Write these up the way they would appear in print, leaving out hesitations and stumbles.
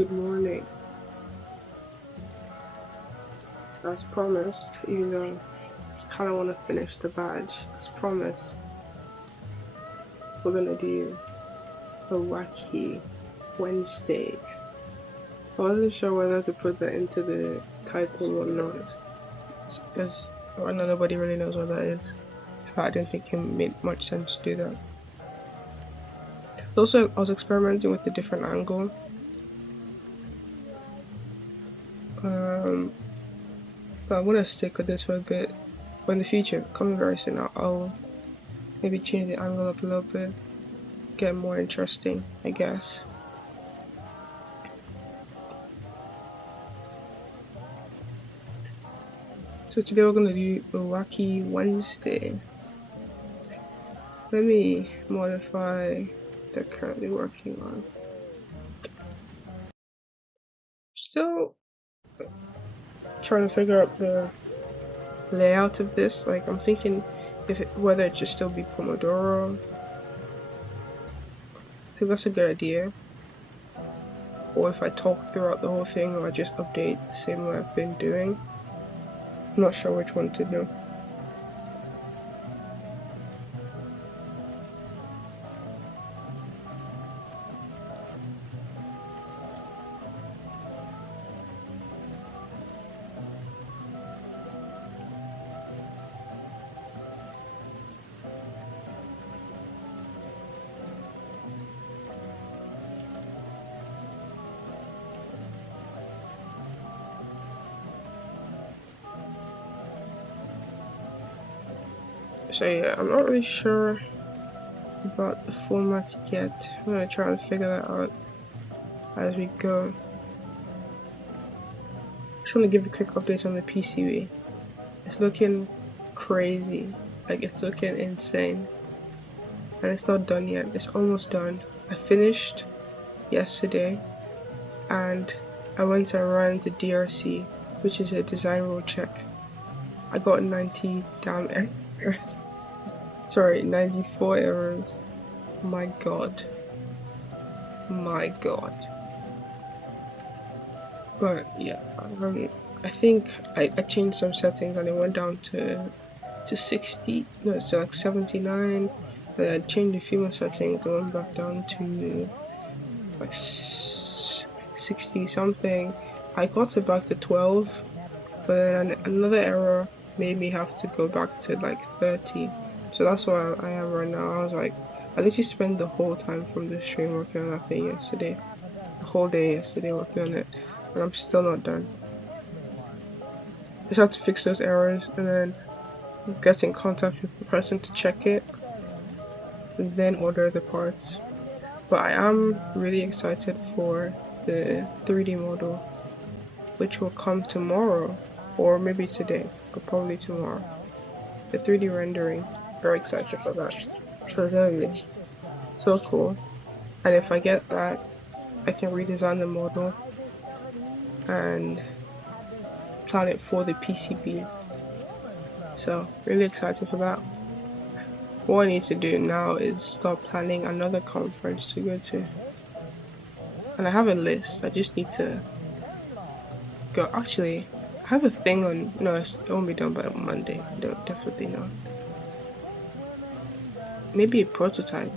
Good morning. So as promised, even though I kind of want to finish the badge, as promised, we're gonna do a wacky Wednesday. I wasn't sure whether to put that into the title or not, because right now nobody really knows what that is. So I didn't think it made much sense to do that. Also, I was experimenting with a different angle. Um, but I'm gonna stick with this for a bit. But in the future, coming very soon, I'll maybe change the angle up a little bit, get more interesting, I guess. So today we're gonna do a wacky Wednesday. Let me modify that currently working on. Still trying to figure out the layout of this. Like I'm thinking whether it should still be pomodoro. I think that's a good idea. Or if I talk throughout the whole thing, or I just update the same way I've been doing. I'm not sure which one to do. So yeah, I'm not really sure about the format yet. I'm gonna try and figure that out as we go. Just want to give a quick update on the PCB. It's looking crazy, like it's looking insane, and it's not done yet. It's almost done. I finished yesterday, and I went and ran the DRC, which is a design rule check. I got 90 damn errors. Sorry, 94 errors. My god. My god. But yeah, I think I changed some settings and it went down to 60, no, it's like 79. Then I changed a few more settings, it went back down to like 60 something. I got it back to 12, but then another error made me have to go back to like 30. So that's where I am right now. I was like, I literally spent the whole time from the stream working on that thing yesterday. The whole day yesterday working on it, and I'm still not done. I just have to fix those errors and then get in contact with the person to check it, and then order the parts. But I am really excited for the 3D model, which will come tomorrow, or maybe today, but probably tomorrow. The 3D rendering, very excited for that. So it's gonna be so cool. And if I get that, I can redesign the model and plan it for the PCB. So really excited for that. What I need to do now is start planning another conference to go to. And I have a list, I just need to go. Actually, I have a thing on, no, it won't be done by Monday, no, definitely not. Maybe a prototype.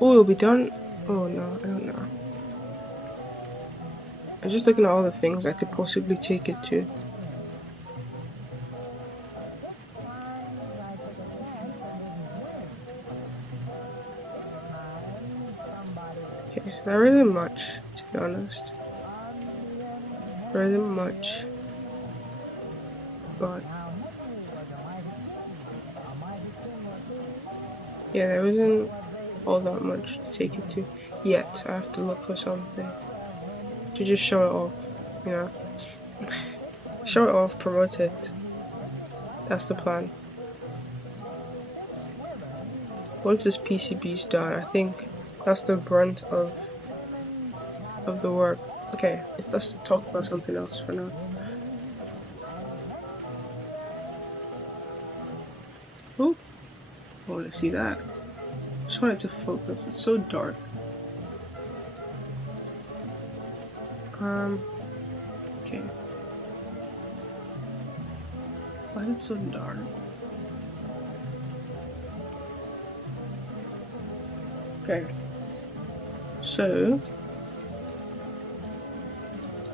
Oh, it'll be done, oh no, I don't know. I'm just looking at all the things I could possibly take it to. Okay, there isn't much, to be honest. There isn't much, but yeah, there isn't all that much to take it to yet. I have to look for something to just show it off, you know. Show it off, promote it. That's the plan. Once this PCB's done, I think that's the brunt of the work. Okay, let's talk about something else for now. Oh, I want to see that. I just wanted to focus. It's so dark. Okay. Why is it so dark? Okay. So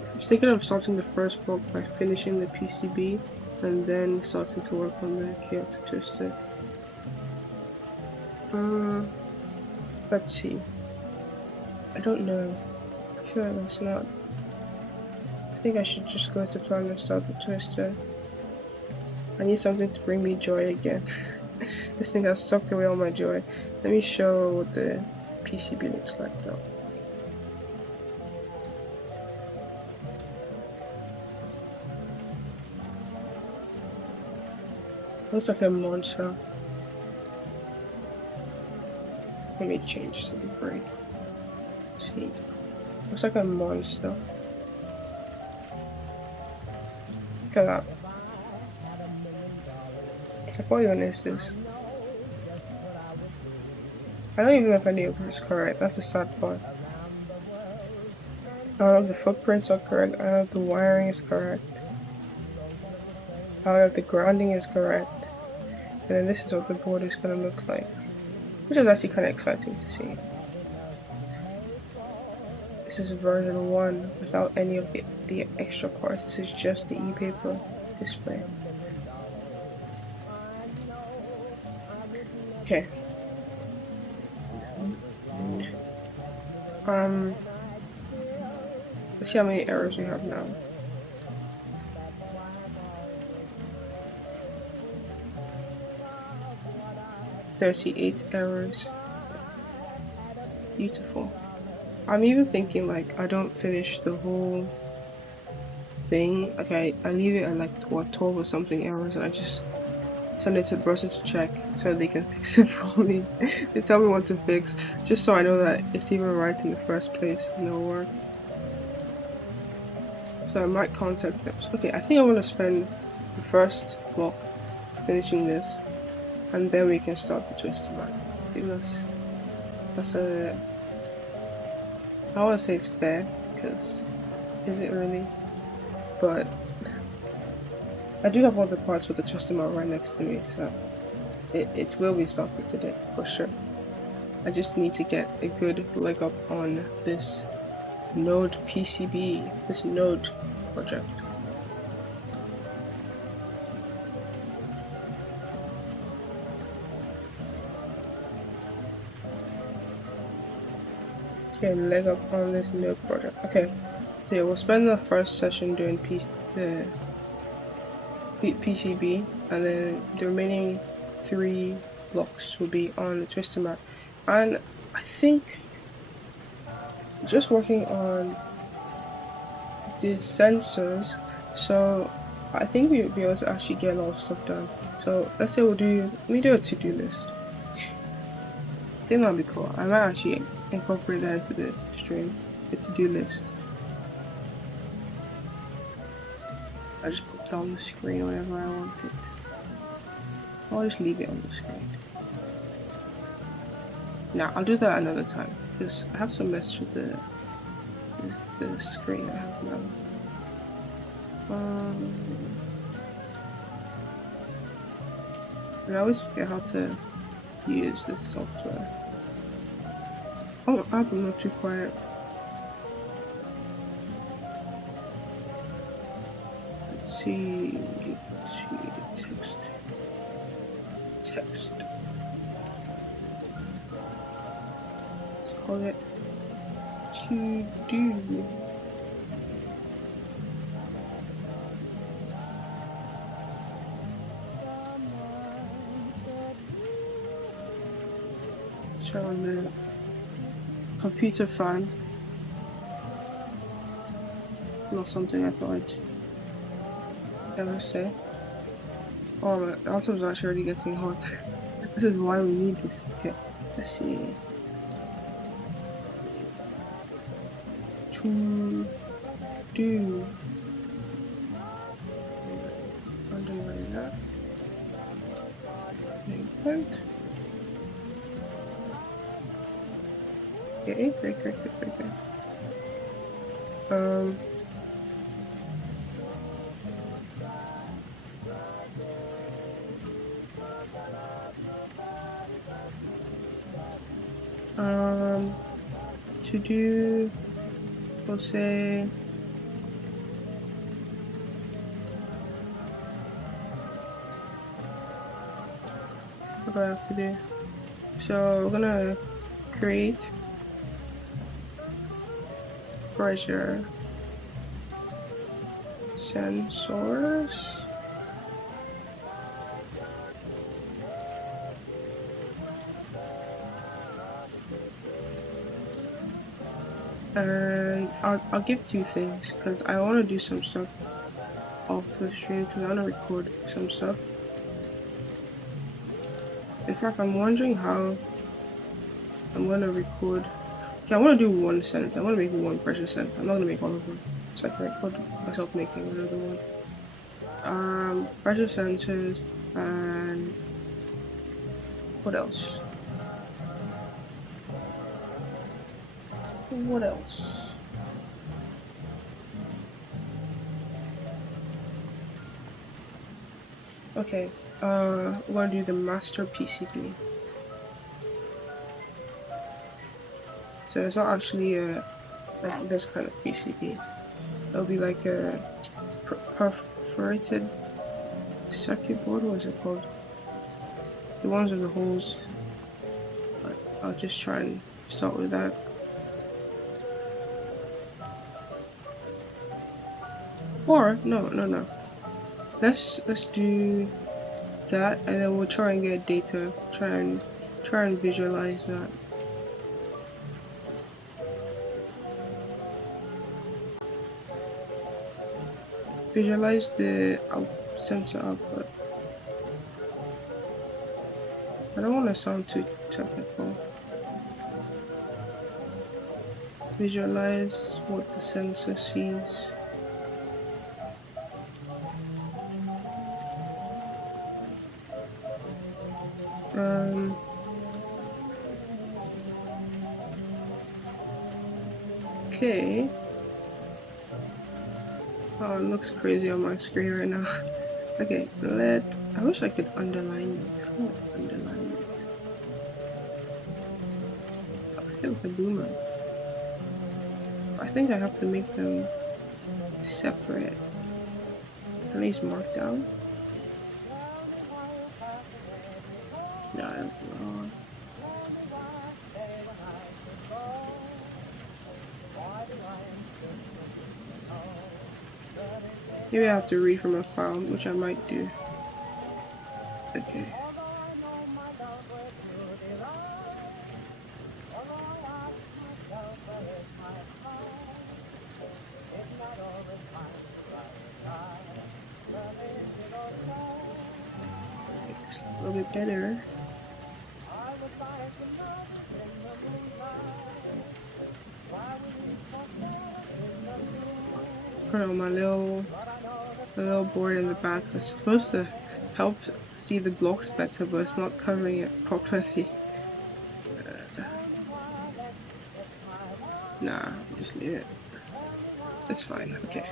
I was thinking of starting the first block by finishing the PCB and then starting to work on the chaotic twister. Let's see. I don't know. I feel like that's not. I think I should just go to plan and start the twister. I need something to bring me joy again. This thing has sucked away all my joy. Let me show what the PCB looks like though. Looks like a monster. Let me change to the gray. See. Looks like a monster. Look at that. Like, what even is this? I don't even know if I knew if this is correct. That's the sad part. I don't know if the footprints are correct. I don't know if the wiring is correct. I don't know if the grounding is correct. And then this is what the board is going to look like. Which is actually kind of exciting to see. This is version 1 without any of the extra parts. This is just the e-paper display. Okay. Let's see how many errors we have now. "38 errors. Beautiful. I'm even thinking like I don't finish the whole thing. Okay, I leave it at like what 12 or something errors, and I just send it to the person to check so they can fix it for me. They tell me what to fix, just so I know that it's even right in the first place and it'll work. So I might contact them. Okay, I think I want to spend the first block finishing this, and then we can start the twister line. I think that's a. I want to say it's fair, because is it really? But I do have all the parts with the twister mat right next to me, so it will be started today for sure. I just need to get a good leg up on this node PCB, this node project. Okay, leg up on this node project. Okay, so yeah, we'll spend the first session doing the PCB, and then the remaining 3 blocks will be on the twister mat. And I think just working on the sensors, so I think we'll be able to actually get a lot of stuff done. So let's say let me do a to-do list. I think that'll be cool. I might actually incorporate that into the stream, the to-do list. I just put it on the screen whenever I want it. I'll just leave it on the screen. Now I'll do that another time, because I have some mess with the screen I have now. I always forget how to use this software. Oh, I'm not too quiet. Let's see, text. Let's call it to do. Show on the computer fan. Not something I thought I'd ever say. Oh, my autumn is actually already getting hot. This is why we need this. Okay, let's see. To do. Underline that. Print. Okay, great. Um, um, to do, we'll say, what do I have to do? So we're gonna create pressure sensors. And I'll give two things because I want to do some stuff off the stream because I want to record some stuff. In fact, I'm wondering how I'm gonna record. Okay, I want to do one sensor. I want to make one pressure sensor. I'm not gonna make all of them, so I can record myself making another one. Pressure sensors and what else? What else? Okay, we're gonna do the master PCB. So it's not actually like this kind of PCB. It'll be like a perforated circuit board. What is it called? The ones with the holes. But I'll just try and start with that. Or no. Let's do that, and then we'll try and get data. Try and visualize that. Visualize the sensor output. I don't want to sound too technical. Visualize what the sensor sees. Okay. Oh, it looks crazy on my screen right now. Okay, I wish I could underline it. How do I underline it? I feel like a boomer. I think I have to make them separate. At least marked out. No, that's wrong. Maybe I have to read from a file, which I might do. Okay. Looks a little bit better. Oh, my little board in the back is supposed to help see the blocks better, but it's not covering it properly. Nah, just leave it. It's fine. Okay.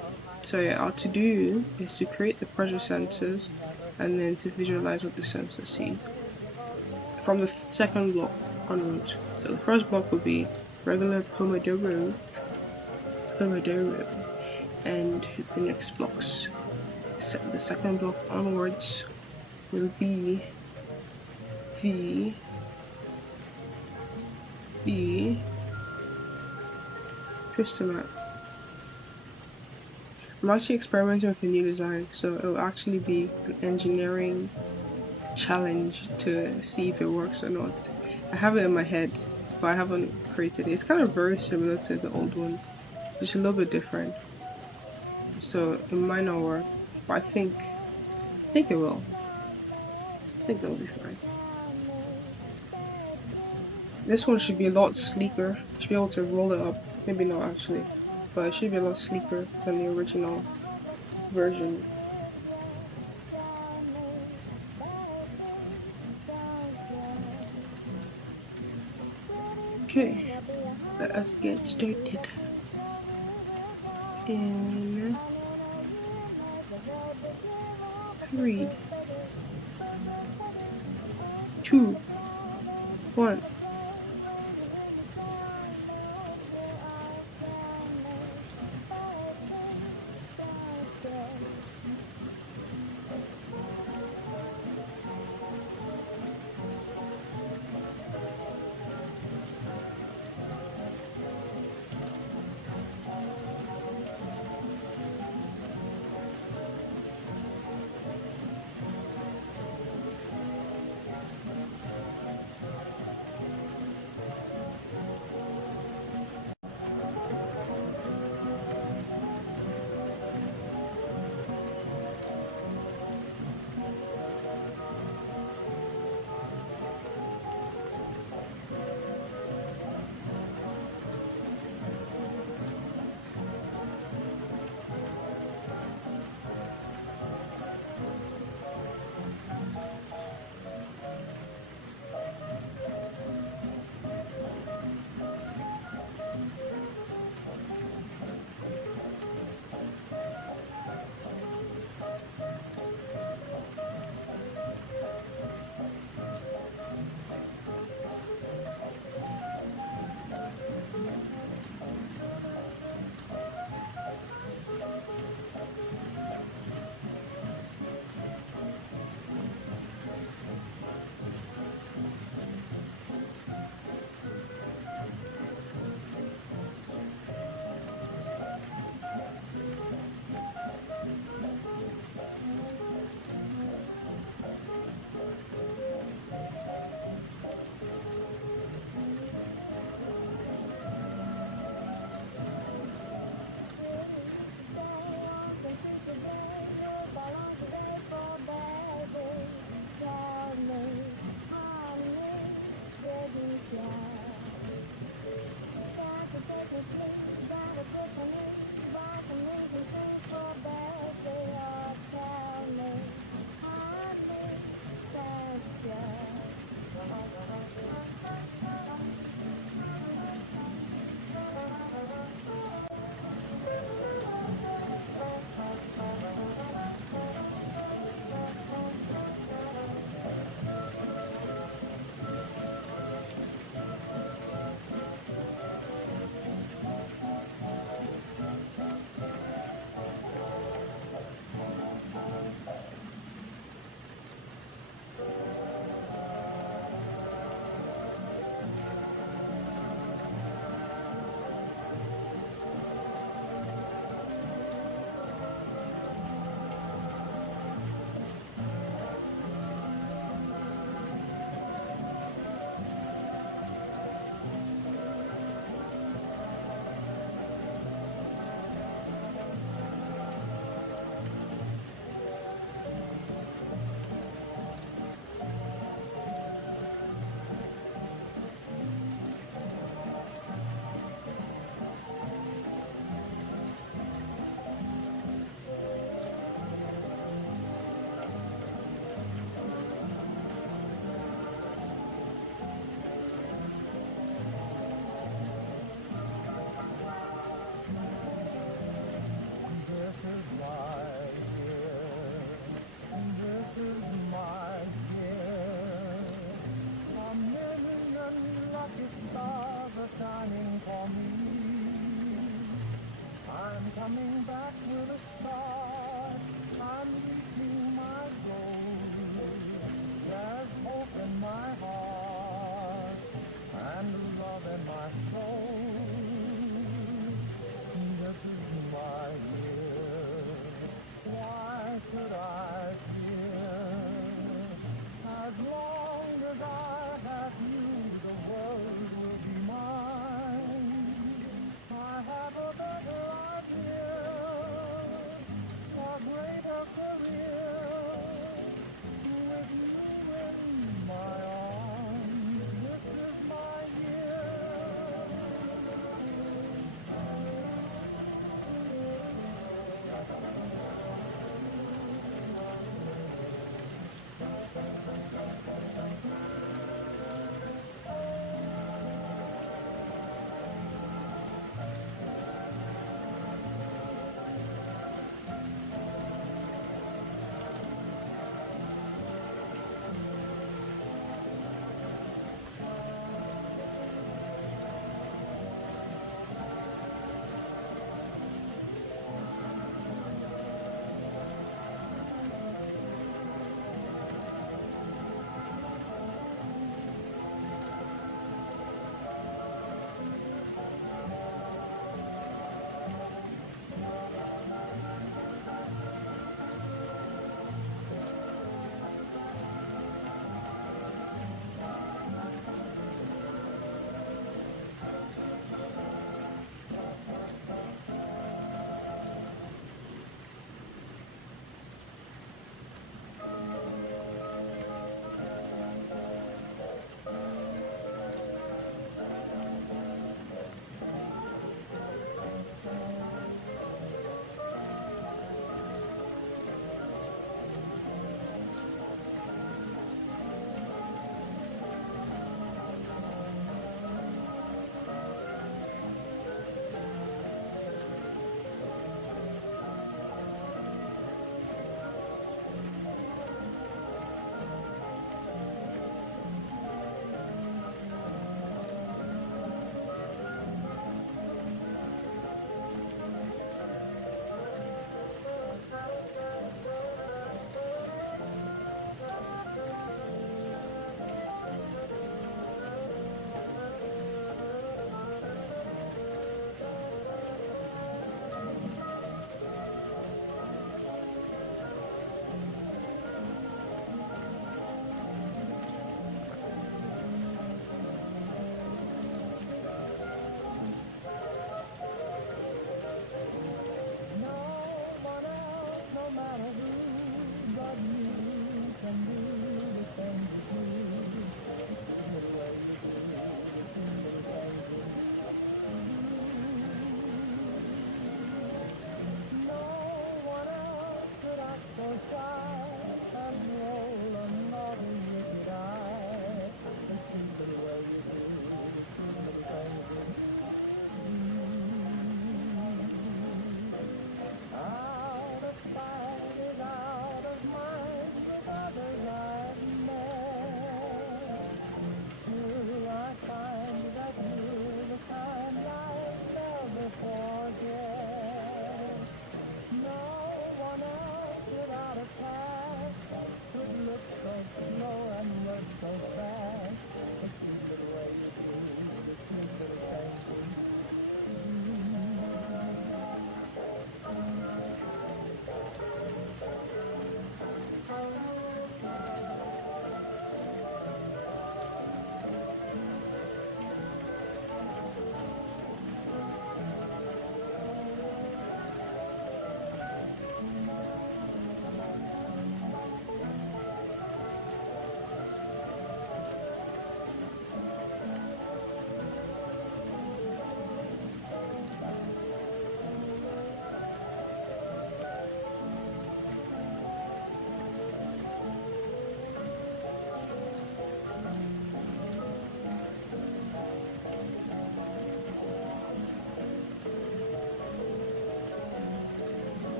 So yeah, our to do is to create the pressure sensors and then to visualize what the sensor sees from the second block onwards. So the first block will be regular pomodoro, and the next blocks. The second block onwards will be the crystal map. I'm actually experimenting with a new design, so it'll actually be an engineering challenge to see if it works or not. I have it in my head, but I haven't created it. It's kind of very similar to the old one, just a little bit different. So it might not work, but I think it will. I think it'll be fine. This one should be a lot sleeker. Should be able to roll it up. Maybe not actually, but it should be a lot sleeker than the original version. Okay, let us get started. In three, two, one.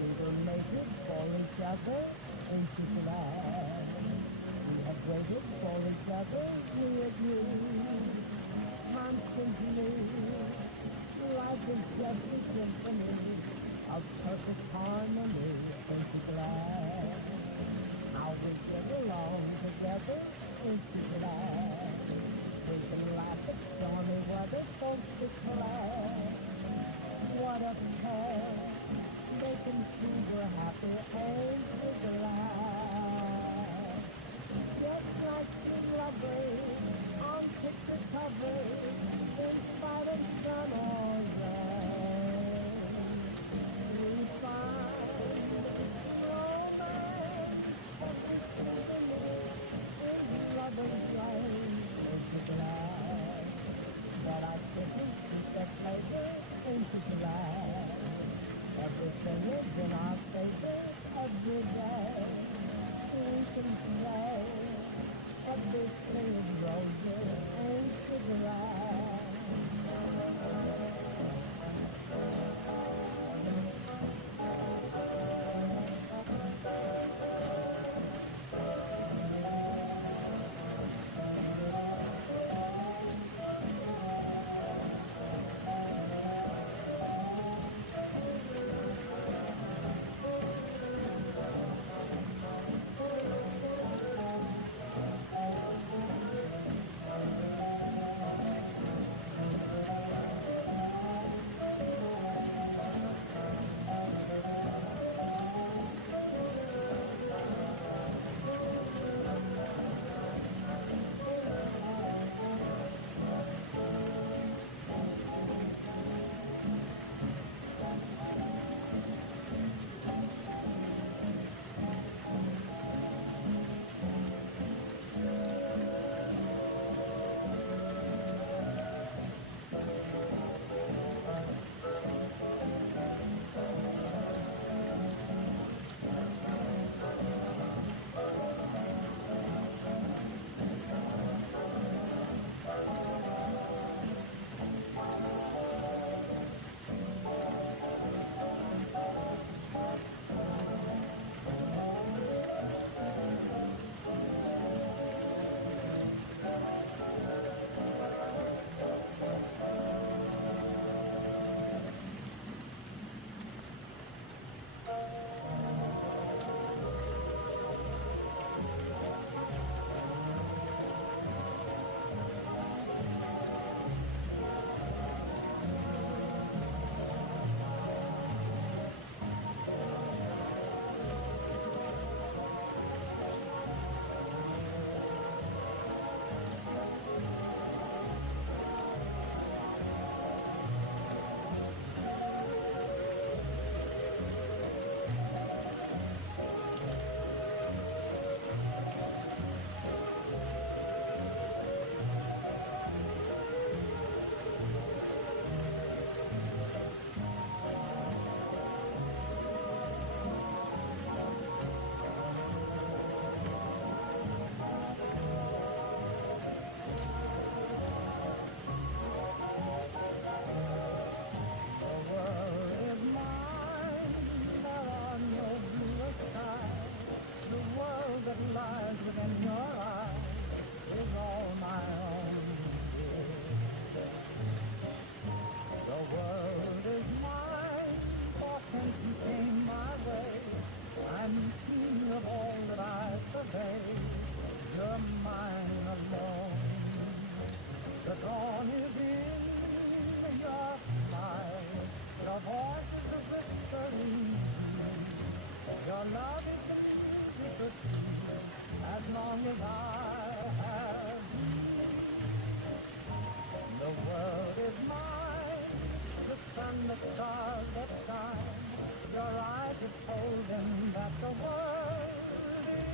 We were mated for each other, into glad. We have waited for each other, we agreed. Constantly, life is just a symphony of perfect harmony, into glad. How we get along together, into glad. We can laugh at stormy weather, folks declare. What a pair. They can see we're happy and we're glad. Just like two lovers on picture covers, in spite of sun or rain. We find romance every evening in lovers' lane. We're glad that our kisses keep their flavor into July. Everything is in our favor every day. within your eyes is all my own, dear. The world is mine, for since you came my way, I'm king of all that I survey. You're mine alone. The dawn is in your smile. Your voice is the whispering breeze. Your love is the music of peace. As long as I have you, the world is mine. The sun, the stars that shine. Your eyes have told them that the world is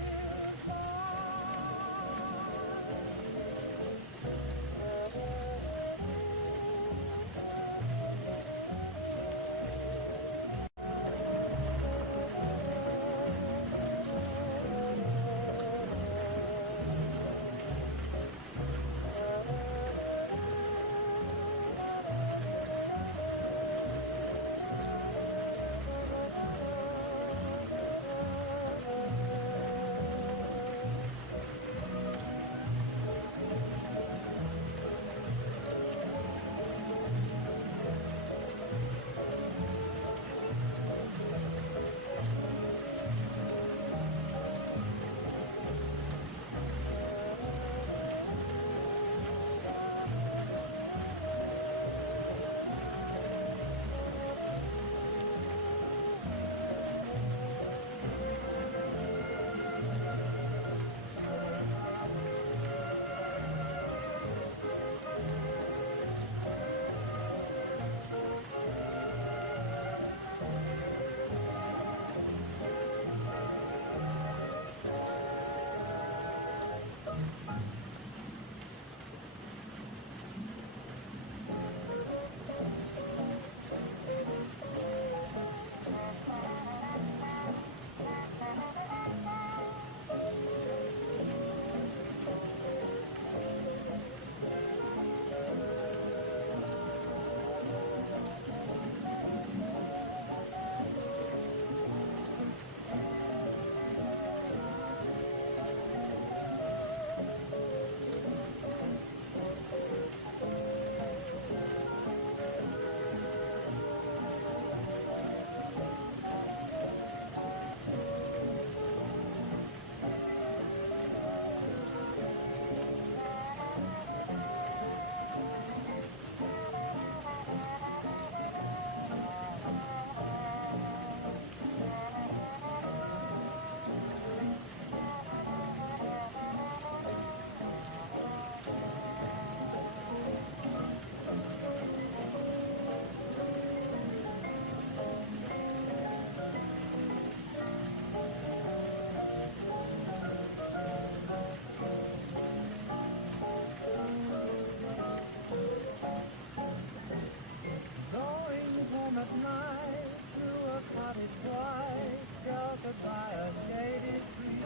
going home at night to a cottage white, sheltered by a shady tree.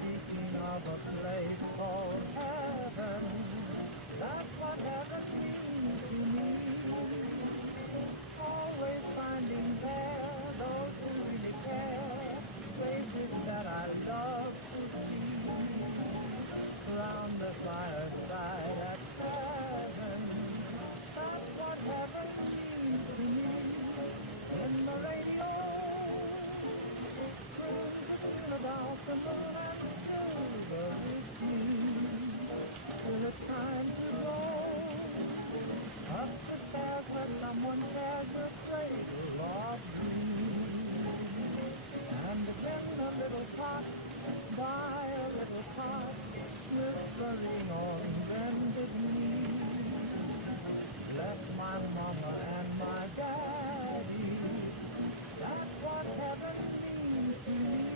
Speaking of a place called heaven, that's what heaven means to me. Always finding there those who really care, places that I love to see. Round the fireside at seven, that's what heaven seems to me. In the radio, croons a tune about the moon and silver routine. Till it's time to go up the stairs where someone shares the cradle of dreams. And then a little clock by a little cot, whispering on bended knee. Bless my mama and my daddy, that's what heaven means to me.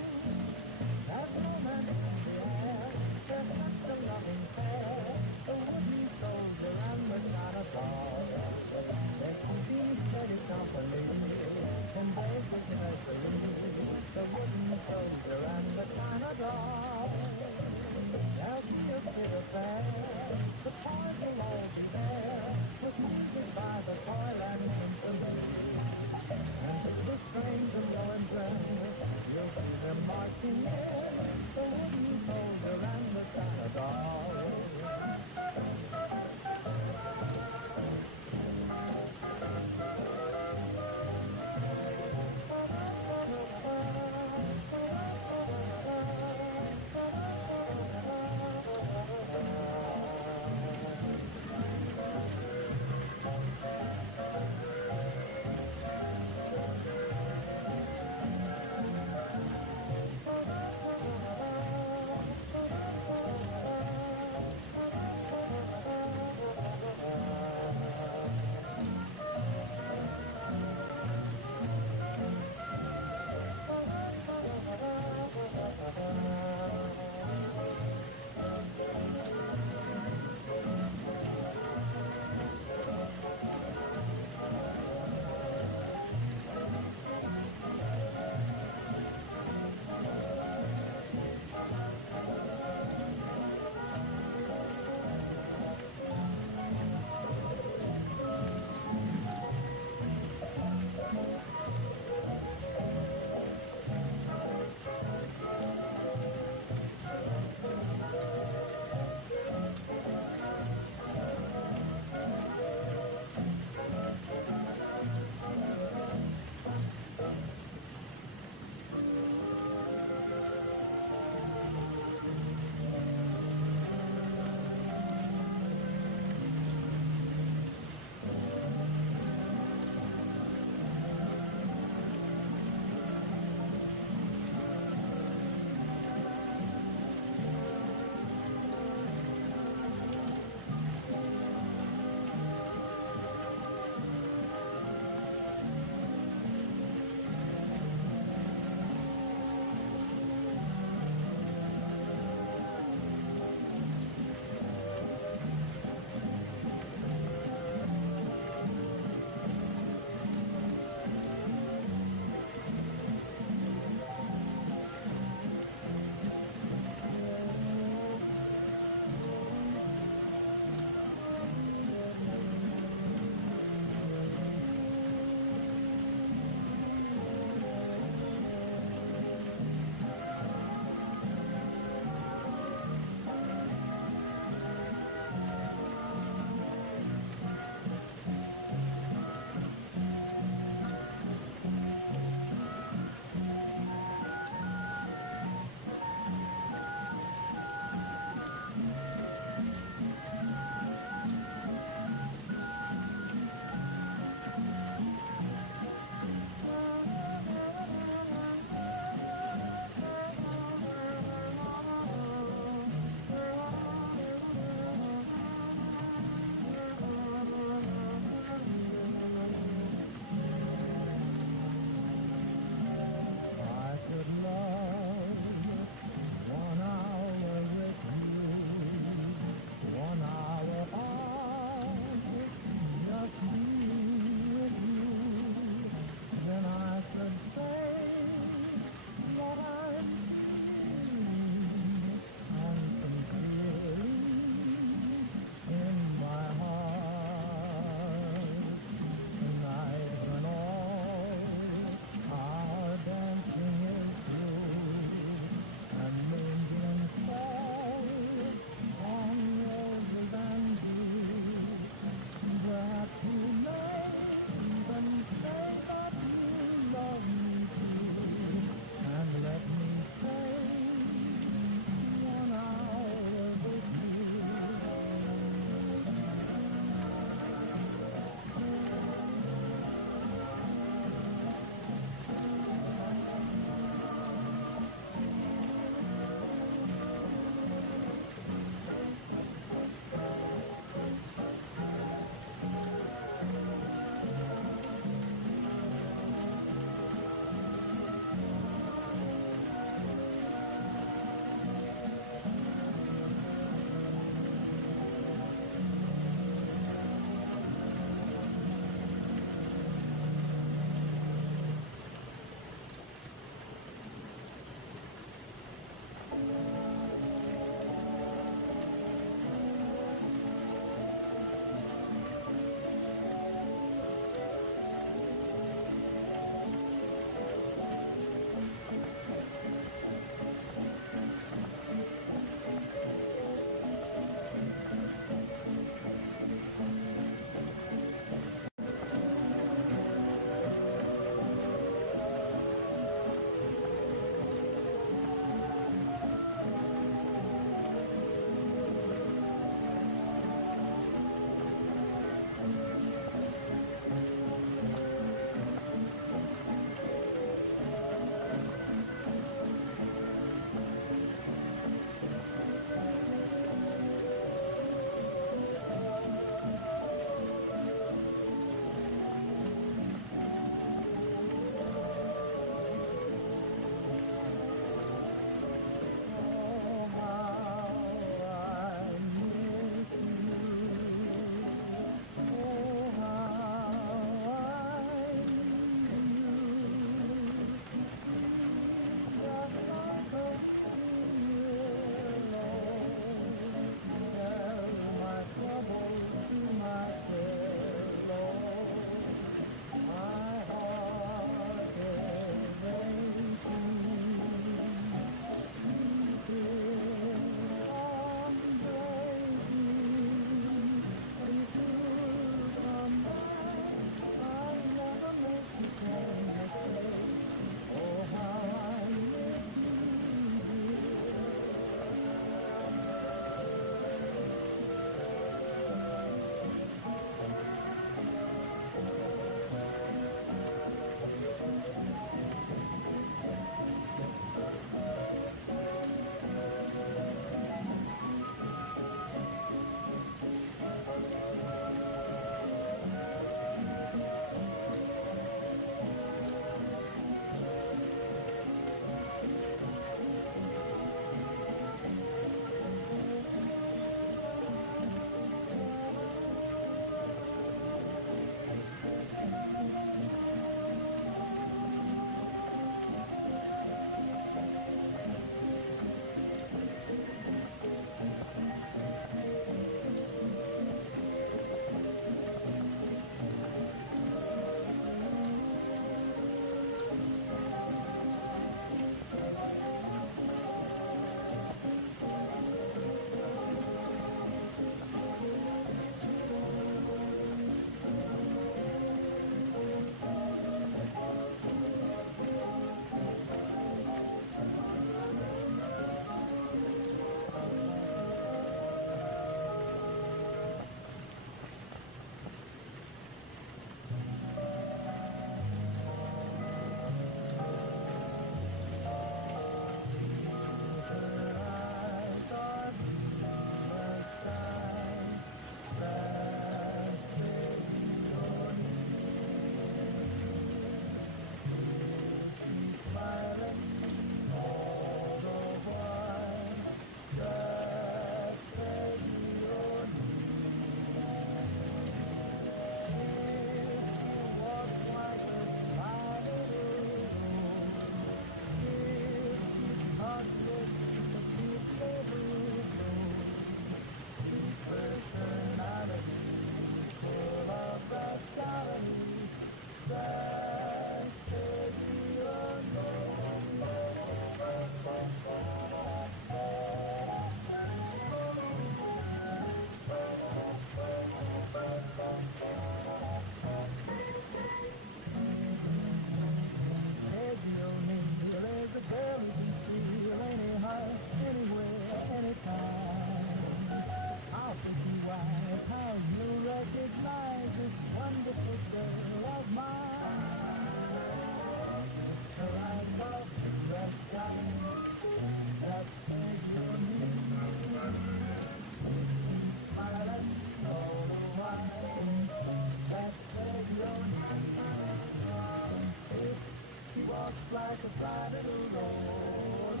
like a fly little rose.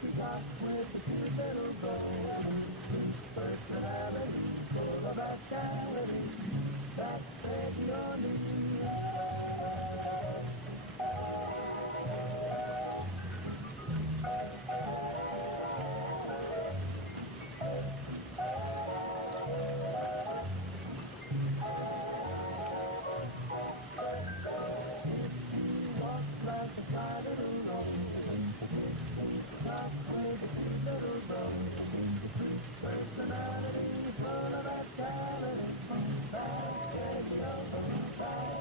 She got with a cute little bow. Personality, full of vitality. That's Peggy O'Neill. Like a fly little rose. Got with a cute little bow. Personality, full of vitality. That's Peggy O'Neill.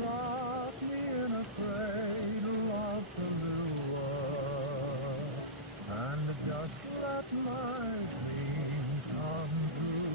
rock me in a cradle of the new world, and just let my dreams come true.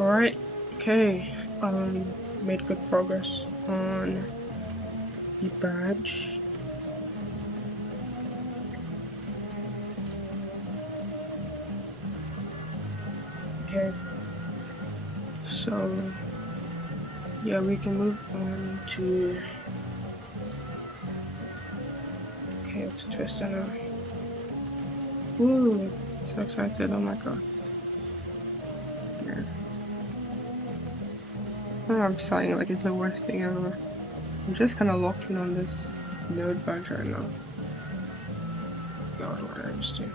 All right. Okay. Made good progress on the badge. Okay. So yeah, we can move on to. Okay, it's Twister now. Ooh, so excited! Oh my god. Yeah. Oh, I'm sighing like it's the worst thing ever. I'm just kind of locked in on this node badge right now. God, what did I just do?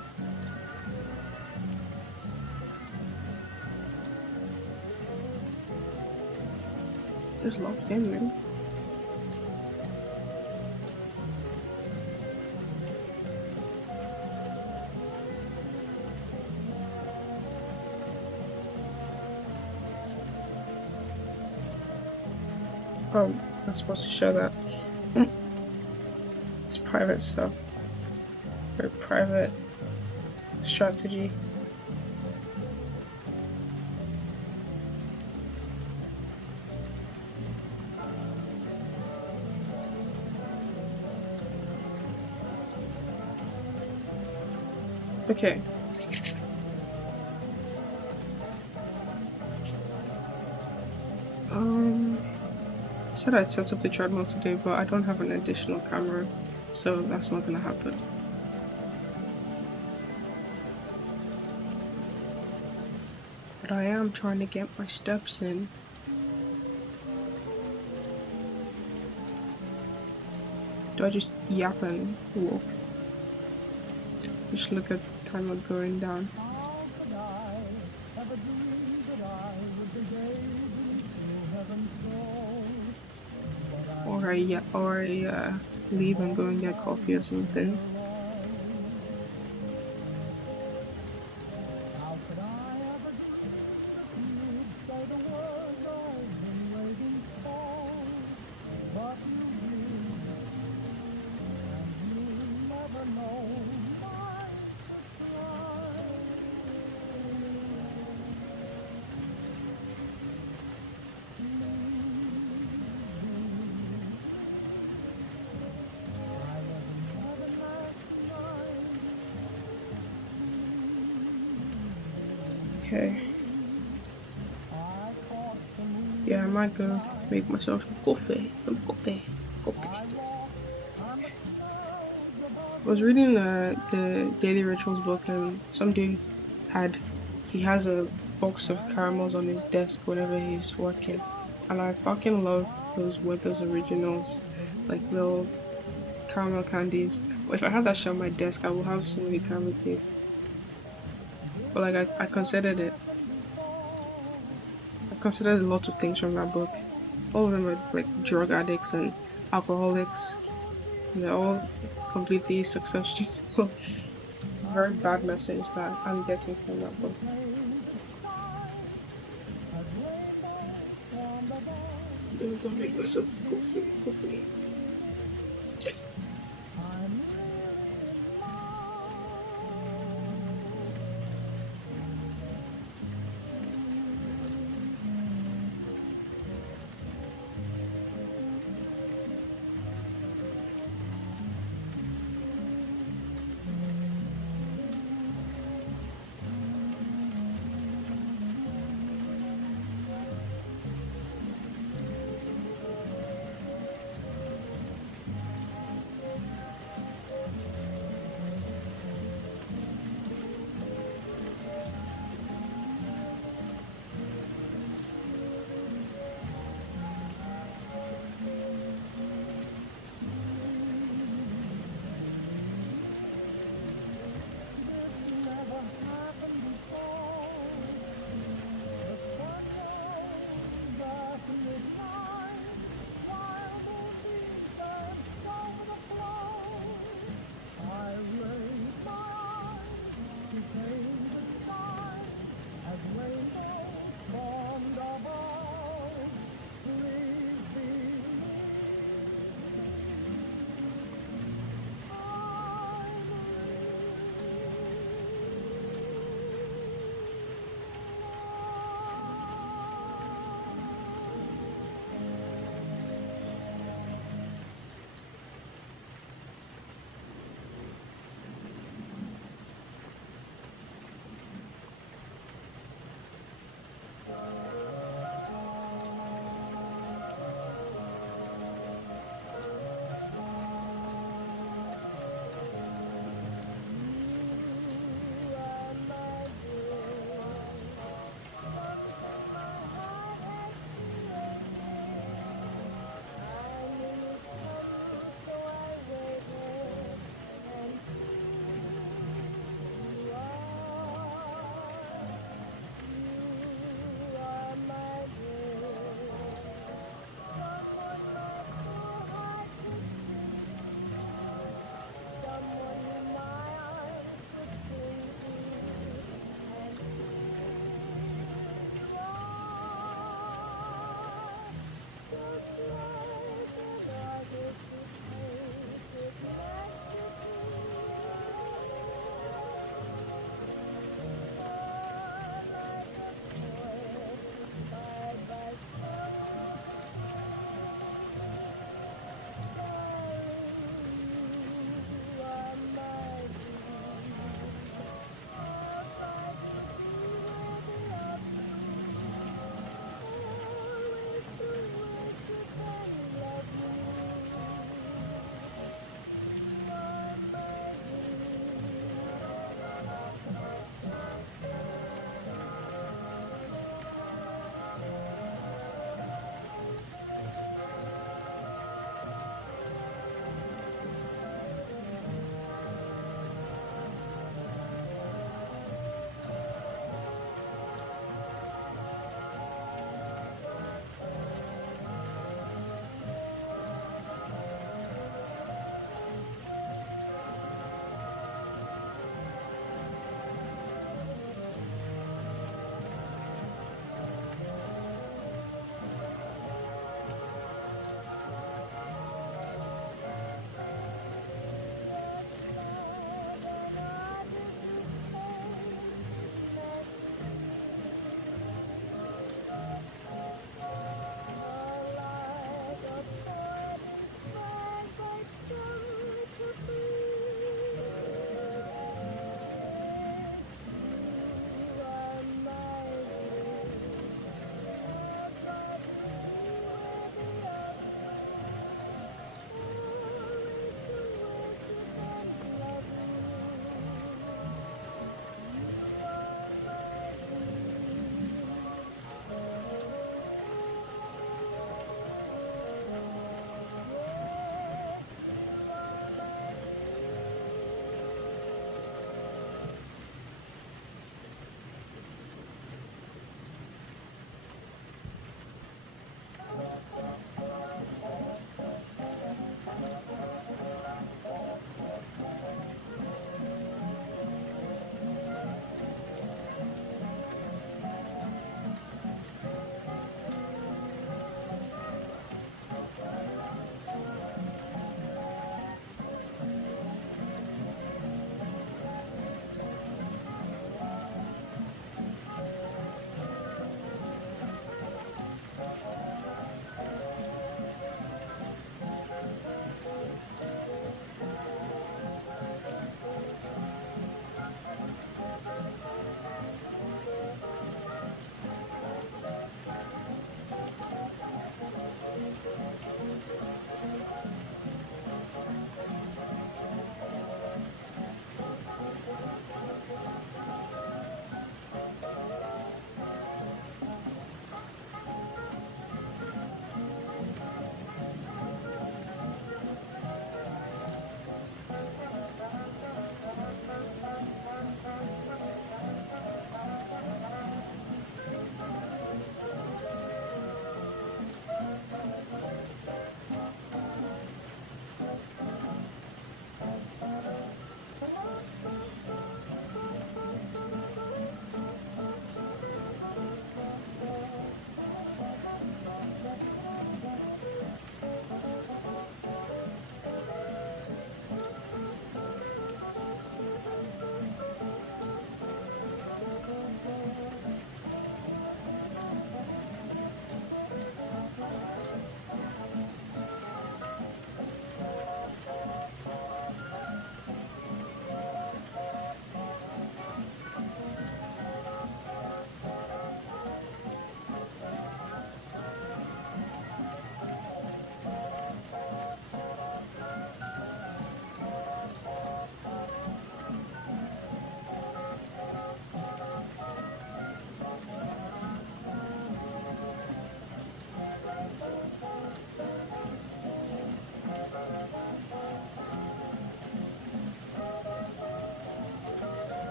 Just locked in, man. Oh, I'm not supposed to show that. It's private stuff. Very private strategy. Okay. I said I'd set up the treadmill today, but I don't have an additional camera, so that's not gonna happen. But I am trying to get my steps in. Do I just yap and walk? Just look at the timer going down. Or I leave and go and get coffee or something. Okay. Yeah, I might go make myself some coffee. Coffee. I was reading the Daily Rituals book, and some dude he has a box of caramels on his desk whenever he's working, and I fucking love those Werther's Originals, like little caramel candies. If I had that shit on my desk, I would have so many caramel teeth. But like I considered it. I considered a lot of things from that book. All of them are like drug addicts and alcoholics. And they're all completely successful. It's a very bad message that I'm getting from that book. I'm gonna make myself coffee.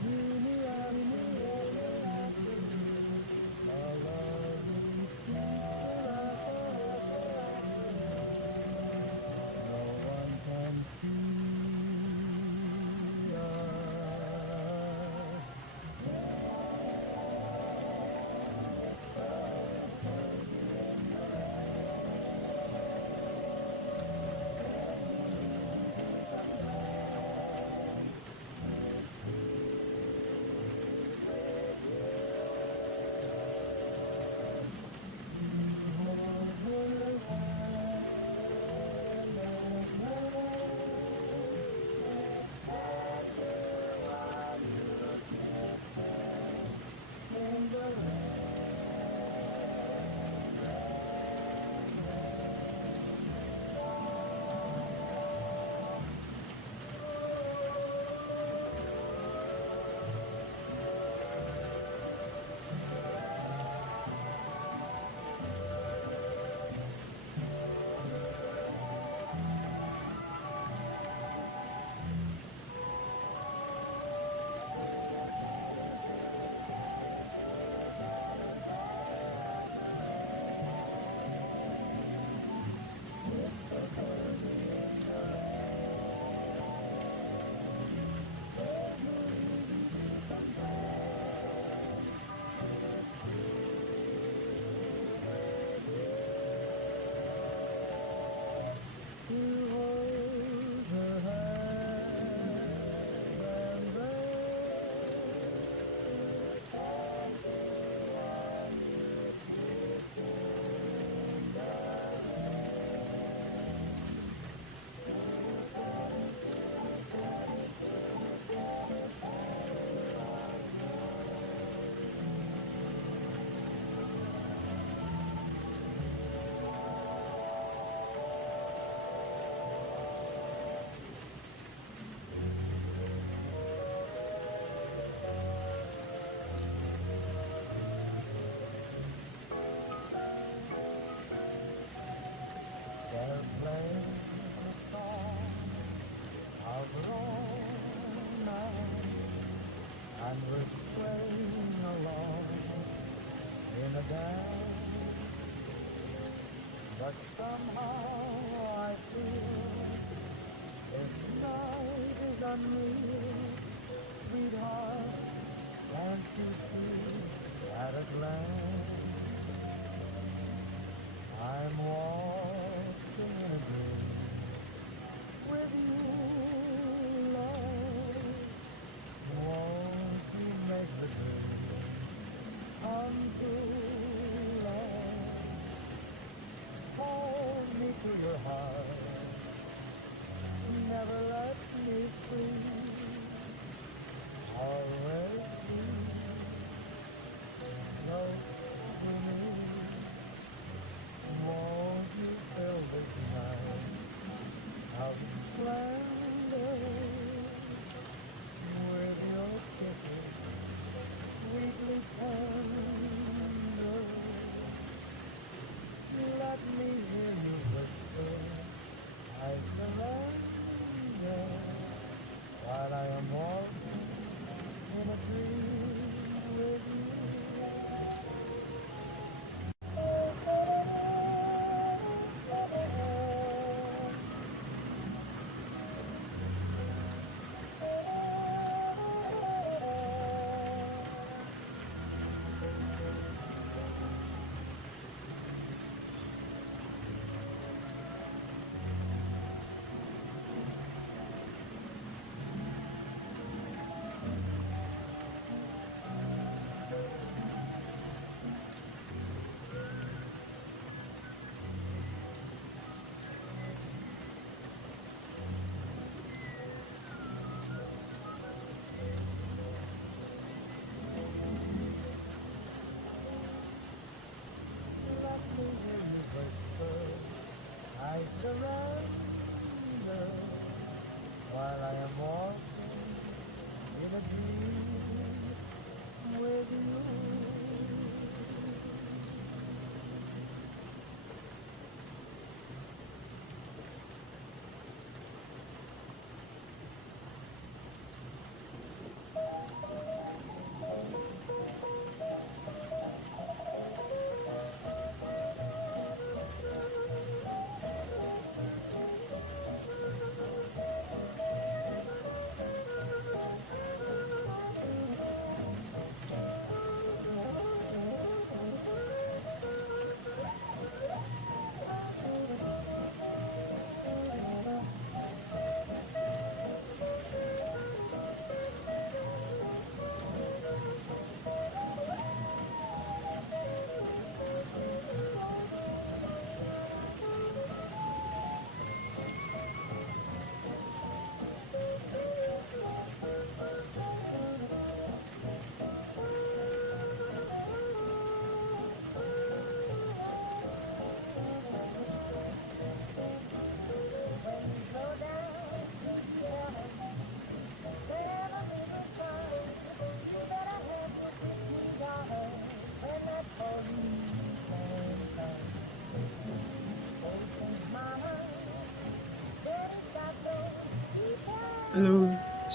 Dreamy afternoon, a lovely peaceful afternoon. No one can see us. To hold her hand and they're playing a song of romance, and we're swaying along in a dance. But somehow I feel this night is unreal. Sweetheart, can't you see at a glance I'm walking in a dream with you, love? Won't you make the dream come true, love? Hold me to your heart, never let me free.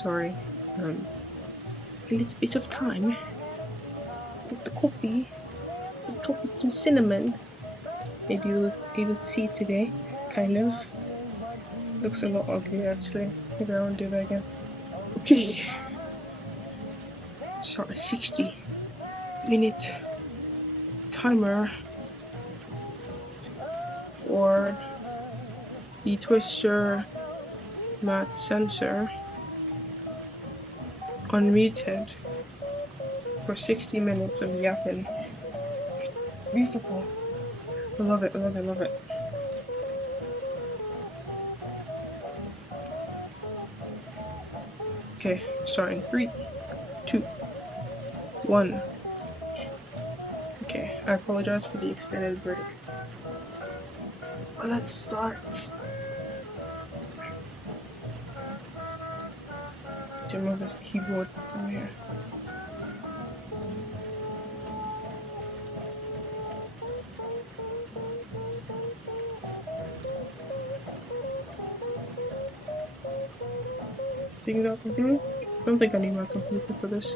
sorry. A little bit of time with the coffee, some toffee, some cinnamon. Maybe you'll able to see today. Kind of. Looks a lot ugly actually. Maybe I won't do that again. Okay. Start a 60-minute timer for the twister mat sensor unmuted for 60 minutes of yapping. Beautiful. I love it, I love it, I love it. Okay, starting 3, 2, 1. Okay, I apologize for the extended break. But let's start. To move this keyboard from here. Think that computer? I don't think I need my computer for this.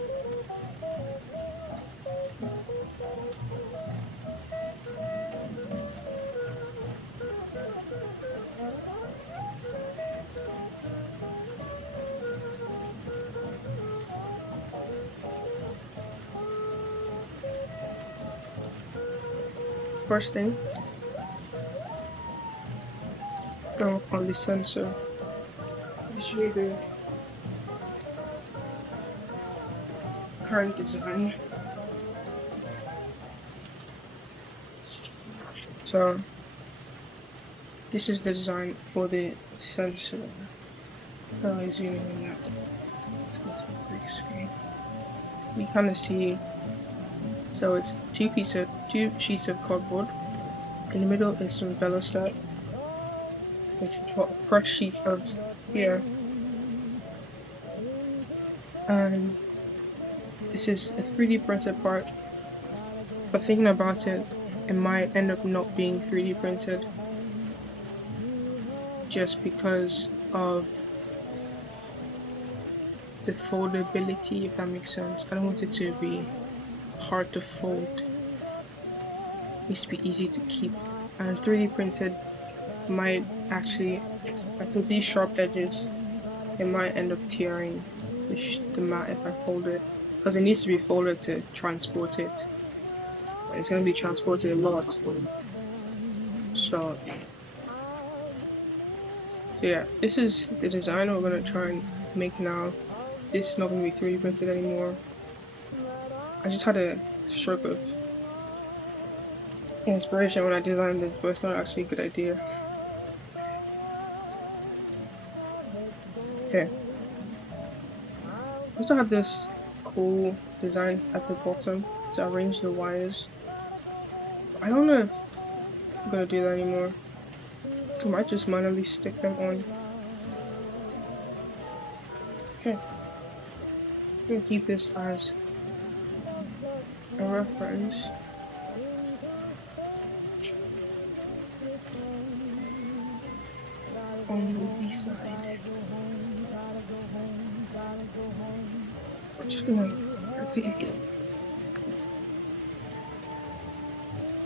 First thing, go on the sensor. This is the current design. So this is the design for the sensor. Zooming in that. Let's go to the big screen. You kind of see. So it's two sheets of cardboard. In the middle is some Velocert, which is what a fresh sheet of here. And this is a 3D printed part. But thinking about it, it might end up not being 3D printed just because of the foldability, if that makes sense. I don't want it to be hard to fold. It needs to be easy to keep. And 3D printed might actually, like with these sharp edges, it might end up tearing the mat if I fold it. Because it needs to be folded to transport it. And it's going to be transported a lot. So yeah, this is the design we're going to try and make now. This is not going to be 3D printed anymore. I just had a stroke of inspiration when I designed this, but it's not actually a good idea. Okay. I also have this cool design at the bottom to arrange the wires. I don't know if I'm going to do that anymore. I might just manually stick them on. Okay. I'm going to keep this as a reference. On the Z side. I'm just gonna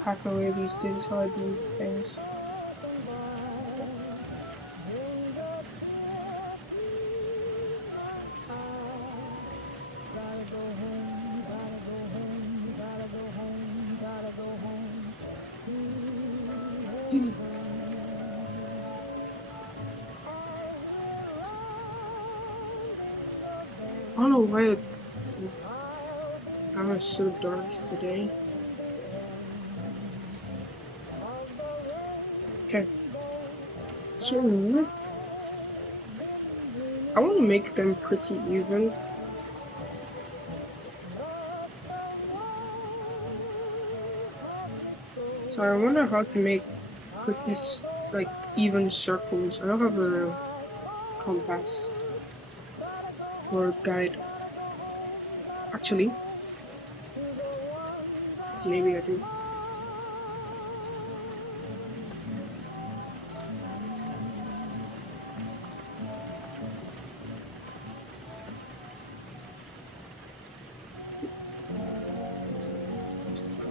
hack away these digital ID things. I don't know why the camera is so dark today. Okay. So I want to make them pretty even. So I wonder how to make pretty like even circles. I don't have a compass or guide. Actually, maybe I do.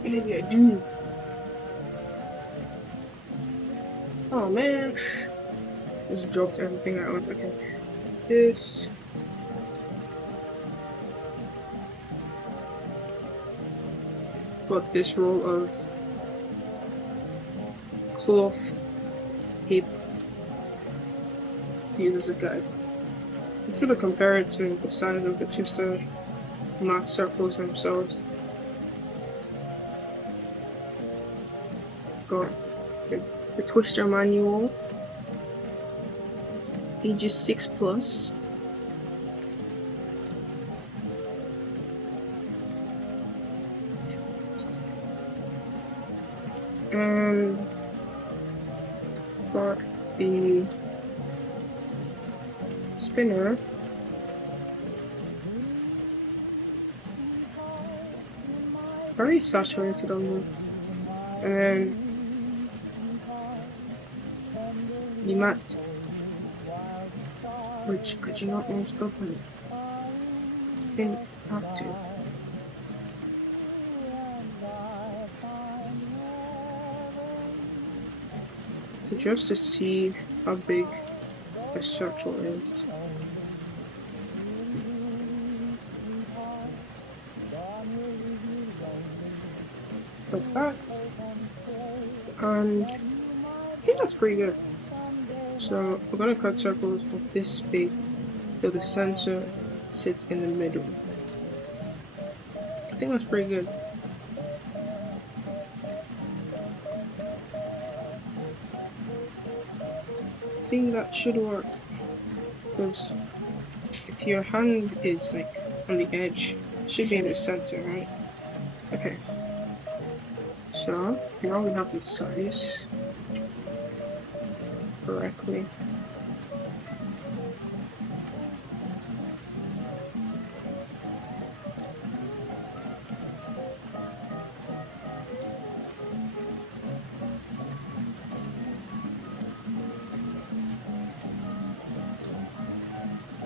Maybe I do. Oh man, just dropped everything I own. Okay, this. Got this roll of cloth paper to use as a guide. Instead of compare it to the size of the two math circles themselves, got the Twister manual, ages 6 plus. And got the spinner, very saturated on them. And then the mat, which I do not want to open. I didn't have to. Just to see how big a circle is. Like that. And I think that's pretty good. So we're gonna cut circles of this big so the center sits in the middle. I think that's pretty good. I think that should work. Because if your hand is like on the edge, it should be in the center, right? Okay. So now we have the size correctly.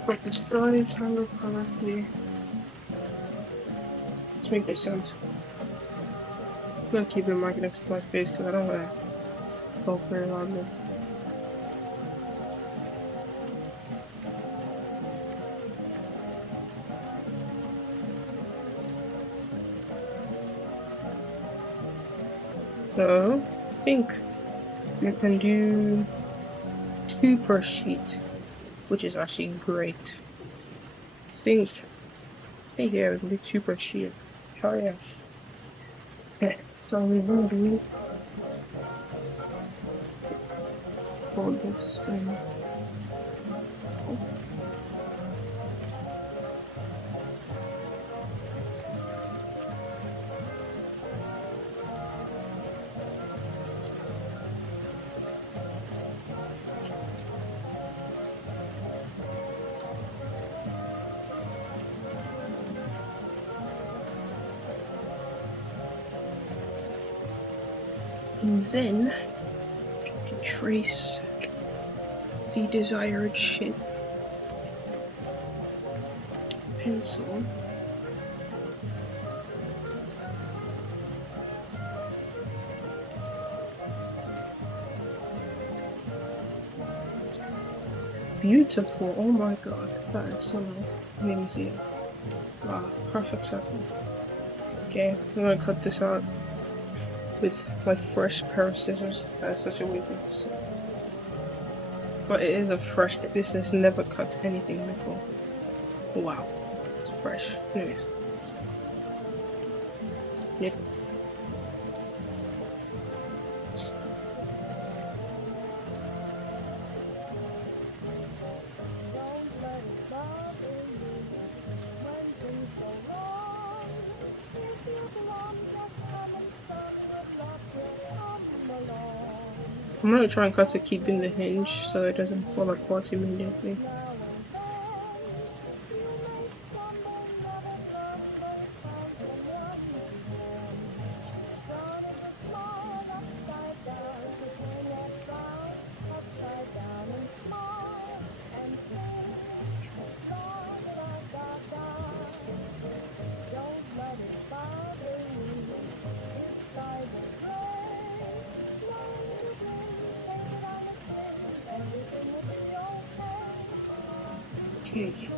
Got the size handle correctly. Let's make this sense. I'm gonna keep the mic next to my face because I don't want to talk very loudly. So I think you can do 2 per sheet, which is actually great. I think yeah, we can do 2 per sheet. Hell yeah. Okay, so we will do for this thing. And then you can trace the desired shape. Pencil. Beautiful, oh my god, that is so nice. Let me see. Wow, perfect circle. Okay, I'm gonna cut this out with my fresh pair of scissors. That's such a weird thing to say. But it is a fresh, this has never cut anything before. Wow, it's fresh. Anyways. Yep. I'm gonna try and cut it keeping the hinge so it doesn't fall apart immediately. Okay.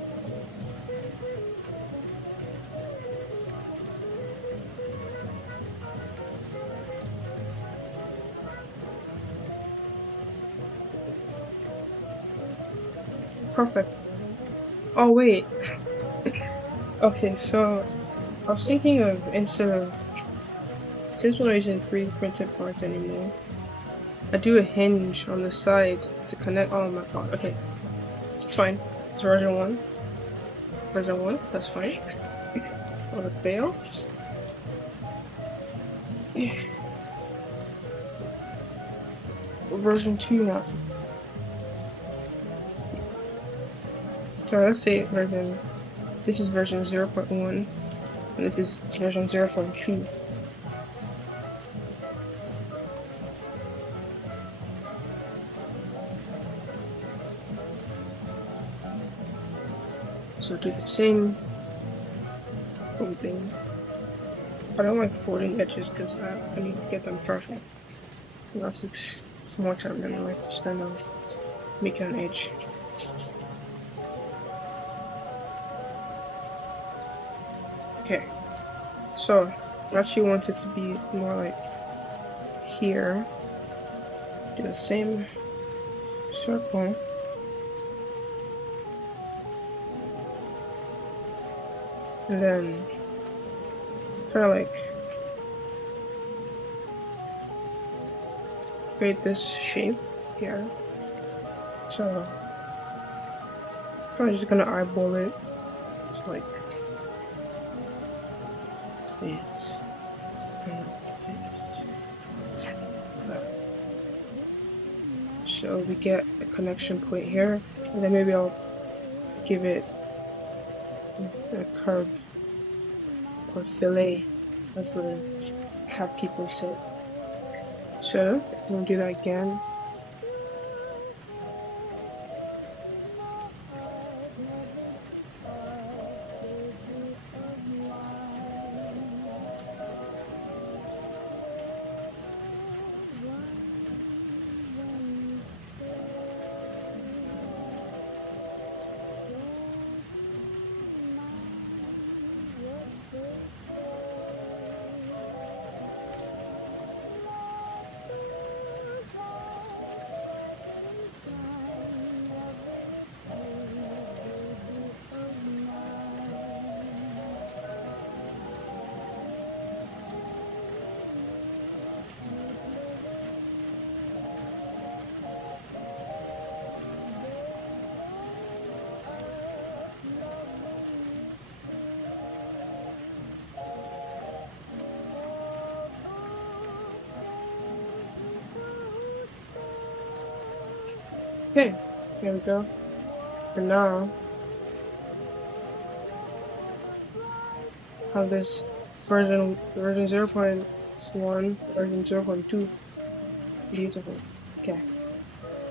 Perfect. Oh wait. Okay, so I was thinking of, instead of, since we're not using 3D printed parts anymore, I do a hinge on the side to connect all of my parts. Okay, it's fine. It's version one. Version one. That's fine. Or a fail. Yeah. Version two now. So let's say version. This is version 0.1, and this is version 0.2. So do the same thing. I don't like folding edges because I need to get them perfect. And that's more time than I like to spend on making an edge. Okay, so I actually want it to be more like here. Do the same circle. And then try to like create this shape here. So I'm just gonna eyeball it. It's like this and this. So we get a connection point here, and then maybe I'll give it a curve or fillet, as the cat people say. So I'm gonna do that again. Okay, there we go. And now have this version 0.1, version 0.2. Beautiful. Okay,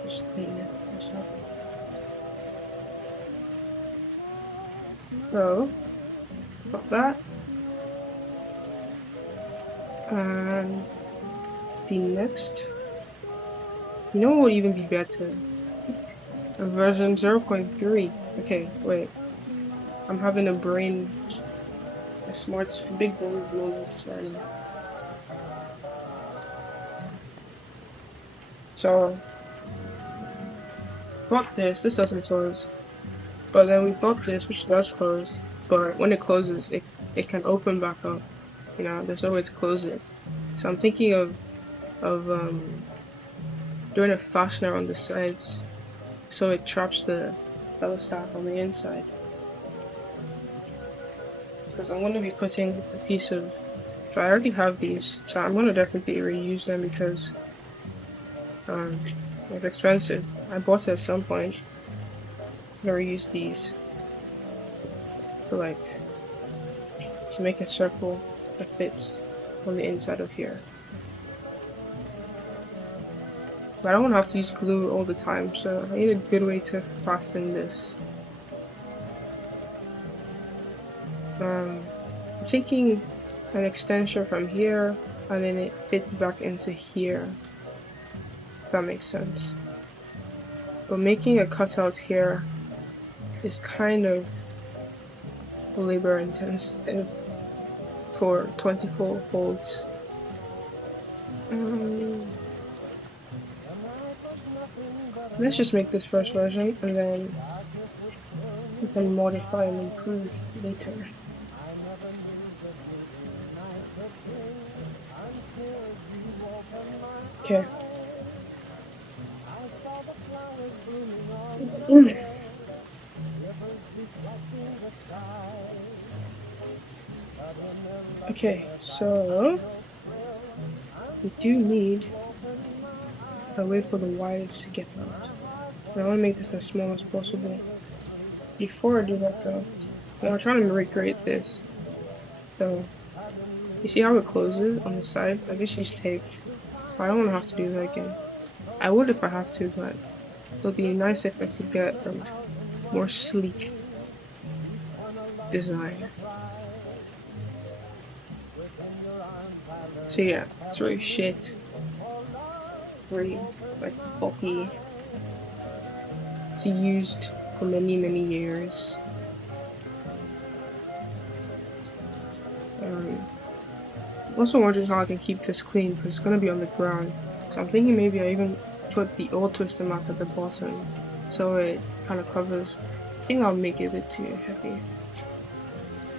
just clean it. So got that, and the next, you know what would even be better? A version 0.3. Okay, wait. I'm having a smart, big brain moment. So, got this. This doesn't close. But then we got this, which does close. But when it closes, it can open back up. You know, there's no way to close it. So I'm thinking of doing a fastener on the sides, so it traps the fellow staff on the inside. Because I'm going to be putting a piece of, so I already have these, so I'm going to definitely reuse them because they're expensive. I bought it at some point. I'm going to reuse these to to make a circle that fits on the inside of here. But I don't want to have to use glue all the time, so I need a good way to fasten this. I'm thinking an extension from here, and then it fits back into here, if that makes sense. But making a cutout here is kind of labor intensive for 24 volts. Let's just make this first version and then we can modify and improve later. Okay. Okay, so we do need a way for the wires to get out. And I want to make this as small as possible. Before I do that though, I'm trying to recreate this. So, you see how it closes on the sides? I just use tape. I don't want to have to do that again. I would if I have to, but it would be nice if I could get a more sleek design. So yeah, it's really shit. Really, like, floppy. It's used for many, many years. Also wondering how I can keep this clean because it's gonna be on the ground. So I'm thinking maybe I even put the old twister mat at the bottom so it kind of covers. I think I'll make it a bit too heavy.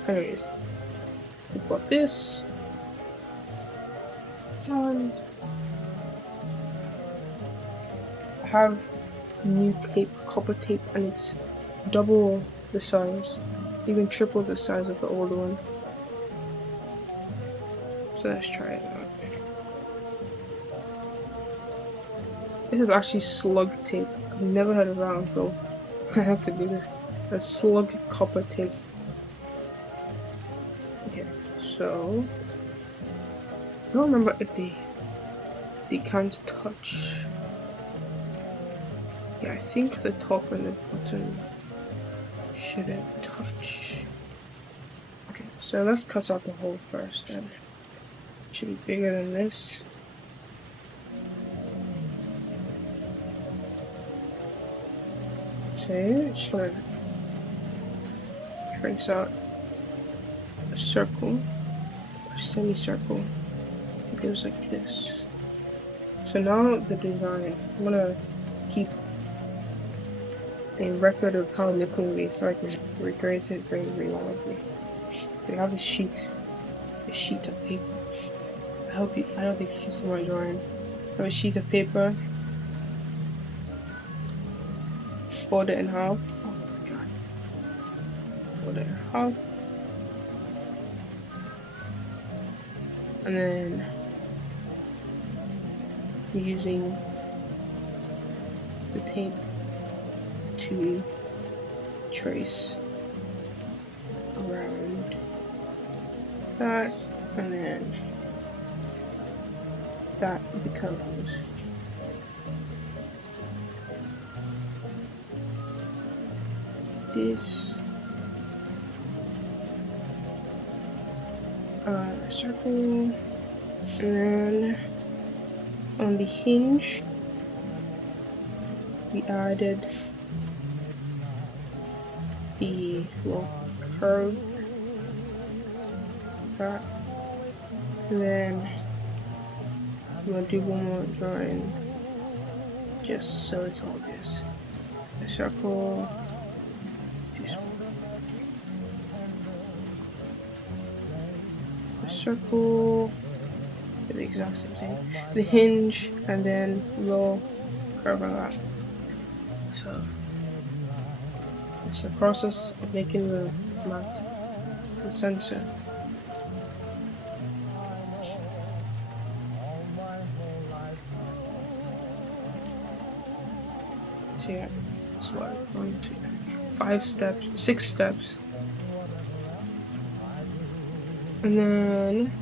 Anyways, we've got this. And I have new tape, copper tape, and it's double the size, even triple the size of the old one. So let's try it out. This is actually slug tape. I've never heard of that until I have to do this. A slug copper tape. Okay, so I don't remember if they can't touch. Yeah, I think the top and the bottom shouldn't touch. Okay, so let's cut out the hole first then. It should be bigger than this. So just want to trace out a circle, a semicircle. It goes like this. So now the design, I'm gonna keep a record of how it will so I can recreate it very reliably. We have a sheet of paper. I don't think you can see my drawing. I have a sheet of paper. Fold it in half. Oh my god. Fold it in half. And then using the tape to trace around that, and then that becomes this circle, and then on the hinge we added the little curve like that, and then I'm gonna do one more drawing just so it's obvious. A circle, a circle, the exact same thing. The hinge, and then little curve like that. So it's the process of making the mat, the sensor. So yeah, it's what, 1, 2, 3, 5 steps, 6 steps. And then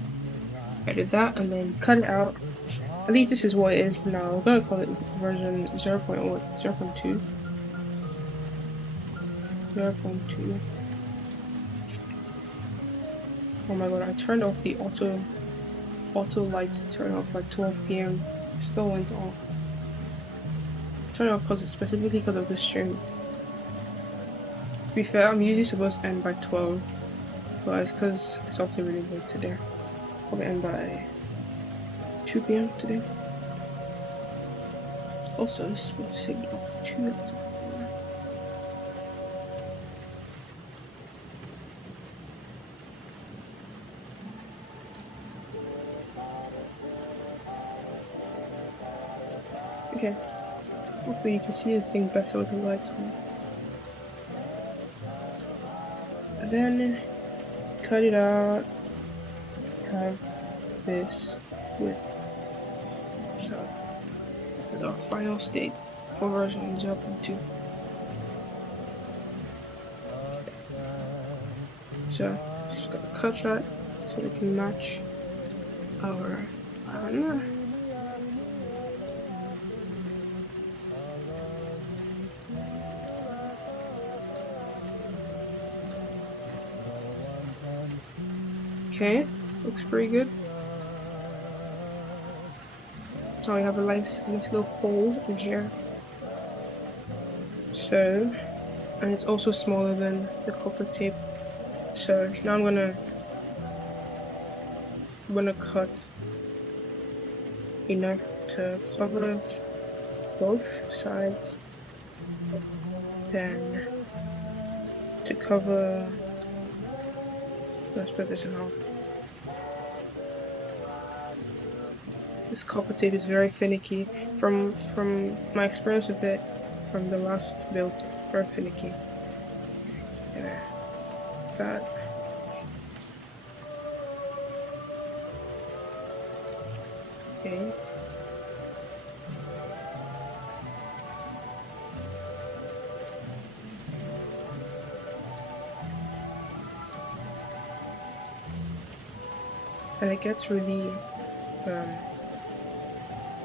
I did that and then cut it out. At least this is what it is now. We're gonna call it version 0.1, 0.2. 0.2. Oh my god, I turned off the auto lights to turn off at 12 PM. It still went off. Turn it off specifically because of this stream. be fair, I'm usually supposed to end by 12, but it's because it's also really late today. Probably end by 2 p.m. today. Also, this is supposed to take like 2 minutes before. Okay. Hopefully you can see the thing better with the lights on. And then cut it out. Have this with. So this is our final state for version 0.2. So just gotta cut that so we can match our banner. Okay, looks pretty good. So we have a nice little hole in here. So, and it's also smaller than the copper tape. So now I'm gonna cut enough to cover both sides. Then to cover, let's put this in half. This copper tape is very finicky. From my experience with it from the last build, very finicky. Yeah, that. Okay. And it gets really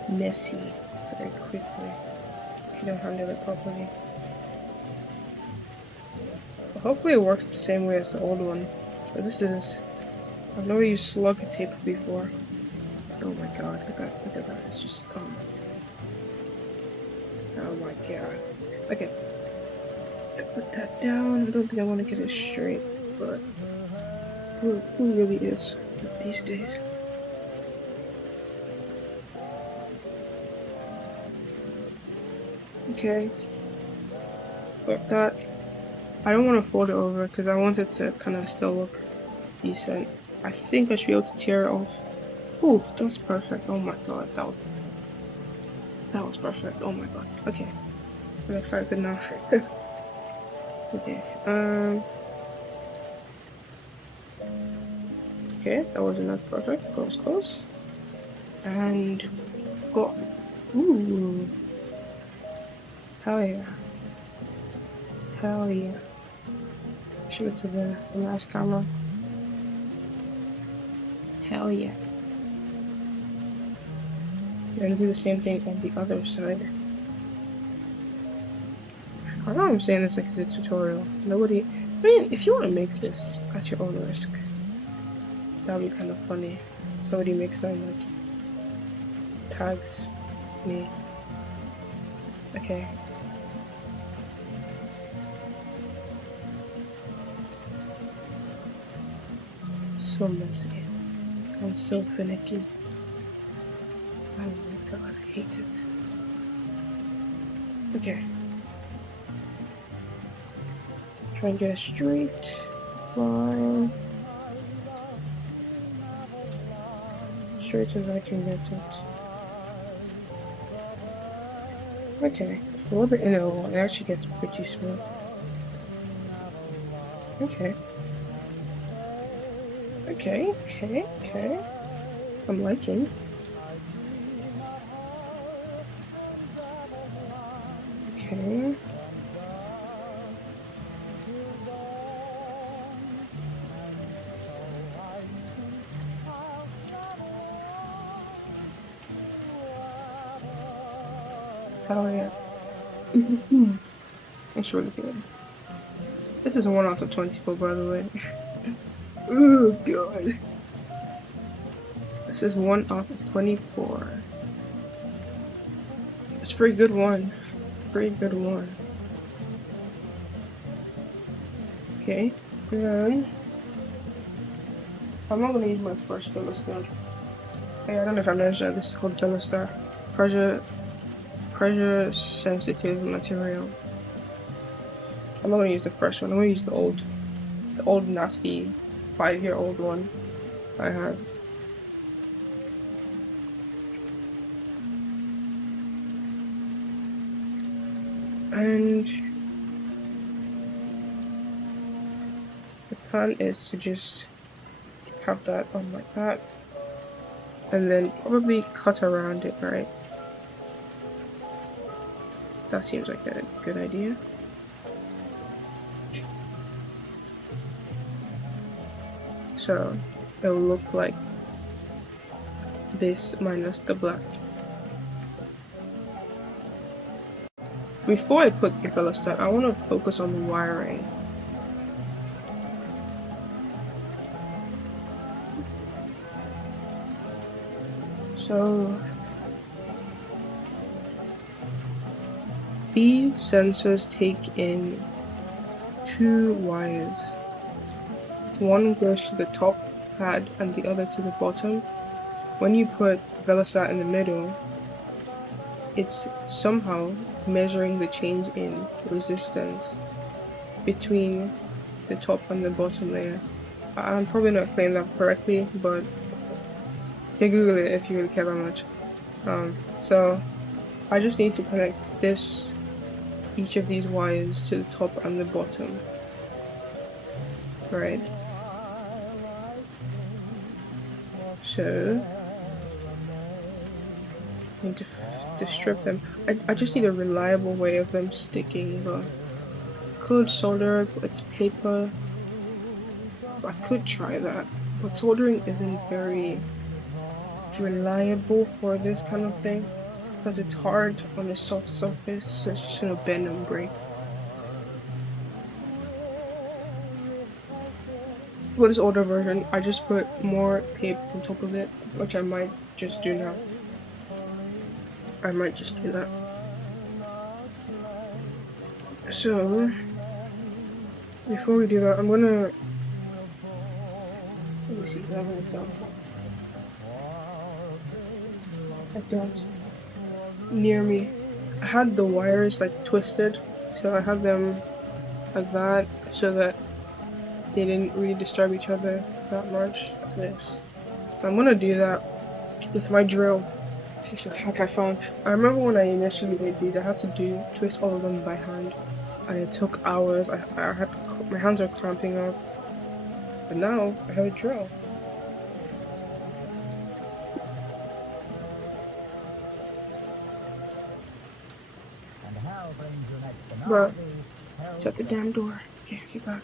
messy very quickly if you don't handle it properly. But hopefully it works the same way as the old one. So this is, I've never used slug tape before. Oh my god, look at that, it's just, oh my god. Okay, I put that down. I don't think I want to get it straight, but who really is these days? Okay, got that. I don't want to fold it over because I want it to kind of still look decent. I think I should be able to tear it off. Oh, that's perfect. Oh my god, that was perfect. Oh my god. Okay, I'm excited now. Okay. Okay, that wasn't as perfect. Close. And got. Ooh. Hell yeah. Hell yeah. Show it to the last camera. Hell yeah. We're gonna do the same thing on the other side. I know I'm saying this like it's a tutorial. Nobody. I mean, if you want to make this at your own risk, that would be kind of funny. Somebody makes them like tags me. Okay. So messy and so finicky. Oh my god, I hate it. Okay. Try and get a straight line. Straight as I can get it. Okay. A little bit in it actually gets pretty smooth. Okay. Okay. I'm liking. Okay. Hell yeah. It's really good. This is a 1 out of 24, by the way. Oh god. This is 1 out of 24. It's a pretty good one. Pretty good one. Okay. Then I'm not gonna use my first thermostat. Hey, I don't know if I mentioned that this is called thermostat. Pressure pressure sensitive material. I'm not gonna use the first one. I'm gonna use the old nasty 5-year old one I had. And the plan is to just have that on like that, and then probably cut around it, right? That seems like a good idea. So it will look like this minus the black. Before I put the velocity, I want to focus on the wiring. So these sensors take in 2 wires. One goes to the top pad and the other to the bottom. When you put Velosat in the middle, it's somehow measuring the change in resistance between the top and the bottom layer. I'm probably not explaining that correctly, but you can Google it if you really care that much. So I just need to connect each of these wires to the top and the bottom, right? So I need to strip them. I just need a reliable way of them sticking, but could solder, but it's paper. I could try that, but soldering isn't very reliable for this kind of thing because it's hard on a soft surface, so it's just gonna bend and break. For this older version, I just put more tape on top of it, which I might just do now. I might just do that. So, before we do that, I'm gonna, let me see if I have an example. I don't. Near me. I had the wires like twisted, so I had them like that so that they didn't really disturb each other that much. Like this. So I'm gonna do that with my drill. Piece of hack I found. I remember when I initially made these, I had to twist all of them by hand, and it took hours. I had my hands are cramping up, but now I have a drill. But shut the damn door. Okay, get back.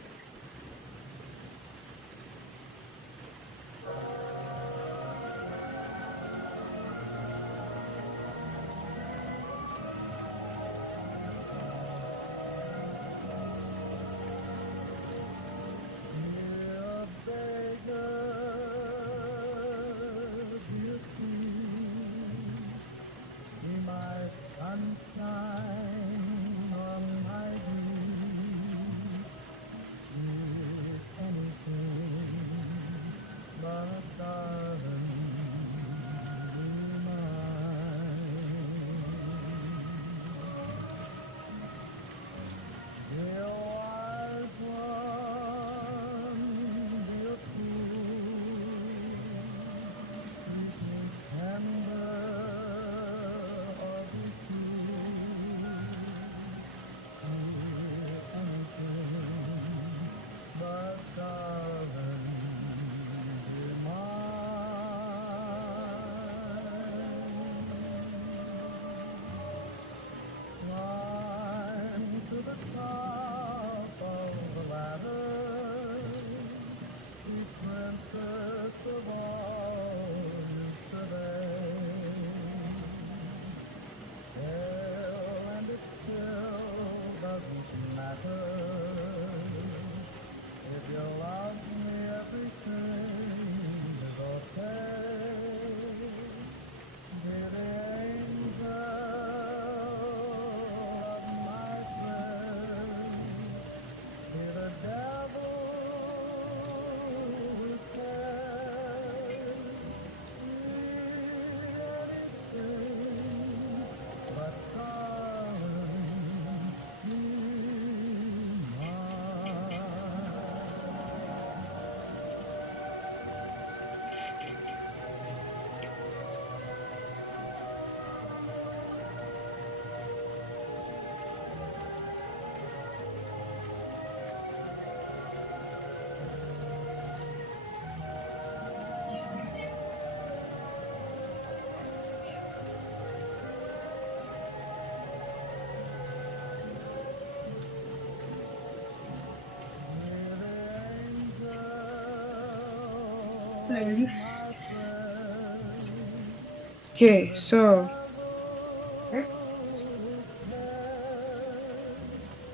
Okay, so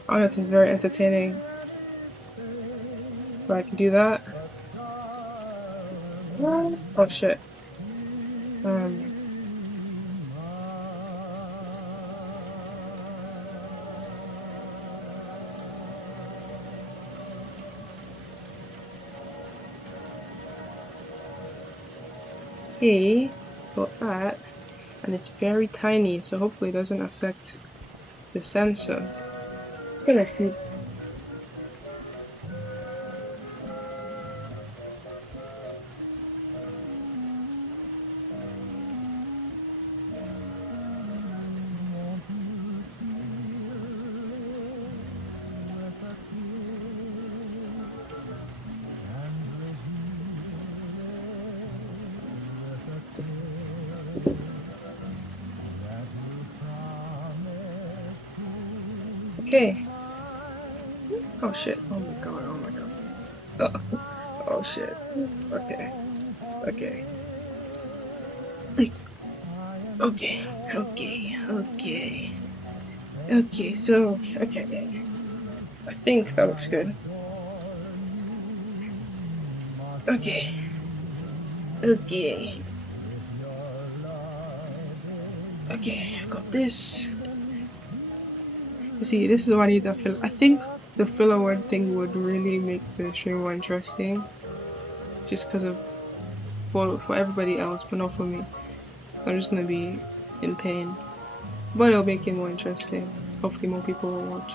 oh, this is very entertaining. But I can do that. Oh shit. Um. Hey, got that, and it's very tiny, so hopefully it doesn't affect the sensor. Gonna keep. Okay. Oh shit. Oh my god. Oh my god. Oh, oh shit. Okay. Okay. Okay. Okay. Okay. Okay. So okay. I think that looks good. Okay. Okay. Okay. I've got this. You see, this is why I need that fill. I think the filler word thing would really make the stream more interesting, just because of for everybody else, but not for me. So I'm just gonna be in pain, but it'll make it more interesting. Hopefully, more people will watch.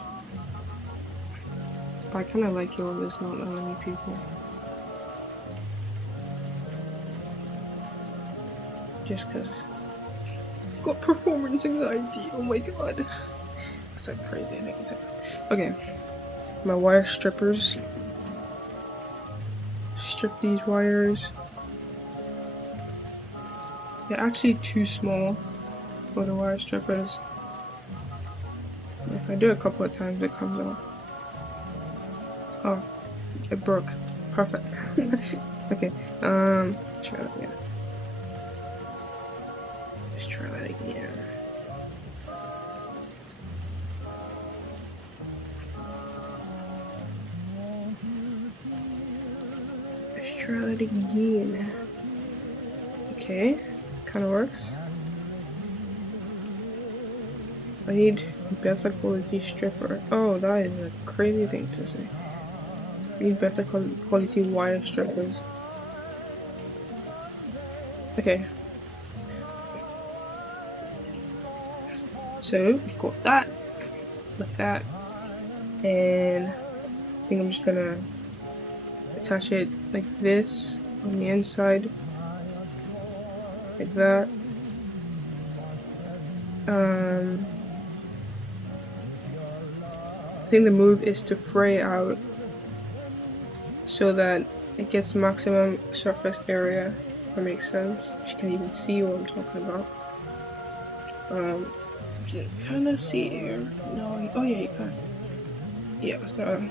But I kind of like it when there's not that many people, just because I've got performance anxiety. Oh my god, it's like crazy. I think it's okay. My wire strippers. Strip these wires. They're actually too small for the wire strippers. If I do it a couple of times, it comes off. Oh, it broke. Perfect. Okay. Let's try that again. Let's try that again. Let's try that again. Okay, kind of works. I need better quality stripper. Oh, that is a crazy thing to say. I need better quality wire strippers. Okay. So, we've got that, like that, and I think I'm just gonna attach it like this on the inside, like that. I think the move is to fray out so that it gets maximum surface area, if that makes sense. You can even see what I'm talking about. You can kind of see here. No, oh yeah, you can. Yeah, so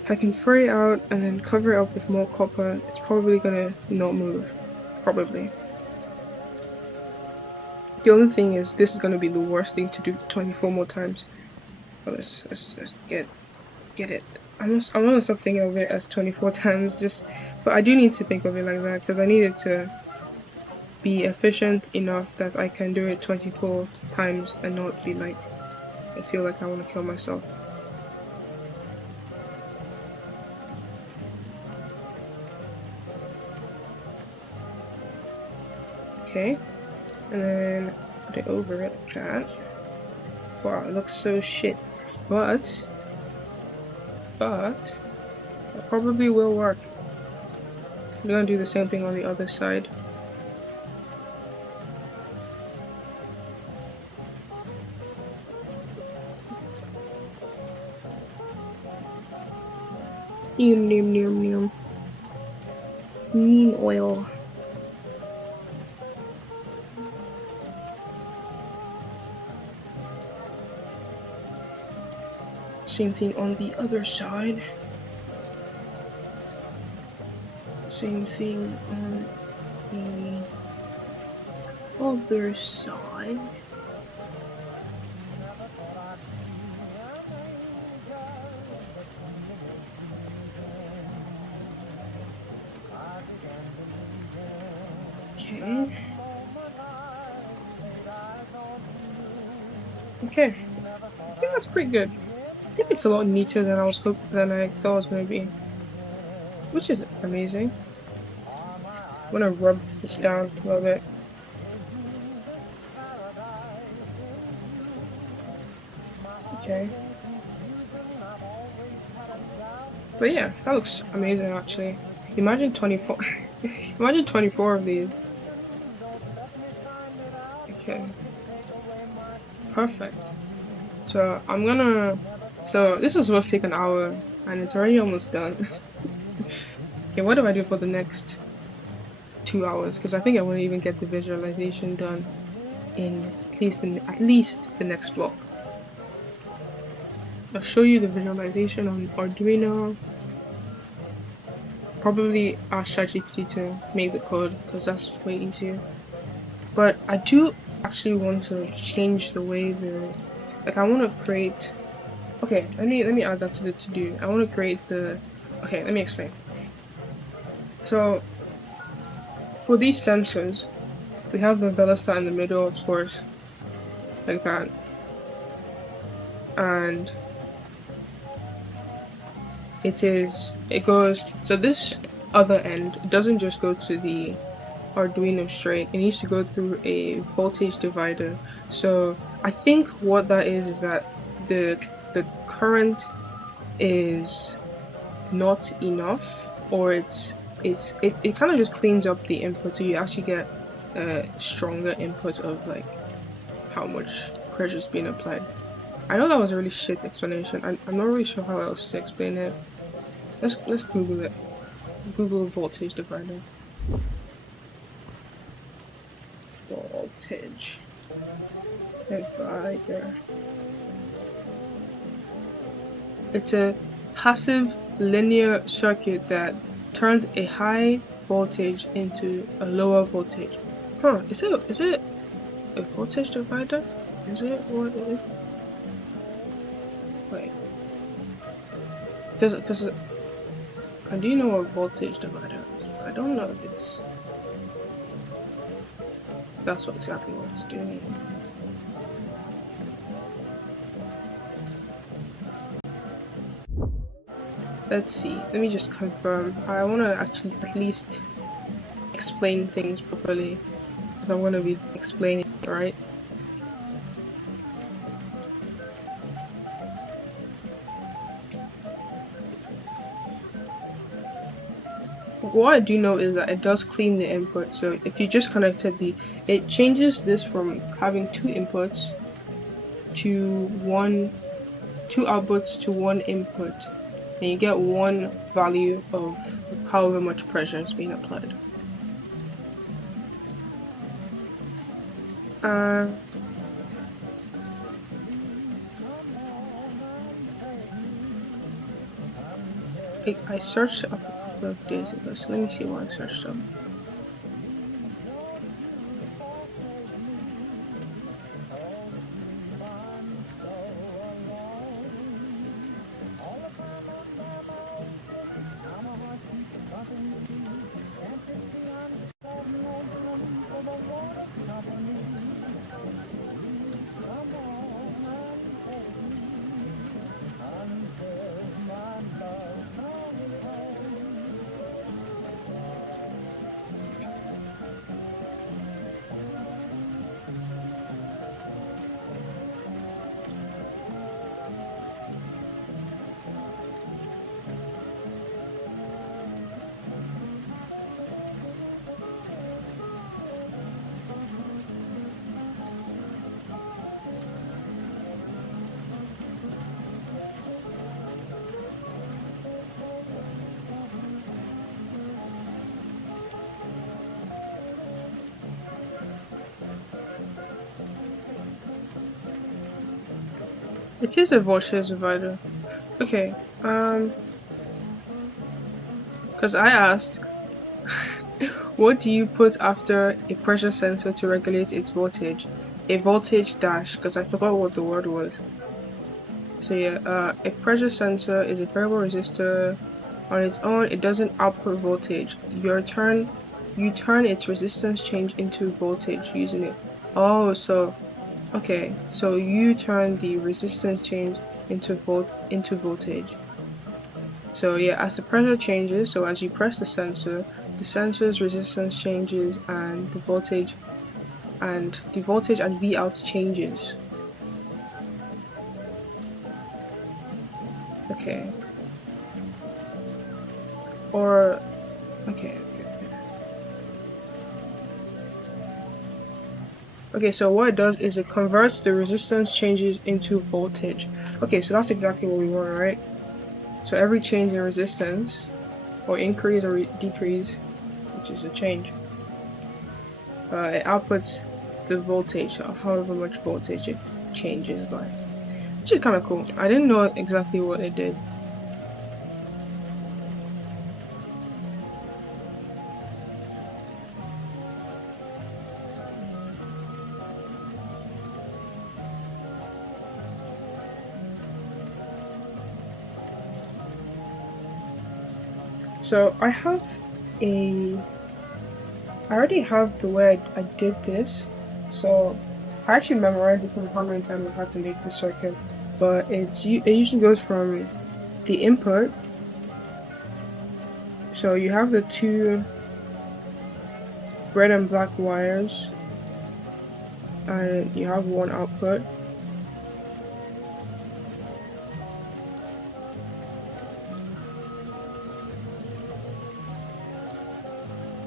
if I can fray out and then cover it up with more copper, it's probably gonna not move. Probably. The only thing is, this is gonna be the worst thing to do 24 more times. But let's get it. I want to stop thinking of it as 24 times. But I do need to think of it like that because I need it to be efficient enough that I can do it 24 times and not be like, I feel like I want to kill myself. Okay, and then put it over it like that. Wow, it looks so shit. But it probably will work. I'm gonna do the same thing on the other side. Neem oil. Same thing on the other side. Same thing on the other side. Okay. Okay. I think that's pretty good. I think it's a lot neater than I thought it was gonna be, which is amazing. I'm gonna rub this down a little bit. Okay. But yeah, that looks amazing actually. Imagine 24 imagine 24 of these. Okay. Perfect. So this was supposed to take an hour and it's already almost done. Okay, what do I do for the next 2 hours? Because I think I won't even get the visualization done in at least the next block. I'll show you the visualization on Arduino. Probably ask ChatGPT to make the code because that's way easier. But I do actually want to change the way I want to create. Okay, let me add that to the to-do. I want to create the. Okay, let me explain. So for these sensors, we have the velocity in the middle, of course, like that, and it goes. So this other end doesn't just go to the Arduino straight. It needs to go through a voltage divider. So I think what that is that the current is not enough, or it kind of just cleans up the input, so you actually get a stronger input of like how much pressure is being applied. I know that was a really shit explanation. I'm not really sure how else to explain it. Let's Google it. Google voltage divider. Voltage divider. It's a passive linear circuit that turns a high voltage into a lower voltage. Huh, is it a voltage divider? Is it what it is? Wait. Because I do know what voltage divider is, but I don't know if that's exactly what it's doing. Let's see. Let me just confirm. I want to actually at least explain things properly. If I'm going to be explaining it, right? What I do know is that it does clean the input. So if you just connected it changes this from having two inputs to two outputs to one input, and you get one value of however much pressure is being applied. I searched up a couple of days ago, so let me see what I searched up. It is a voltage divider. Okay, because I asked What do you put after a pressure sensor to regulate its voltage? A voltage dash, because I forgot what the word was. So yeah, a pressure sensor is a variable resistor. On its own, it doesn't output voltage. You turn its resistance change into voltage using it. Oh, so okay, so you turn the resistance change into voltage. So yeah, as the pressure changes, so as you press the sensor's resistance changes and the voltage and V out changes. Okay. Or okay. Okay, so what it does is it converts the resistance changes into voltage. Okay, so that's exactly what we want, right? So every change in resistance, or increase or decrease, which is a change, it outputs the voltage, or however much voltage it changes by. Which is kind of cool. I didn't know exactly what it did. So I already have the way I did this. So I actually memorized it from how many times I had to make this circuit. But it usually goes from the input. So you have the two red and black wires, and you have one output.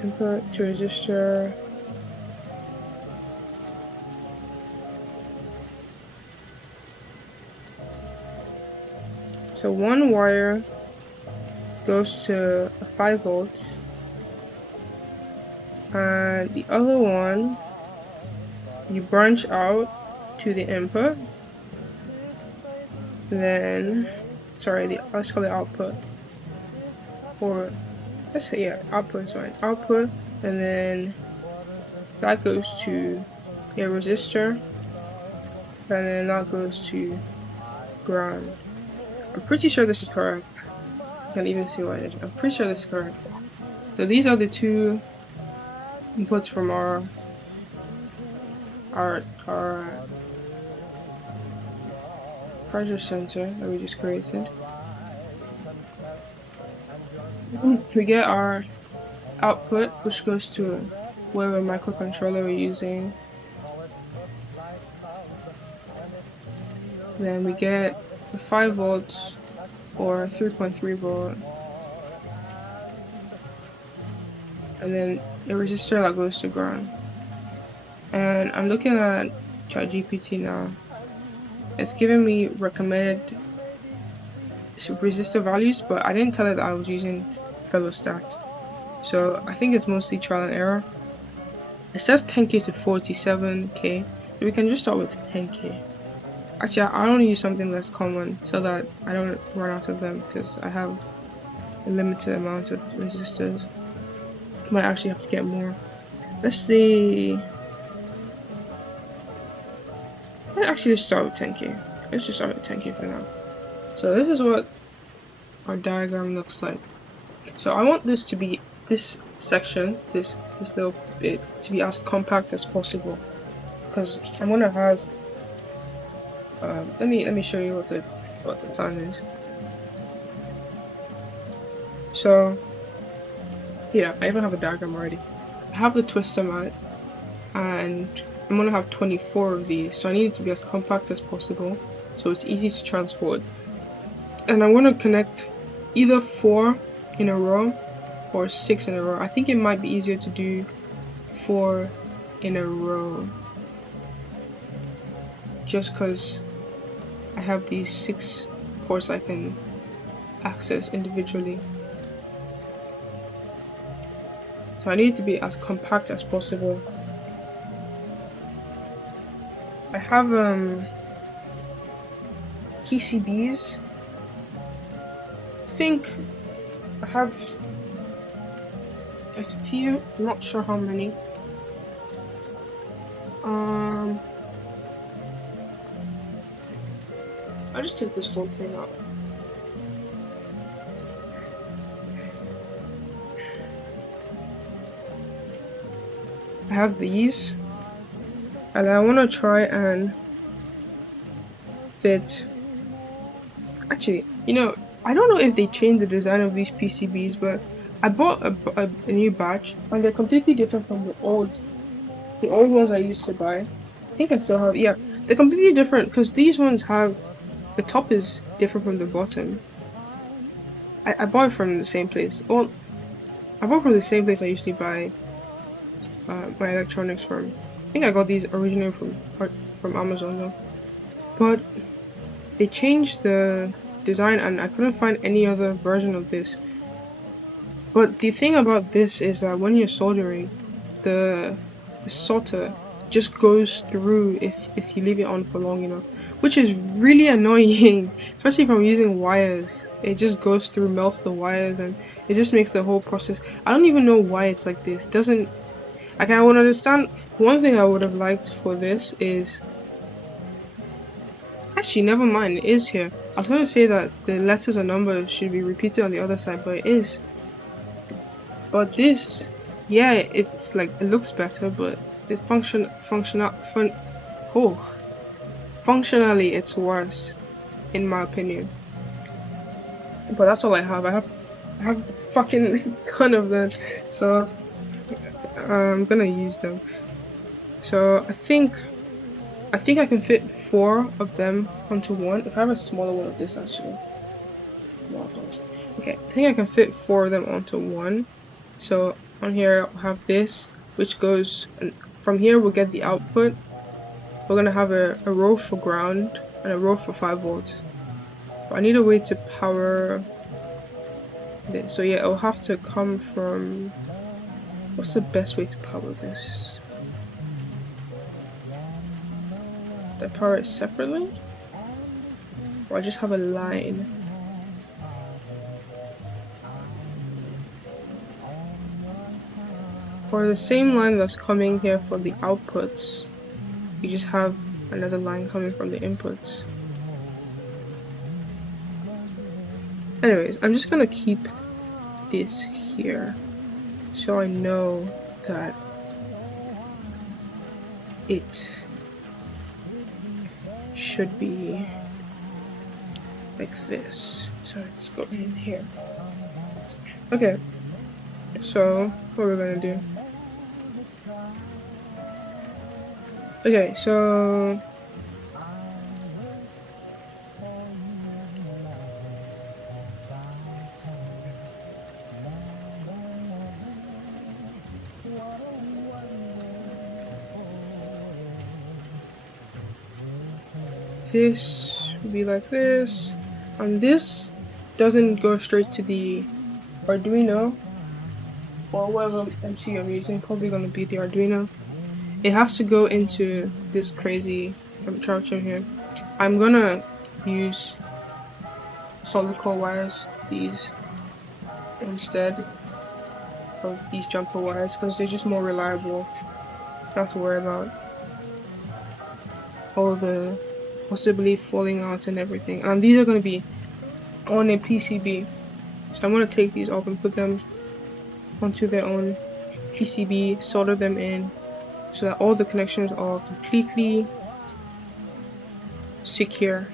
Input to resistor. So one wire goes to a 5 volts, and the other one you branch out to the input. Then, sorry, let's call it output, or let's say yeah, output is fine. Output, and then that goes to a resistor, and then that goes to ground. I'm pretty sure this is correct. I can't even see what it is. I'm pretty sure this is correct. So these are the two inputs from our pressure sensor that we just created. We get our output, which goes to whatever microcontroller we're using. Then we get the 5 volts or 3.3 volt, and then a resistor that goes to ground. And I'm looking at ChatGPT now. It's giving me recommended resistor values, but I didn't tell it that I was using Fellow-Stack. So I think it's mostly trial and error. It says 10k to 47k, so we can just start with 10k. Actually, I want to use something less common so that I don't run out of them, because I have a limited amount of resistors. Might actually have to get more. Let's see. Let's actually just start with 10k. Let's just start with 10k for now. So this is what our diagram looks like. So I want this to be this section, this little bit, to be as compact as possible, because I'm gonna have. Let me show you what the plan is. So yeah, I even have a diagram already. I have the twister mat, and I'm gonna have 24 of these, so I need it to be as compact as possible, so it's easy to transport. And I'm gonna connect either 4 in a row or 6 in a row. I think it might be easier to do 4 in a row, just because I have these 6 ports I can access individually. So I need it to be as compact as possible. I have PCBs. I think I have a few, I'm not sure how many. Um, I'll just take this whole thing out. I have these, and I want to try and fit. Actually, I don't know if they changed the design of these PCBs, but I bought a new batch, and they're completely different from the old ones I used to buy. I think I still have, yeah, they're completely different because these ones have the top is different from the bottom. I bought it from the same place. Well, I bought from the same place I usually buy my electronics from. I think I got these originally from Amazon though, but they changed the design and I couldn't find any other version of this. But the thing about this is that when you're soldering, the solder just goes through if you leave it on for long enough, which is really annoying, especially if I'm using wires. It just goes through, melts the wires, and it just makes the whole process. I don't even know why it's like this. Doesn't like I would understand. One thing I would have liked for this is actually never mind. It is here. I was gonna say that the letters and numbers should be repeated on the other side, but it is. But this, yeah, it's like it looks better, but the functionally it's worse, in my opinion. But that's all I have. I have fucking ton of them, so I'm gonna use them. So I think I can fit 4 of them onto one. If I have a smaller one of this, actually. Okay, I think I can fit 4 of them onto one. So on here I'll have this, which goes, and from here we'll get the output. We're gonna have a row for ground and a row for 5 volts. But I need a way to power this. So yeah, it'll have to come from, what's the best way to power this? Do I power it separately? Or I just have a line? For the same line that's coming here for the outputs, you just have another line coming from the inputs. Anyways, I'm just gonna keep this here so I know that it should be like this. So let's go in here. Okay, so what we're gonna do. Okay, so this would be like this, and this doesn't go straight to the Arduino or whatever MC I'm using, probably gonna be the Arduino. It has to go into this crazy charger here. I'm gonna use solid core wires, these, instead of these jumper wires, because they're just more reliable. Don't have to worry about all the possibly falling out and everything. And these are gonna be on a PCB. So I'm gonna take these off and put them onto their own PCB, solder them in, so that all the connections are completely secure.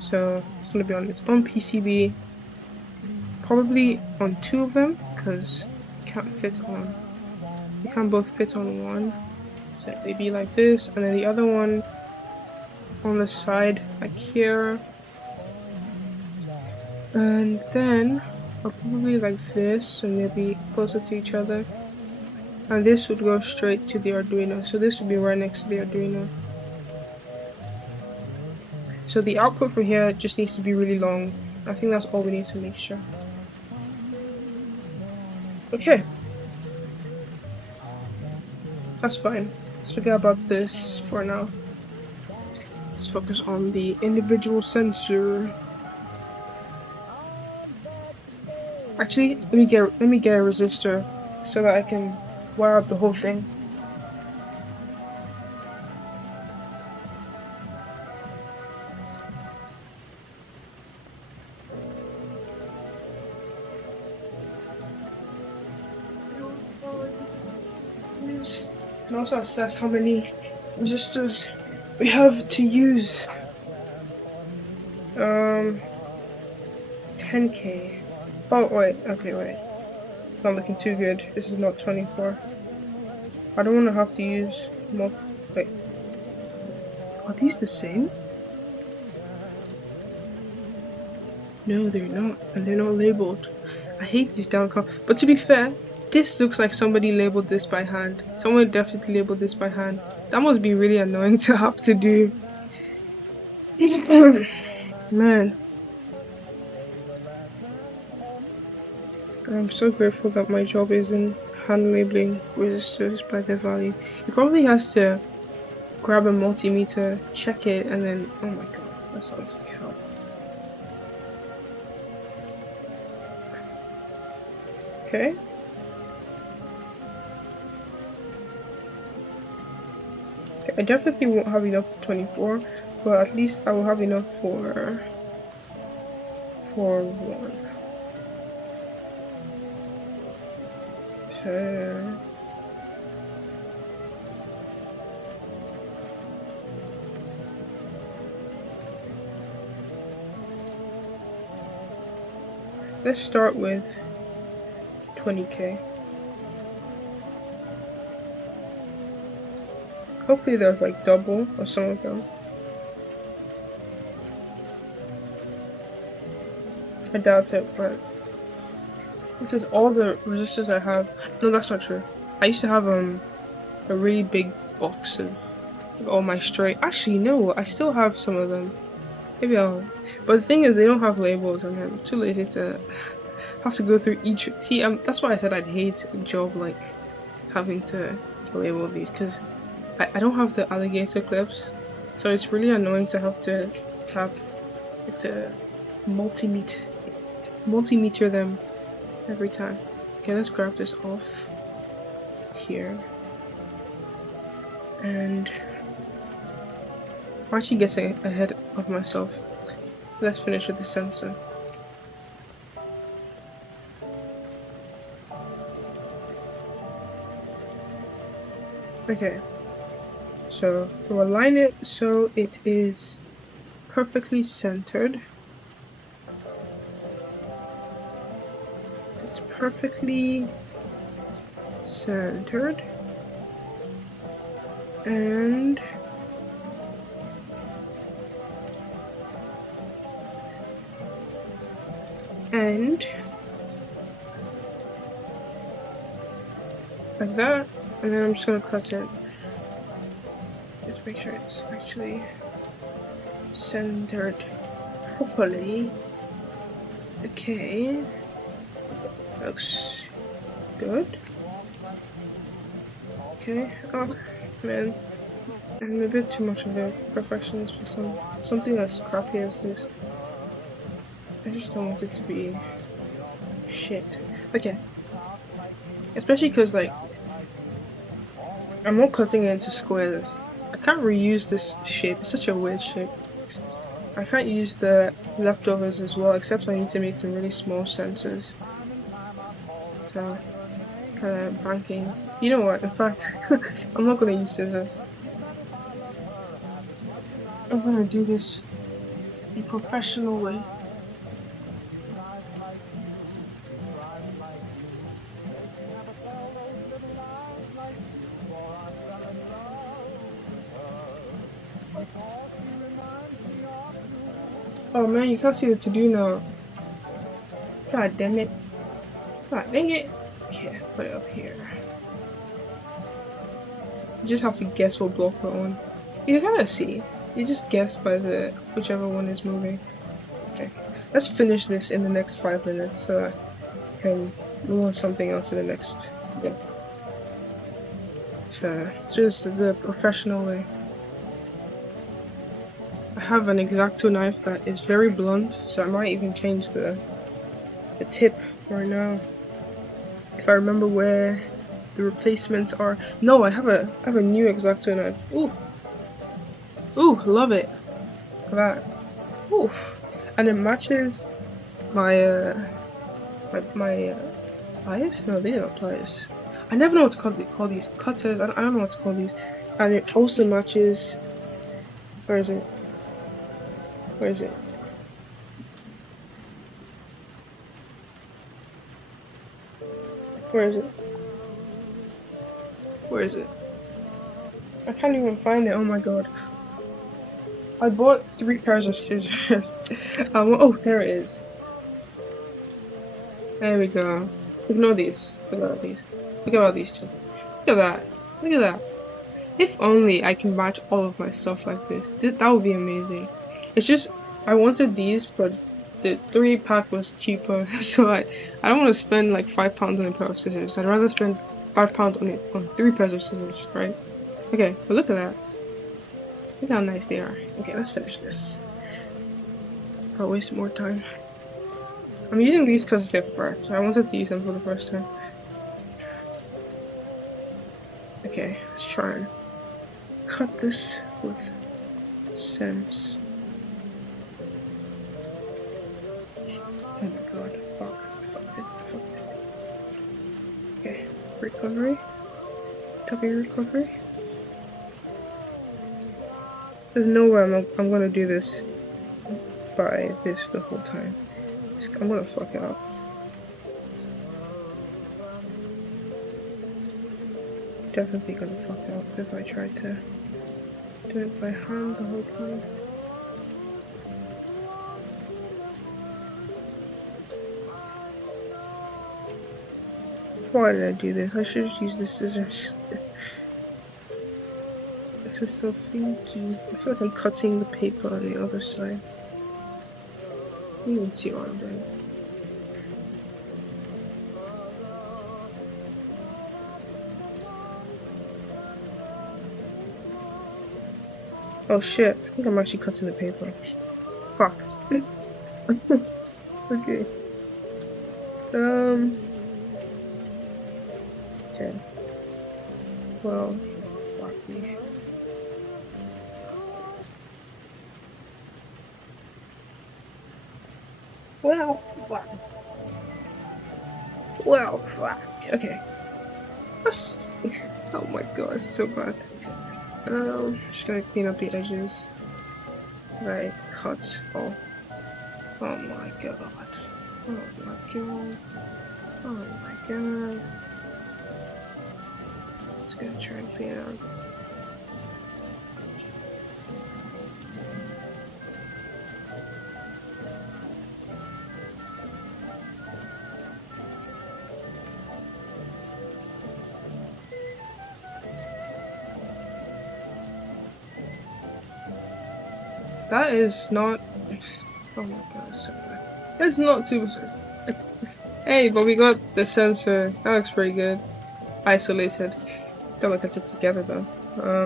So it's gonna be on its own PCB, probably on 2 of them, because you can't both fit on one. So they be like this, and then the other one on the side, like here. And then I'll probably like this, and they'll be closer to each other. And this would go straight to the Arduino, so this would be right next to the Arduino. So the output from here just needs to be really long. I think that's all we need to make sure. Okay. That's fine. Let's forget about this for now. Let's focus on the individual sensor. Actually, let me get a resistor so that I can wire up the whole thing. You can also assess how many resistors we have to use. 10K. Oh wait, okay, wait. Not looking too good. This is not 24. I don't want to have to use multi. Wait, are these the same? No, they're not, and they're not labeled. I hate these down cards. But to be fair, this looks like somebody labeled this by hand. Someone definitely labeled this by hand. That must be really annoying to have to do. Man, I'm so grateful that my job isn't hand labeling resistors by their value. He probably has to grab a multimeter, check it, and then, oh my god, that sounds like hell. Okay. I definitely won't have enough for 24, but at least I will have enough for one. So let's start with 20K. Hopefully there's like double or some of them. I doubt it, but this is all the resistors I have. No, that's not true. I used to have a really big box of all my stray. Actually, no, I still have some of them. Maybe I'll. But the thing is, they don't have labels, and I'm too lazy to have to go through each. See, that's why I said I'd hate a job like having to label these, because I don't have the alligator clips, so it's really annoying to have to multimeter them every time. Okay, let's grab this off here, and I'm actually getting ahead of myself. Let's finish with the sensor. Okay, so we'll align it so it is perfectly centered. It's perfectly centered, and like that, and then I'm just gonna cut it. Just make sure it's actually centered properly. Okay, looks good. Okay, oh man, I'm a bit too much of a perfectionist for something as crappy as this. I just don't want it to be shit. Okay, especially because like I'm not cutting it into squares. I can't reuse this shape. It's such a weird shape. I can't use the leftovers as well, except I need to make some really small sensors. So, kind of banking. You know what? In fact, I'm not gonna use scissors. I'm gonna do this a professional way. Oh man, you can't see the to-do now. God damn it. God dang it. Okay, put it up here. You just have to guess what block we're on. You kind of see. You just guess by the whichever one is moving. Okay, let's finish this in the next 5 minutes so I can move on something else in the next bit. So, just the professional way. I have an X-Acto knife that is very blunt, so I might even change the the tip right now. If I remember where the replacements are. No, I have a new X-Acto knife. Ooh, ooh, love it. Look at that. Oof, and it matches my pliers. No, these are not pliers. I never know what to call these cutters. I don't know what to call these. And it also matches. Where is it? Where is it? Where is it? Where is it? I can't even find it. Oh my god. I bought 3 pairs of scissors. Oh, there it is. There we go. Ignore these. Forget about these. Forget about these two. Look at that. Look at that. If only I can match all of my stuff like this. That would be amazing. It's just, I wanted these, but the 3-pack was cheaper. So I don't want to spend like £5 on a pair of scissors. I'd rather spend £5 on 3 pairs of scissors, right? Okay, but look at that. Look how nice they are. Okay, let's finish this. If I waste more time. I'm using these because they're fresh. So I wanted to use them for the first time. Okay, let's try and cut this with sense. Oh my god, fuck. I fucked it. Okay, recovery. W recovery. There's no way I'm gonna do this by this the whole time. I'm gonna fuck it up. Definitely gonna fuck it up if I try to do it by hand the whole time. Why did I do this? I should just use the scissors. This is so finicky. I feel like I'm cutting the paper on the other side. You can see what I'm doing. Oh shit, I think I'm actually cutting the paper. Fuck. Okay. 10. Well, fuck me. Well, fuck. Well, fuck. Okay. That's... Oh my god, it's so bad. Just gonna clean up the edges that I cut off. Oh my god. Oh my god. Oh my god. Just gonna try and clean it up. That is not. Oh my god, it's so bad. It's not too bad. Hey, but we got the sensor. That looks pretty good. Isolated. Don't look at it together though.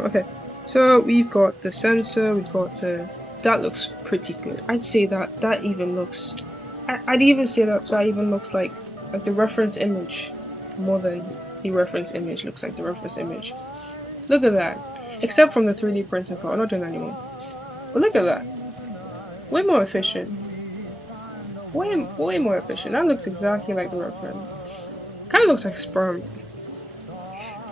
Okay, so we've got the sensor. We've got the. That looks pretty good. I'd say that even looks. I'd even say that even looks like the reference image more than the reference image looks like the reference image. Look at that. Except from the 3D printer part. I'm not doing that anymore. But look at that. Way more efficient. Way more efficient. That looks exactly like the reference. Kind of looks like sperm.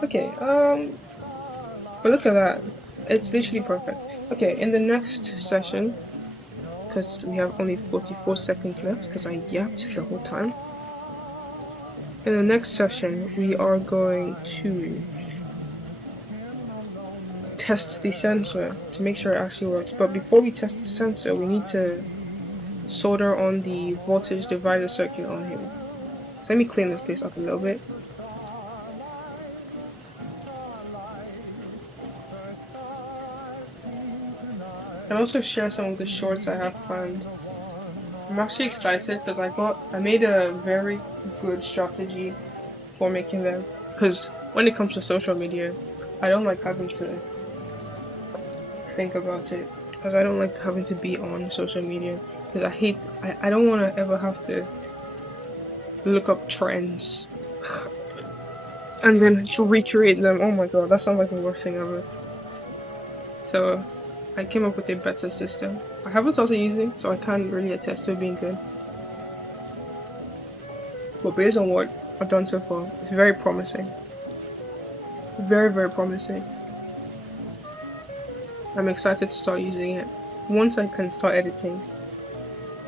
Okay, but look at that. It's literally perfect. Okay, in the next session, because we have only 44 seconds left, because I yapped the whole time. In the next session, we are going to test the sensor to make sure it actually works. But before we test the sensor, we need to solder on the voltage divider circuit on him. So let me clean this place up a little bit. And also share some of the shorts I have planned. I'm actually excited because I made a very good strategy for making them. Because when it comes to social media, I don't like having to think about it. Because I don't like having to be on social media. Because I don't want to ever have to look up trends, and then to recreate them. Oh my god, that sounds like the worst thing ever. So I came up with a better system. I haven't started using, so I can't really attest to it being good. But based on what I've done so far, it's very promising. Very, very promising. I'm excited to start using it. Once I can start editing,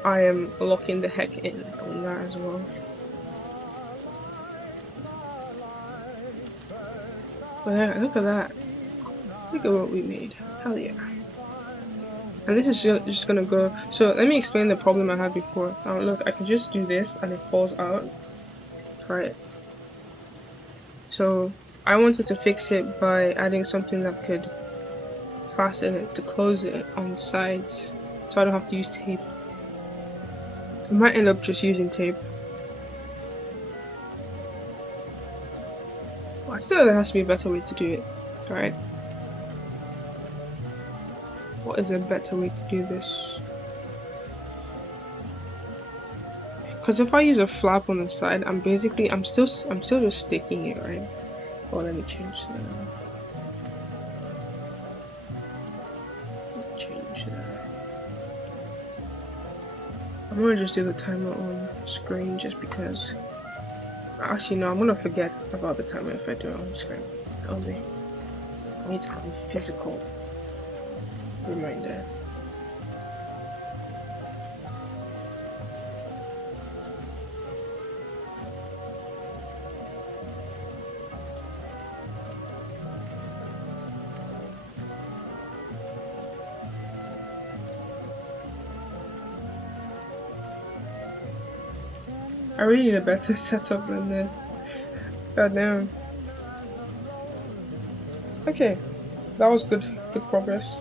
I am locking the heck in on that as well. But yeah, look at that. Look at what we made. Hell yeah. And this is just gonna go. So let me explain the problem I had before. Now look, I can just do this and it falls out. Right. So I wanted to fix it by adding something that could fasten it to close it on the sides, so I don't have to use tape. I might end up just using tape. Well, I feel like there has to be a better way to do it. Right. What is a better way to do this? Because if I use a flap on the side, I'm still just sticking it, right? Oh, let me change that. I'm gonna just do the timer on screen just because. Actually, no, I'm gonna forget about the timer if I do it on the screen. I need to have a physical reminder. I really need a better setup than this. God damn. Okay, that was good progress.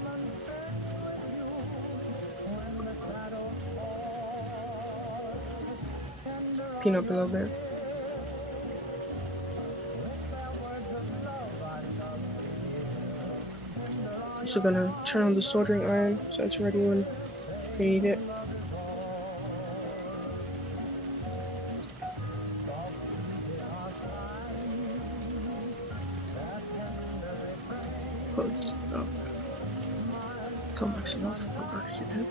Clean up a little bit. Also gonna turn on the soldering iron so it's ready when we need it. Close. Oh. Come back off by accident.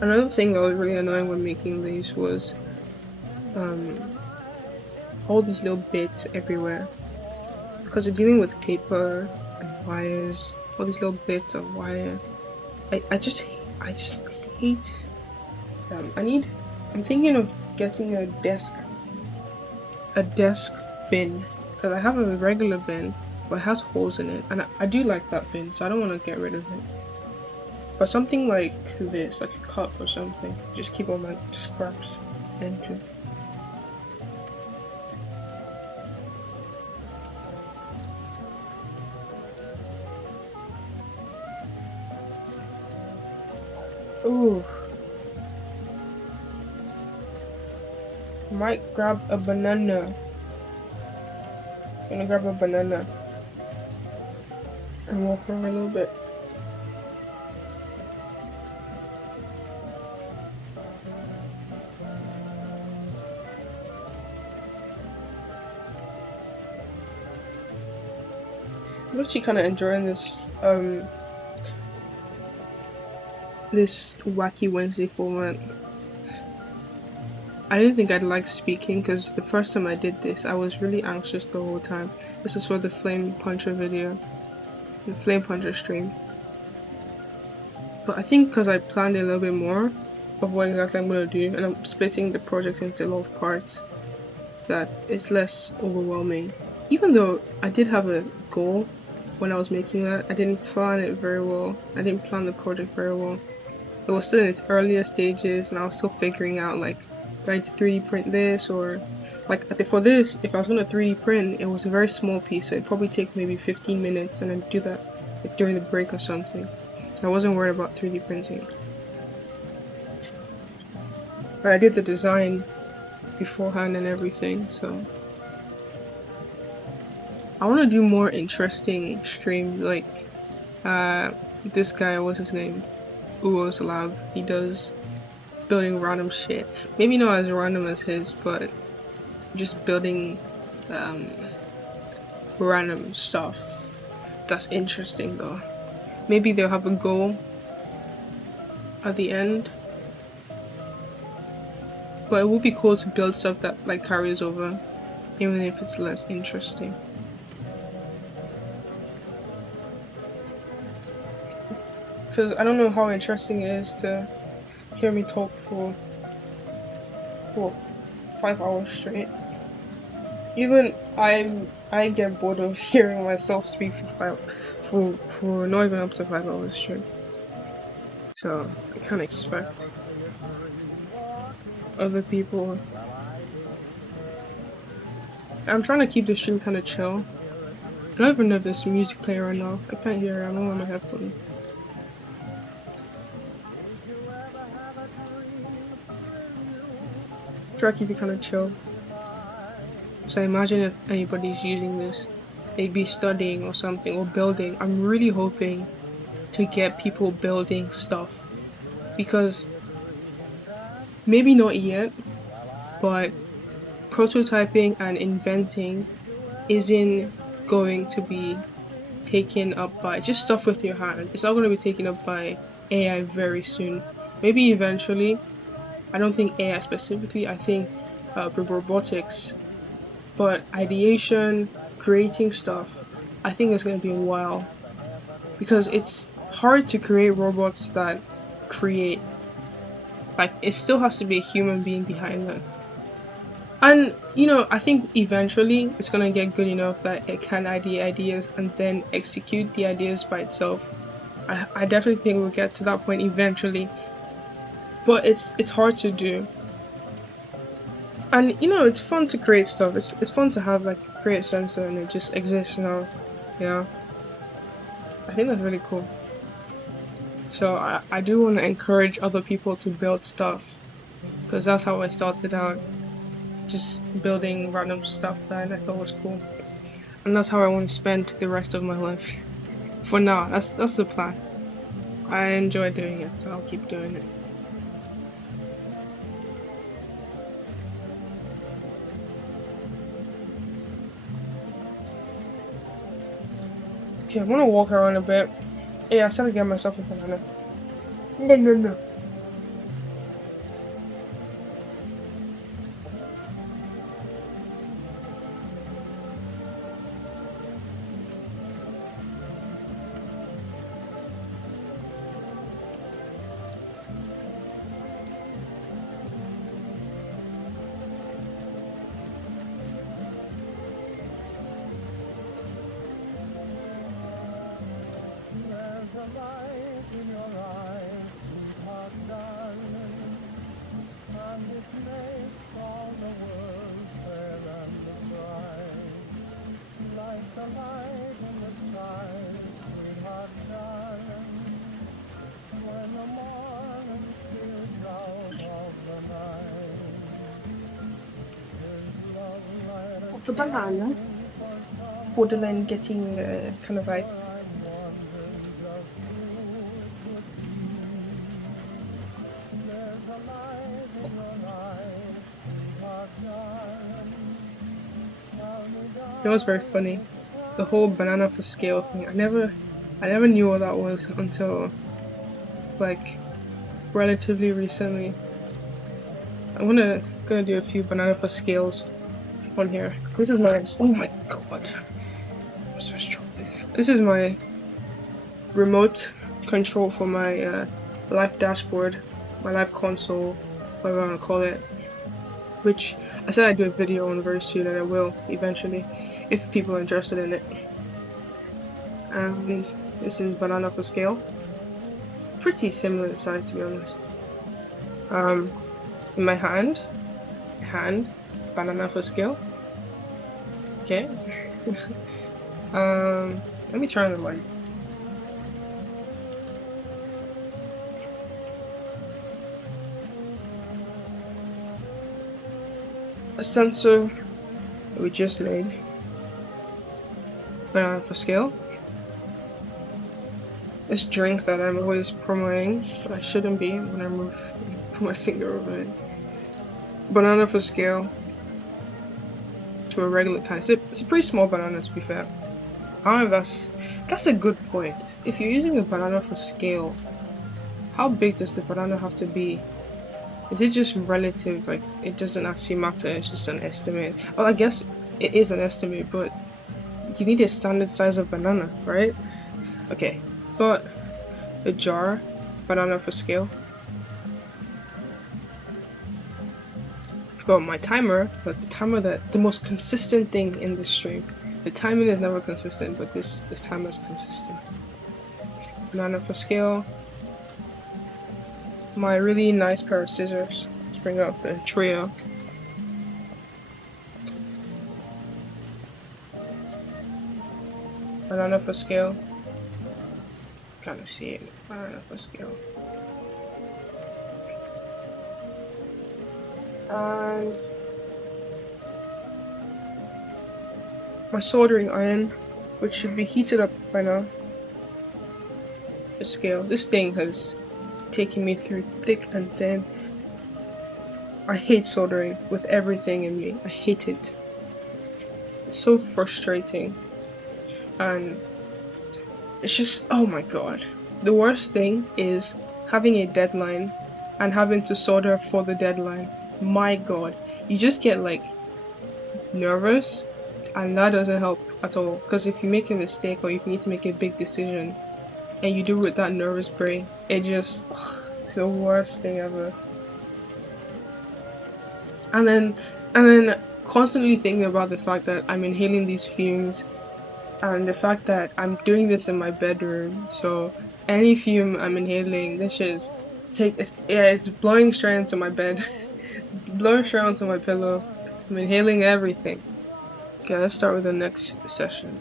Another thing that was really annoying when making these was all these little bits everywhere. Because we're dealing with paper and wires, all these little bits of wire. I just hate them. I'm thinking of getting a desk bin, because I have a regular bin but it has holes in it, and I do like that bin, so I don't want to get rid of it. But something like this, like a cup or something, just keep all my scraps into. Ooh. Might grab a banana. Gonna grab a banana and walk around a little bit. I'm actually kind of enjoying this this wacky Wednesday format. I didn't think I'd like speaking because the first time I did this, I was really anxious the whole time. This is for the Flame Puncher video, the Flame Puncher stream. But I think because I planned a little bit more of what exactly I'm going to do, and I'm splitting the project into a lot of parts, that it's less overwhelming. Even though I did have a goal when I was making that, I didn't plan it very well. I didn't plan the project very well. It was still in its earlier stages, and I was still figuring out, like, do I need to 3D print this, or like for this, if I was gonna 3D print, it was a very small piece, so it'd probably take maybe 15 minutes, and then do that like, during the break or something. I wasn't worried about 3D printing. But I did the design beforehand and everything, so I want to do more interesting streams, like This guy, what's his name? Uo's Lab. He does building random shit. Maybe not as random as his, but just building um random stuff. That's interesting though. Maybe they'll have a goal at the end, but it would be cool to build stuff that like carries over, even if it's less interesting. Because I don't know how interesting it is to hear me talk for what 5 hours straight. Even I get bored of hearing myself speak for not even up to 5 hours straight. So I can't expect other people. I'm trying to keep the stream kind of chill. I don't even know if there's music playing right now. I can't hear it. I'm on my headphones. Try to keep it kind of chill. So imagine if anybody's using this, they'd be studying or something or building. I'm really hoping to get people building stuff, because maybe not yet, but prototyping and inventing isn't going to be taken up by just stuff with your hand. It's not going to be taken up by AI very soon. Maybe eventually. I don't think AI specifically. I think robotics, but ideation, creating stuff, I think it's going to be a while, because it's hard to create robots that create. Like, it still has to be a human being behind them. And, I think eventually it's going to get good enough that it can idea ideas and then execute the ideas by itself. I definitely think we'll get to that point eventually. But it's hard to do. And, it's fun to create stuff. It's fun to have, like, create a sensor and it just exists now. Yeah. I think that's really cool. So I do want to encourage other people to build stuff, because that's how I started out. Just building random stuff that I thought was cool. And that's how I want to spend the rest of my life. For now, that's the plan. I enjoy doing it, so I'll keep doing it. Okay, I'm gonna walk around a bit. Yeah, I said to get myself a banana. No. The banana. It's borderline getting kind of like. It was very funny. The whole banana for scale thing. I never knew what that was until like relatively recently. I'm gonna do a few banana for scales on here. This is my oh my god. I'm so strong. This is my remote control for my live dashboard, my live console, whatever I want to call it. Which I said I'd do a video on very soon, and I will eventually, if people are interested in it. And this is banana for scale. Pretty similar in size, to be honest. In my hand, banana for scale. Okay. Let me turn the light. A sensor that we just made. Banana for scale. this drink that I'm always promoting, but I shouldn't be when I move, put my finger over it. Banana for scale to a regular kind. It's a pretty small banana, to be fair. I don't know if that's a good point. If you're using a banana for scale, how big does the banana have to be? Is it just relative? Like it doesn't actually matter. It's just an estimate. Well, I guess it is an estimate, but you need a standard size of banana, right? Okay, got a jar, banana for scale. I've got my timer, but the timer the most consistent thing in this stream. The timing is never consistent, but this timer is consistent. Banana for scale. My really nice pair of scissors. Let's bring up the trio. Banana for scale. Kind of see it. Banana for scale. And my soldering iron, which should be heated up by now. For scale. This thing has taken me through thick and thin. I hate soldering with everything in me. I hate it. It's so frustrating. And it's just, oh my god. The worst thing is having a deadline and having to solder for the deadline. My god. You just get like nervous, and that doesn't help at all. Because if you make a mistake or if you need to make a big decision and you do it with that nervous brain, it just, it's the worst thing ever. And then constantly thinking about the fact that I'm inhaling these fumes and the fact that I'm doing this in my bedroom, so any fume I'm inhaling, this shit is it's blowing straight into my bed. Blowing straight onto my pillow. I'm inhaling everything. Okay, let's start with the next session.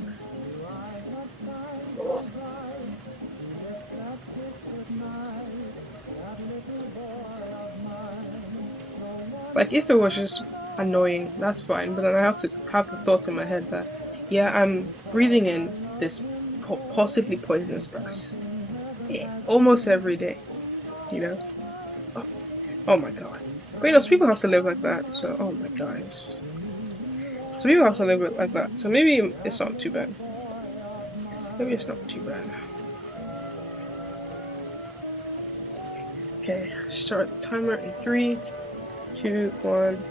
Like, if it was just annoying, that's fine, but then I have to have the thought in my head that, yeah, I'm breathing in this possibly poisonous gas almost every day, you know? Oh my god. But you know, some people have to live like that, so, oh my god. Some people have to live like that, so maybe it's not too bad. Maybe it's not too bad. Okay, start the timer in 3, 2, 1.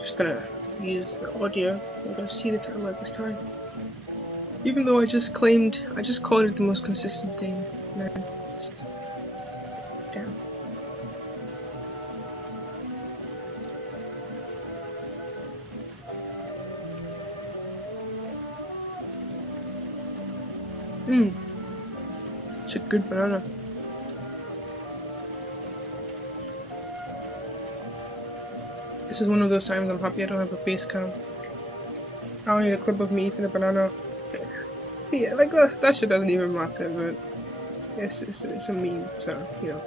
Just gonna use the audio. We're gonna see the timer this time. Even though I just called it the most consistent thing, man. Damn. It's a good banana. This is one of those times I'm happy I don't have a face cam. I don't need a clip of me eating a banana. Yeah, like that shit doesn't even matter, but it's a meme, so, you know.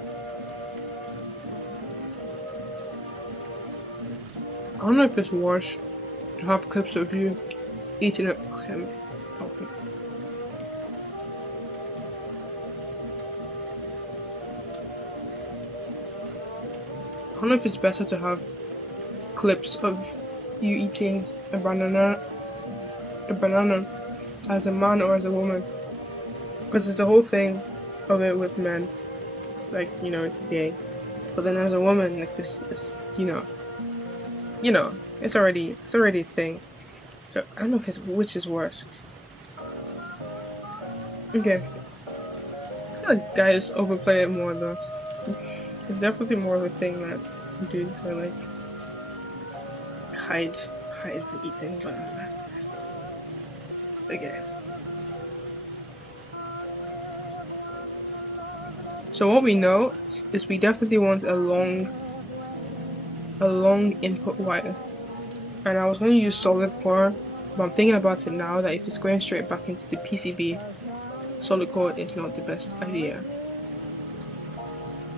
I don't know if it's worse to have clips of you eating it. Okay. I don't know if it's better to have clips of you eating a banana as a man or as a woman, because there's a whole thing of it with men, like, you know, it's gay, but then as a woman, like, this you know, it's already a thing. So I don't know if which is worse. Okay, I feel like guys overplay it more though. It's definitely more of a thing that dudes are like hide from eating banana. Okay. So what we know is we definitely want a long input wire. And I was going to use solid core, but I'm thinking about it now that if it's going straight back into the PCB, solid core is not the best idea.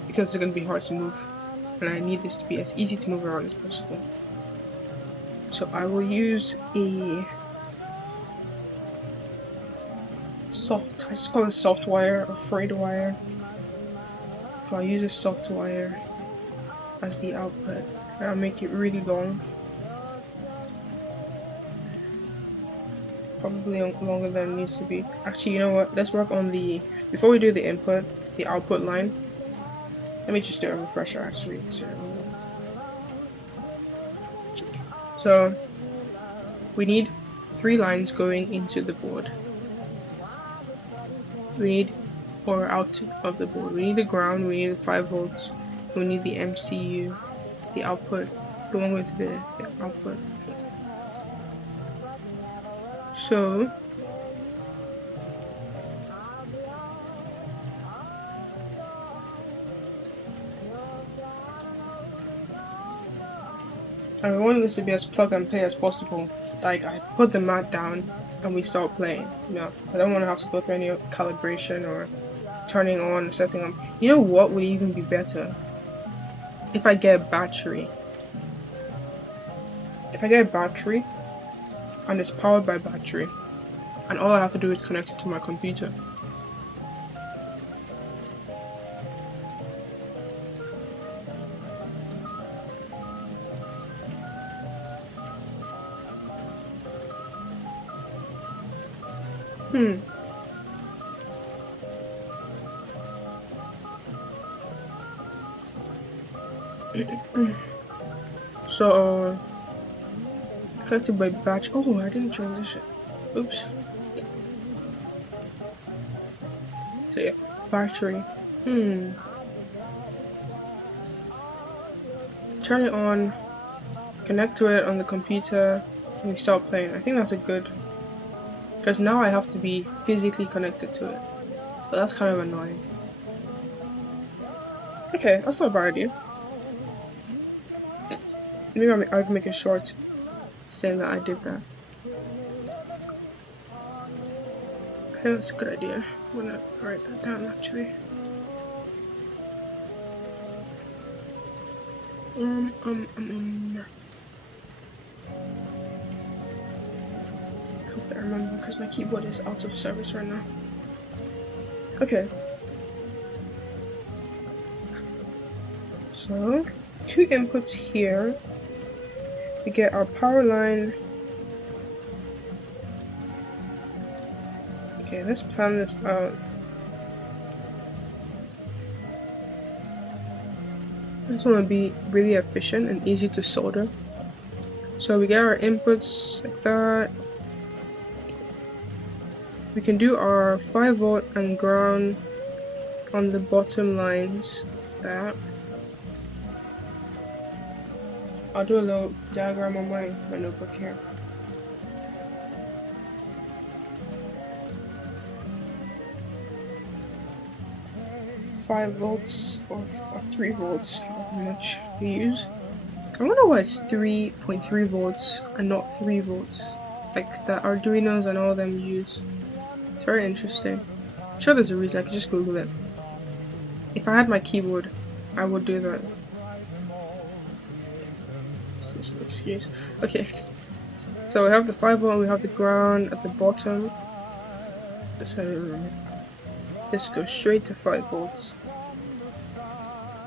Because it's going to be hard to move. And I need this to be as easy to move around as possible. So I will use a soft. I just call it soft wire or frayed wire. So I'll use a soft wire as the output, and I'll make it really long. Probably longer than it needs to be. Actually, you know what? Let's work on the, before we do the input, the output line. Let me just do a refresher actually. So we need 3 lines going into the board. We need, or out of the board. We need the ground, we need the 5 volts, we need the MCU, the output, the one going to the output. So I want this to be as plug and play as possible. Like, I put the mat down and we start playing. You know, I don't want to have to go through any calibration or turning on, setting up. You know what would even be better? If I get a battery. If I get a battery and it's powered by battery, and all I have to do is connect it to my computer. So, connected by batch. Oh, I didn't transition. Oops. So yeah, battery. Turn it on, connect to it on the computer, and we start playing. I think that's a good, because now I have to be physically connected to it. But that's kind of annoying. Okay, that's not a bad idea. Maybe I can make a short saying that I did that. I think that's a good idea. I'm gonna write that down actually. Hope I remember because my keyboard is out of service right now. Okay. So, 2 inputs here. We get our power line. Okay, let's plan this out. I just want to be really efficient and easy to solder. So we get our inputs like that. We can do our 5 volt and ground on the bottom lines like that. I'll do a little diagram on my notebook here. $5 or 3 volts, how much we use. I wonder why it's 3.3 volts and not 3 volts, like the Arduinos and all of them use. It's very interesting. I'm sure there's a reason, I could just Google it. If I had my keyboard, I would do that. This is an excuse. Okay, so we have the 5 volt, we have the ground at the bottom. So this goes straight to 5 volts.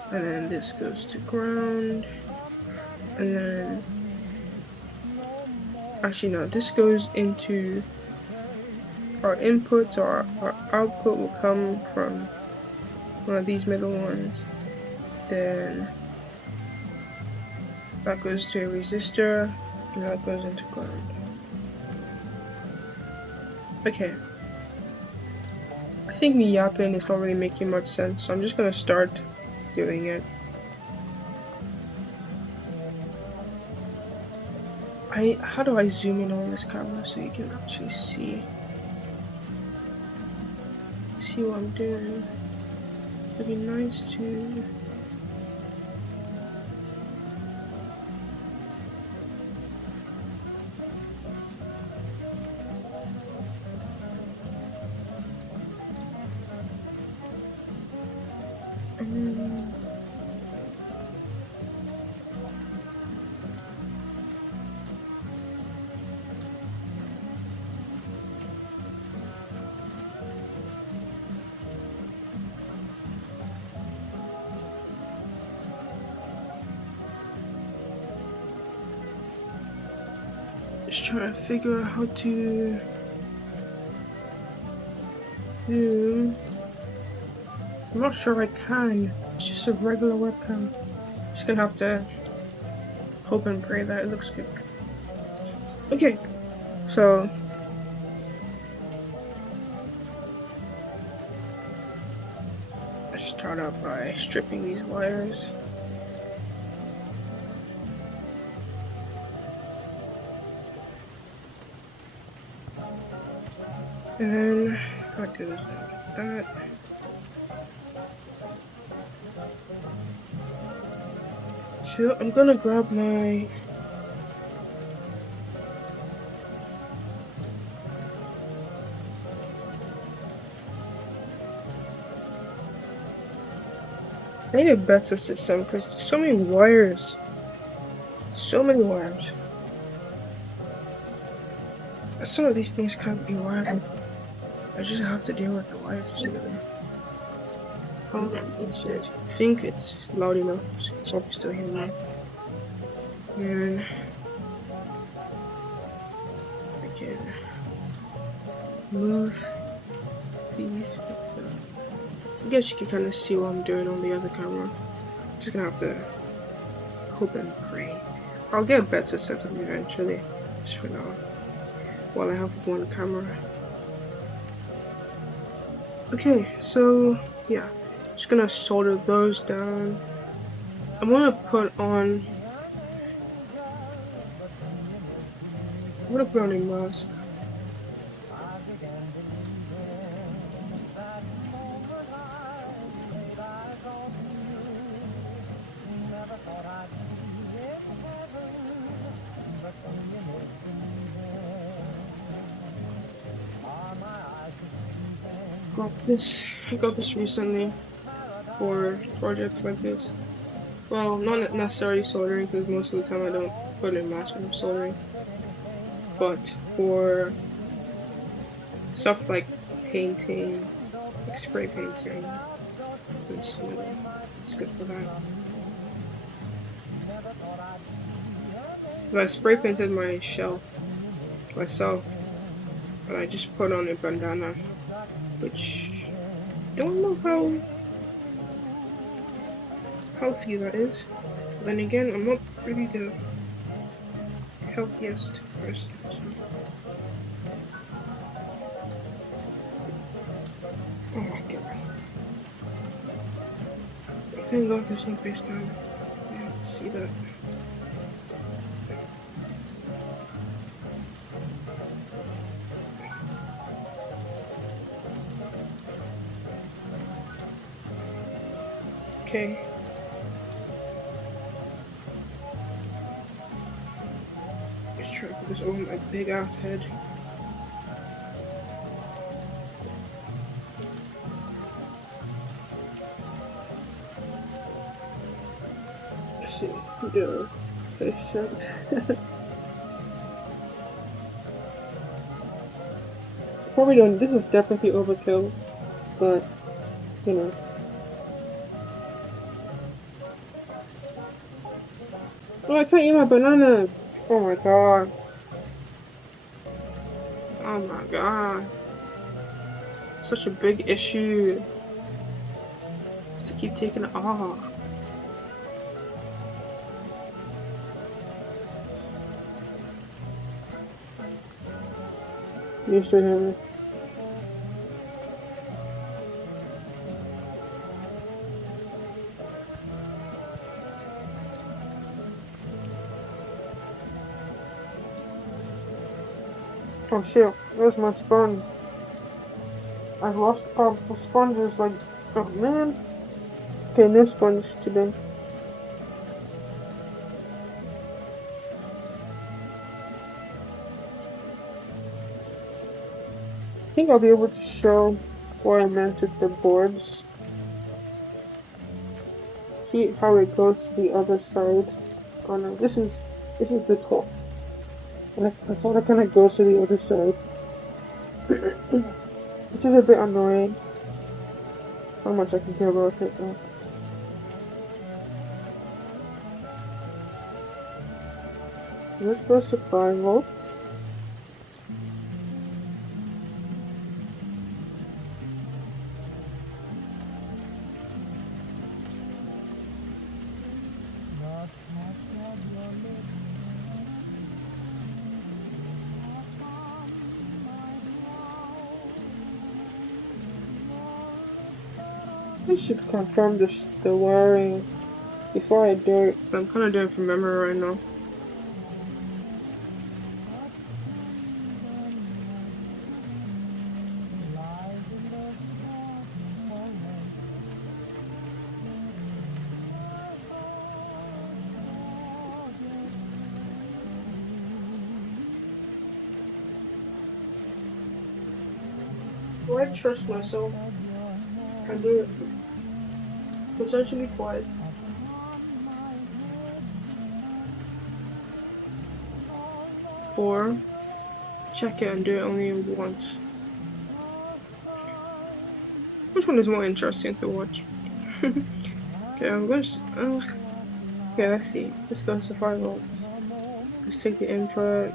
And then this goes to ground. And then, actually no, this goes into our inputs, or our output will come from one of these middle ones. Then that goes to a resistor, and that goes into ground. Okay. I think me yapping is not really making much sense, so I'm just gonna start doing it. How do I zoom in on this camera so you can actually see what I'm doing? It'd be nice to Just trying to figure out how to do. I'm not sure I can. It's just a regular webcam. Just gonna have to hope and pray that it looks good. Okay, so I start out by stripping these wires. And then that goes in like that. So I'm gonna grab my I need a better system because there's so many wires. So many wires. Some of these things can't be wired. I just have to deal with the wires together. I think it's loud enough. So I'm still hearing me. And I can move these. I guess you can kind of see what I'm doing on the other camera. Just gonna have to hope and pray. I'll get a better setup eventually. Just for now, while I have one camera. Okay, so yeah, just gonna solder those down. I'm gonna put on a mask. I got this recently for projects like this. Well, not necessarily soldering because most of the time I don't put in mask when I'm soldering. But for stuff like painting, like spray painting, and soldering, it's good for that. I spray painted my shelf myself, and I just put on a bandana, which I don't know how healthy that is. But then again, I'm not really the healthiest person. So. Oh my god. Thank God there's no FaceTime. I have to see that. Okay. Let's try to put this over my big ass head. Let's see. Go. Face shut. Probably don't. This is definitely overkill, but you know. Oh, I can't eat my banana. Oh my god. Oh my god. Such a big issue. Just to keep taking it off. You should have it. Oh shit, where's my sponge? I've lost the sponge is like, oh man. Okay, no sponge today. I think I'll be able to show where I mounted the boards. See how it goes to the other side. Oh no, this is the top. That's how it kind of goes to the other side. Which is a bit annoying. So much I can do about it now. So this goes to 5 volts. I should confirm the wiring before I do it. So I'm kind of doing it from memory right now. Do I trust myself? I do it. It's actually quiet. Or check it and do it only once. Which one is more interesting to watch? Okay, I'm going to. Okay, let's see. This goes to 5 volts. Let's take the input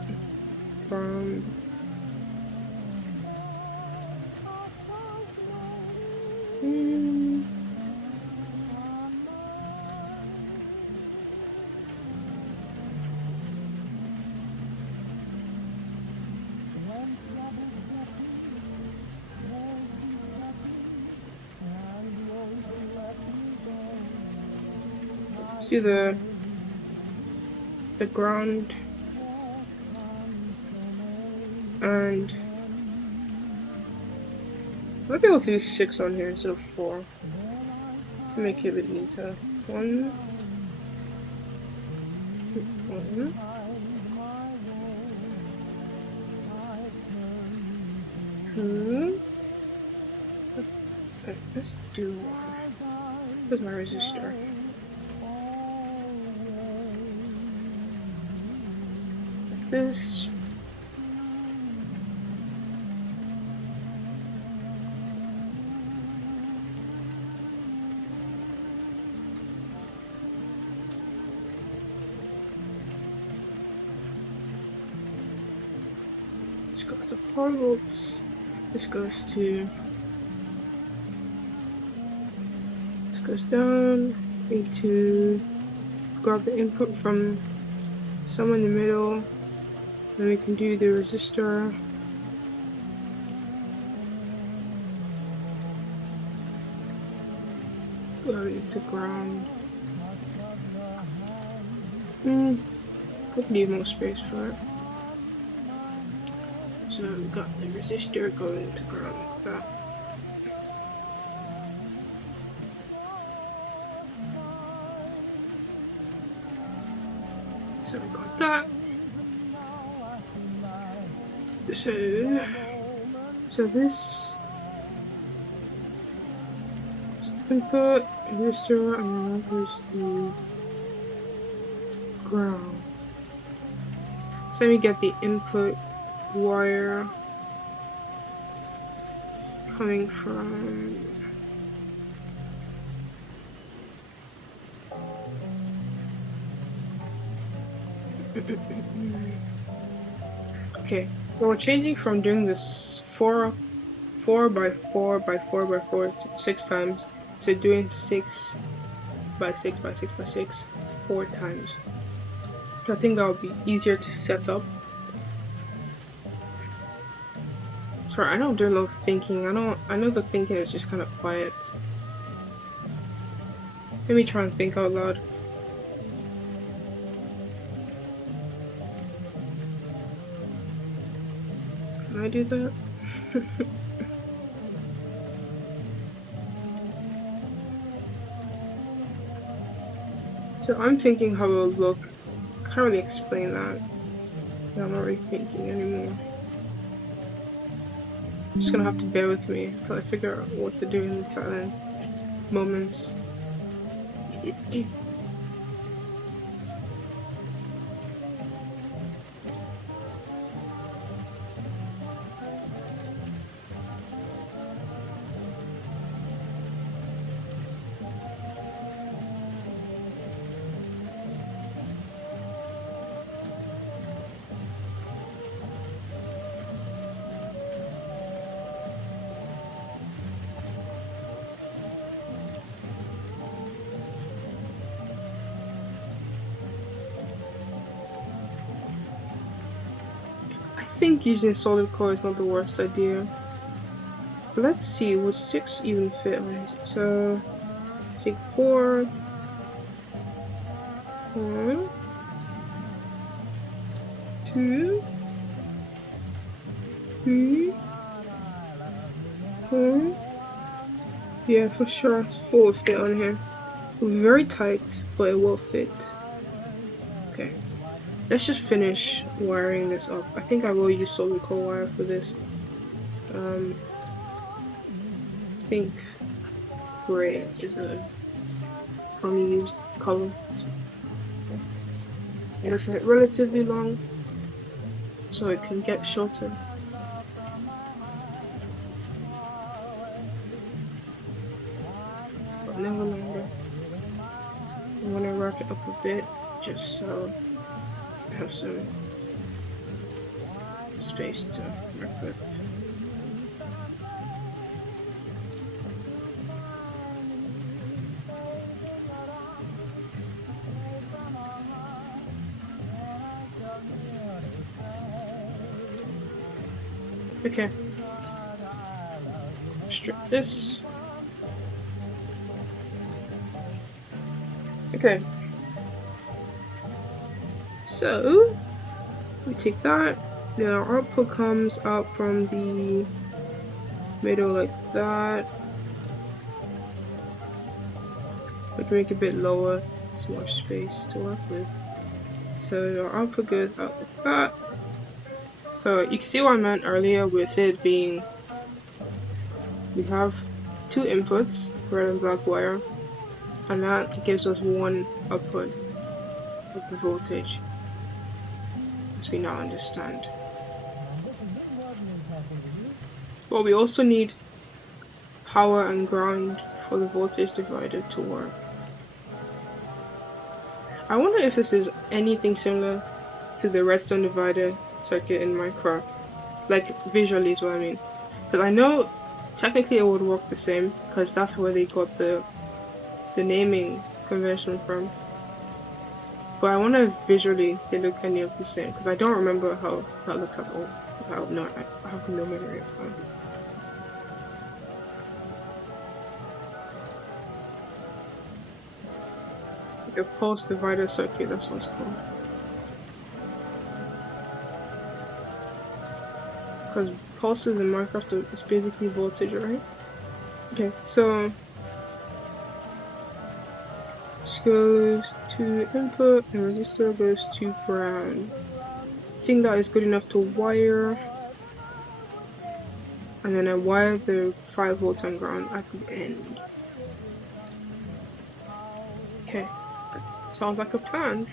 from. Hmm, let's do the ground and I might be able to do 6 on here instead of 4 to make it a bit neater. 1, 1, 2. Let's do 1. Where's my resistor? Like this. This goes to 4 volts. This goes down. Need to grab the input from somewhere in the middle. Then we can do the resistor. Go into ground. Could leave more space for it. So we got the resistor going into ground like that. So we got that. So this input, resistor, and then that goes to ground. So we get the input wire coming from okay, so we're changing from doing this 4 by 4 by 4 by 4 6 times to doing 6 by 6 by 6 by 6 4 times. I think that would be easier to set up. Sorry, I don't do a lot of thinking. I know the thinking is just kind of quiet. Let me try and think out loud. Can I do that? So I'm thinking how it will look. I can't really explain that. I'm not really thinking anymore. I'm just gonna have to bear with me until I figure out what to do in the silent moments. I think using solid core is not the worst idea. But let's see, would 6 even fit on here? So take 4. 1, 2, 3, 4. Yeah, for sure. 4 will fit on here. It'll be very tight, but it will fit. Okay. Let's just finish wiring this up. I think I will use solid core wire for this. I think gray is a commonly used color. It's relatively long, so it can get shorter, but never longer. I want to wrap it up a bit, just so I have some space to work with. Okay. Strip this. Okay. So we take that. Then our output comes out from the middle like that. We can make it a bit lower, it's more space to work with. So our output goes out like that. So you can see what I meant earlier with it being, we have 2 inputs, red and black wire, and that gives us 1 output of the voltage, as we now understand. But we also need power and ground for the voltage divider to work. I wonder if this is anything similar to the redstone divider circuit in Minecraft. Like, visually is what I mean. Because I know technically it would work the same, because that's where they got the naming convention from. But I wonder if visually they look any of the same, because I don't remember how that looks at all. I have no memory of that. The pulse divider circuit, that's what it's called. Because pulses in Minecraft is basically voltage, right? Okay, so this goes to input and resistor goes to ground. I think that is good enough to wire. And then I wire the 5 volts and ground at the end. Okay, sounds like a plan.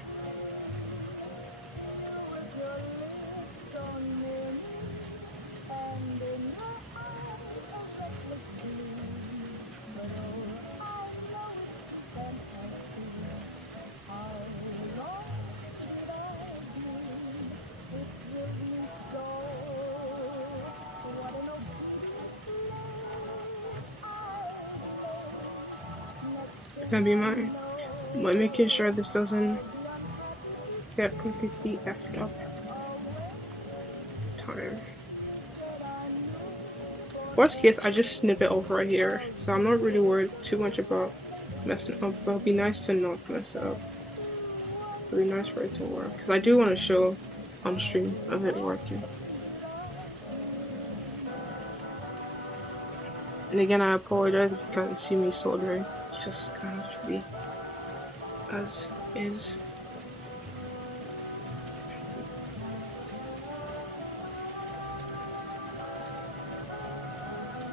It's gonna be mine. But making sure this doesn't get completely effed up. Time. Worst case, I just snip it off right here, so I'm not really worried too much about messing up, but it'll be nice to not mess it up. It'll be nice for it to work, because I do want to show on stream of it working. And again, I apologize if you can't see me soldering. It's just gonna have to be as is.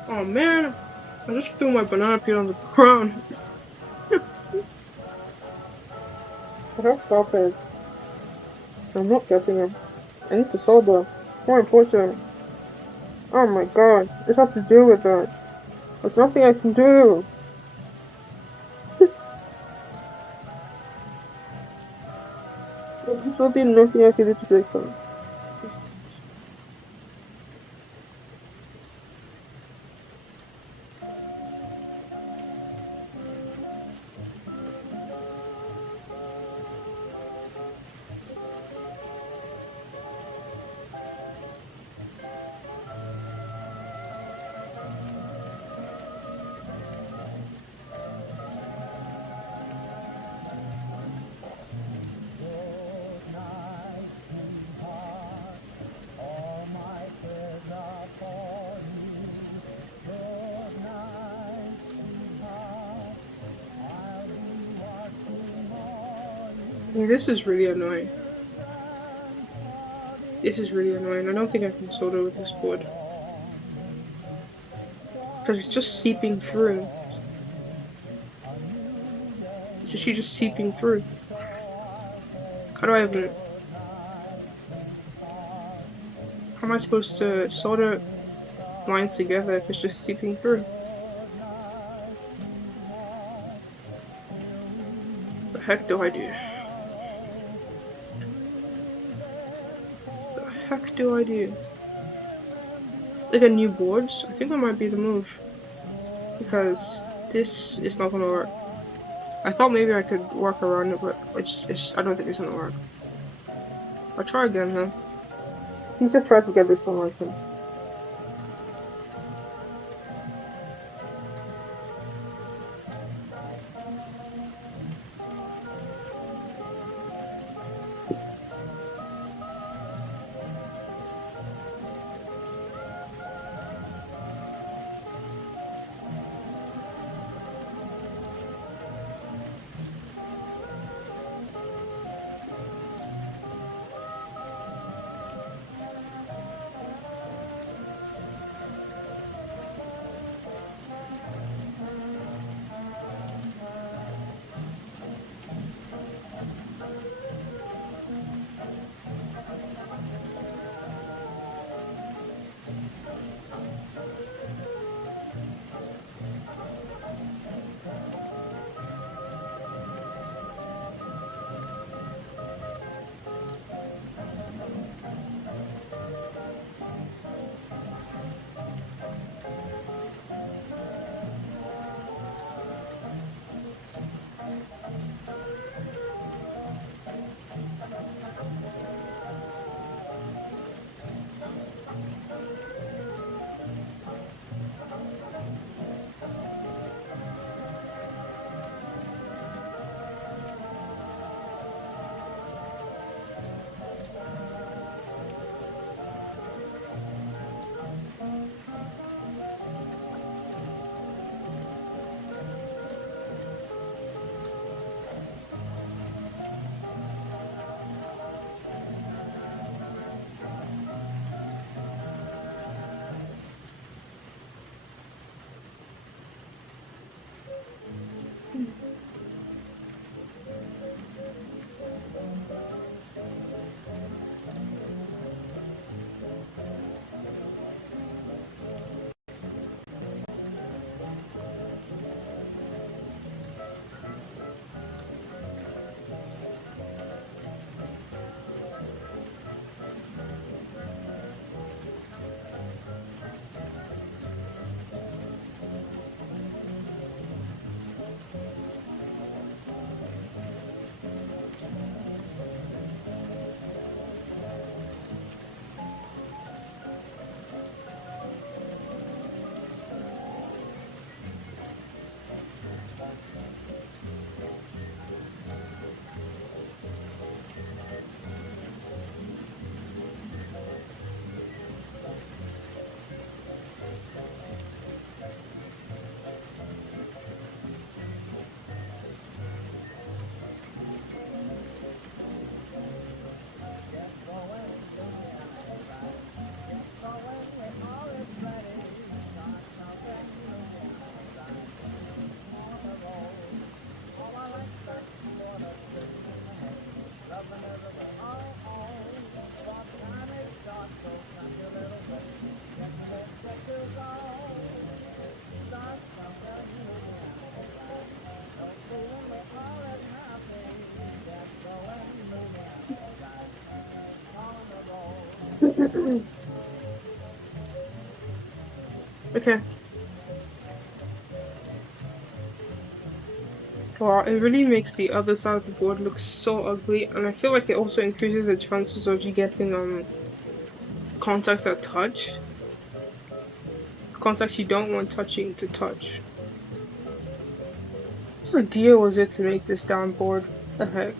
Oh man, I just threw my banana peel on the ground. I have stop it. I'm not guessing him. I need to solder. More important. Oh my god, I just have to deal with that. There's nothing I can do. There's really nothing I can do to fix them. Yeah, this is really annoying. This is really annoying. I don't think I can solder with this board. Because it's just seeping through. It's actually just seeping through. How do I even... How am I supposed to solder lines together if it's just seeping through? The heck do I do? The heck do I do? Like a new boards? I think that might be the move. Because this is not gonna work. I thought maybe I could work around it, but I don't think it's gonna work. I'll try again then. He said tries to get this one working. Okay. Wow, it really makes the other side of the board look so ugly, and I feel like it also increases the chances of you getting contacts that touch. Contacts you don't want touching to touch. What idea was it to make this damn board? The heck?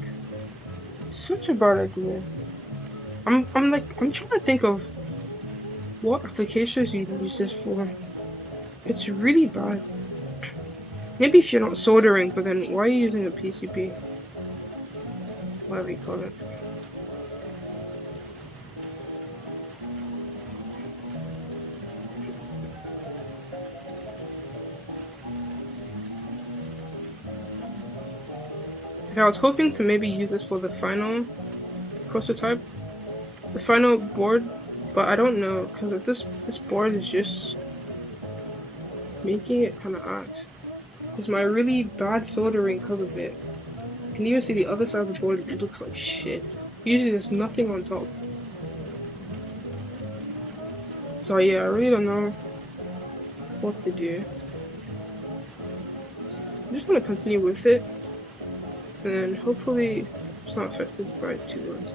Such a bad idea. I'm trying to think of what applications you can use this for. It's really bad. Maybe if you're not soldering, but then why are you using a PCB? whatever you call it. Okay, I was hoping to maybe use this for the final prototype, the final board, but I don't know because this board is just making it kind of ass. Because my really bad soldering covered it. You can even see the other side of the board, it looks like shit. Usually there's nothing on top. So yeah, I really don't know what to do. I just want to continue with it, and then hopefully it's not affected by too much.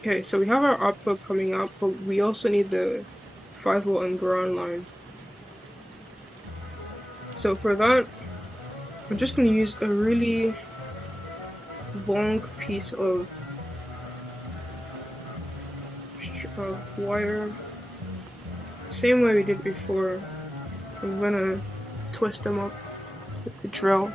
Okay, so we have our output coming out, but we also need the 5-volt and ground line. So for that, I'm just going to use a really long piece of wire, same way we did before. I'm going to twist them up with the drill.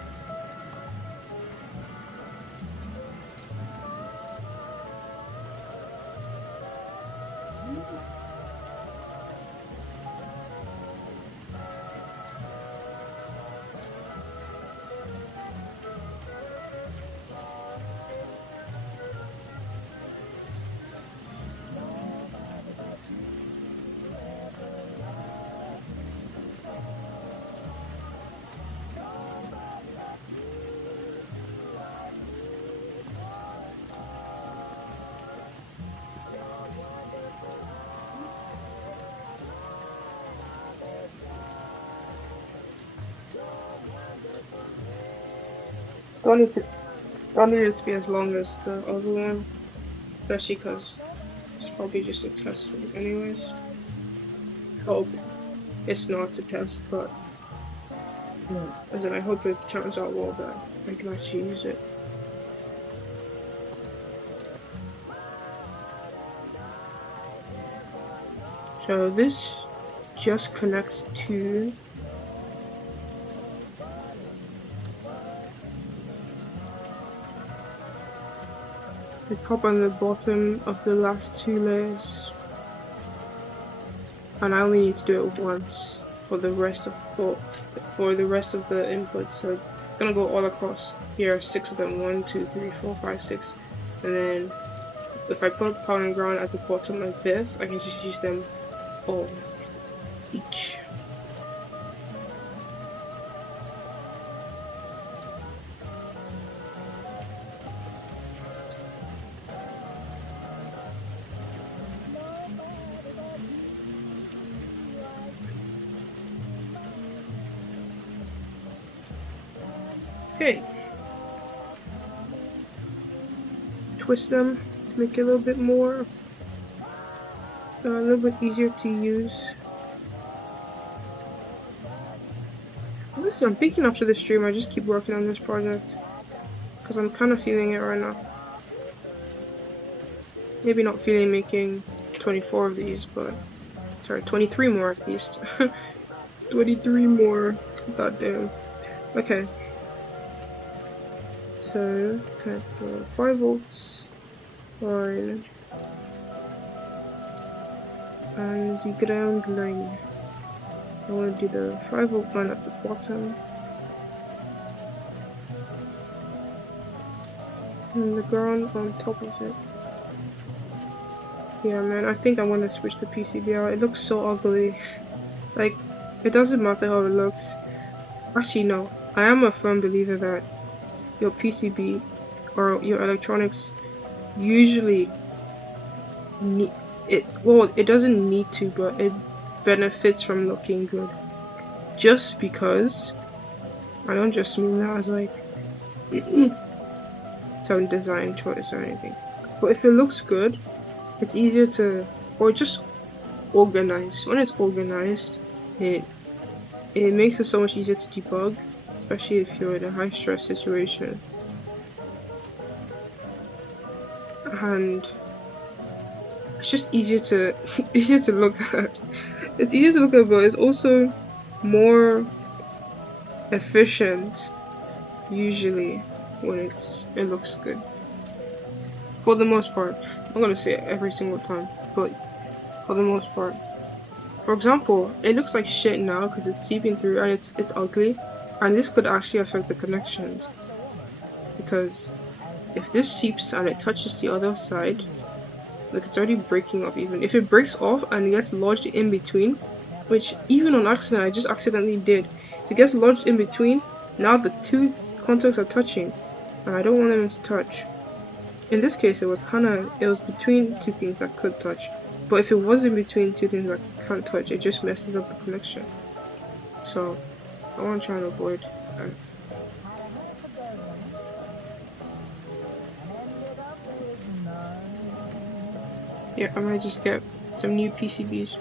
Don't need to, don't need it to be as long as the other one, especially because it's probably just a test anyways. Hope it's not a test, but as in I hope it turns out well that I can actually use it. So this just connects to the top and the bottom of the last 2 layers, and I only need to do it once for the rest of the inputs. So I'm gonna go all across here, 6 of them, 1, 2, 3, 4, 5, 6, and then if I put power and ground at the bottom like this, I can just use them all each. Okay, twist them to make it a little bit more, a little bit easier to use. Listen, I'm thinking after the stream I just keep working on this project because I'm kind of feeling it right now. Maybe not feeling making 24 of these, but sorry, 23 more at least. 23 more, goddamn. Okay. So, connect the 5 volts line and the ground line. I want to do the 5-volt line at the bottom and the ground on top of it. Yeah, man, I think I want to switch the PCB out. It looks so ugly. Like, it doesn't matter how it looks. Actually, no. I am a firm believer that your PCB or your electronics usually need it. Well, it doesn't need to, but it benefits from looking good. Just because, I don't just mean that as like some design choice or anything. But if it looks good, it's easier to, or just organized. When it's organized, it makes it so much easier to debug, especially if you're in a high stress situation. And it's just easier to easier to look at. It's easier to look at, but it's also more efficient usually when it looks good. For the most part. I'm not gonna say it every single time, but for the most part. For example, it looks like shit now because it's seeping through and it's ugly. And this could actually affect the connections. Because if this seeps and it touches the other side, like it's already breaking off even. If it breaks off and it gets lodged in between, which even on accident I just accidentally did. If it gets lodged in between, now the two contacts are touching. And I don't want them to touch. In this case it was between two things that could touch. But if it was in between two things that can't touch, it just messes up the connection. So I want to try and avoid that. Yeah, I might just get some new PCBs.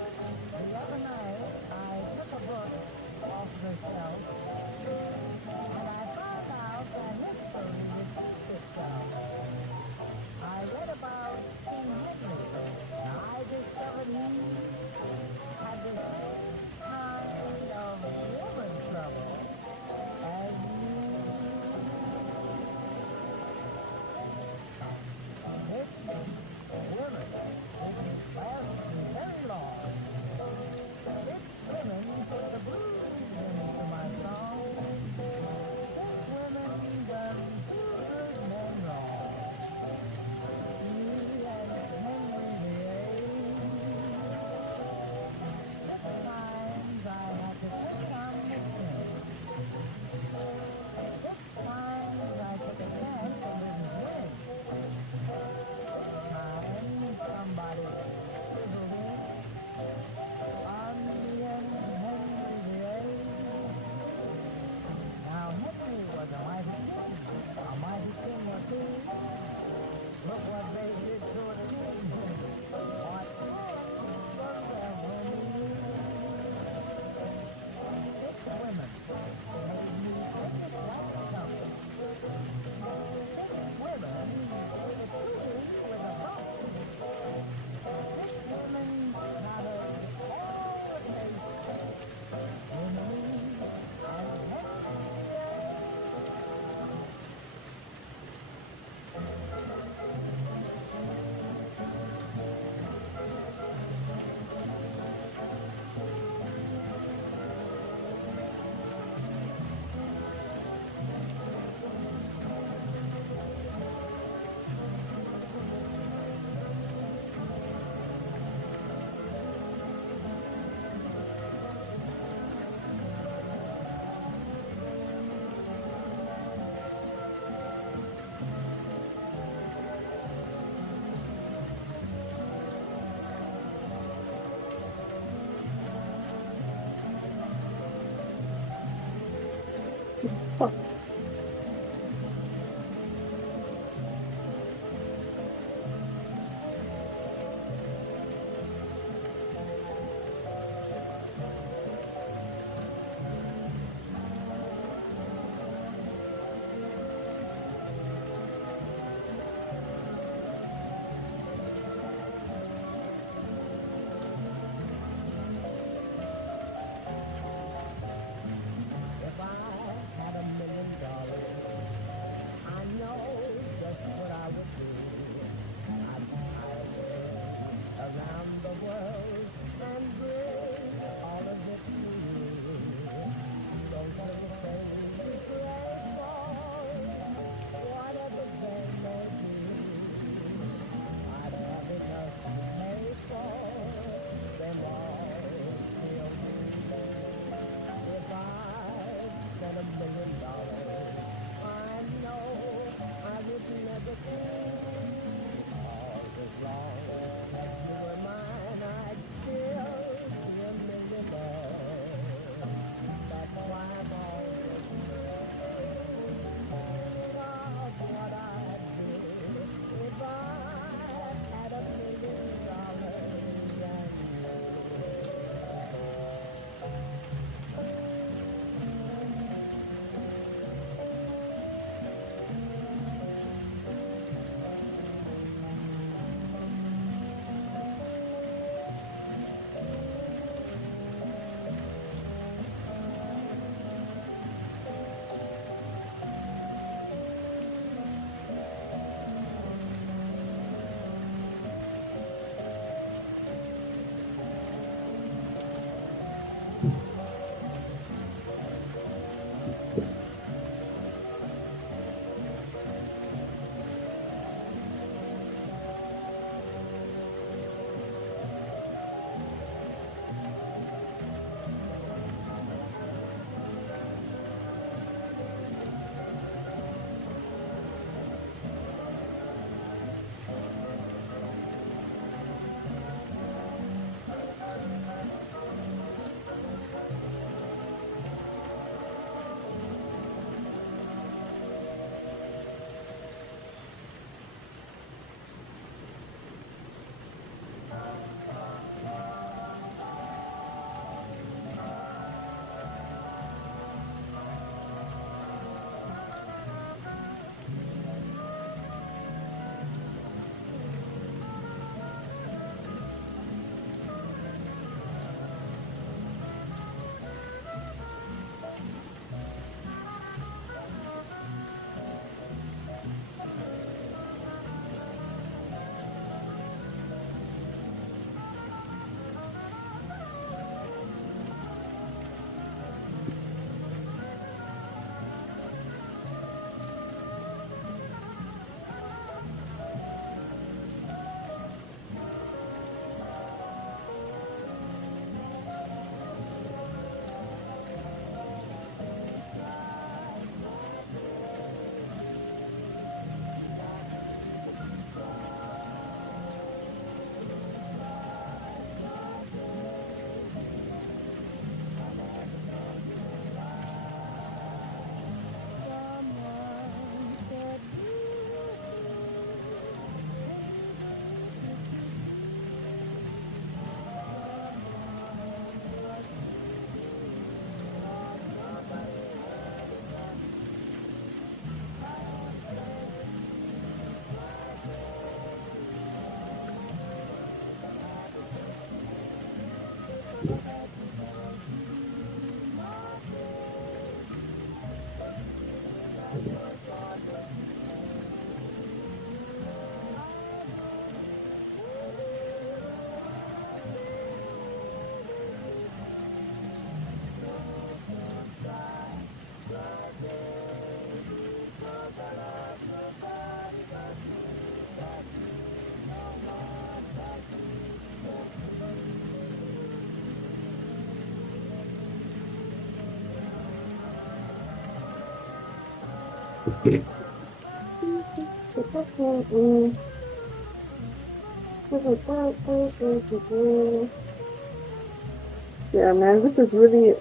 Yeah, man, this is really,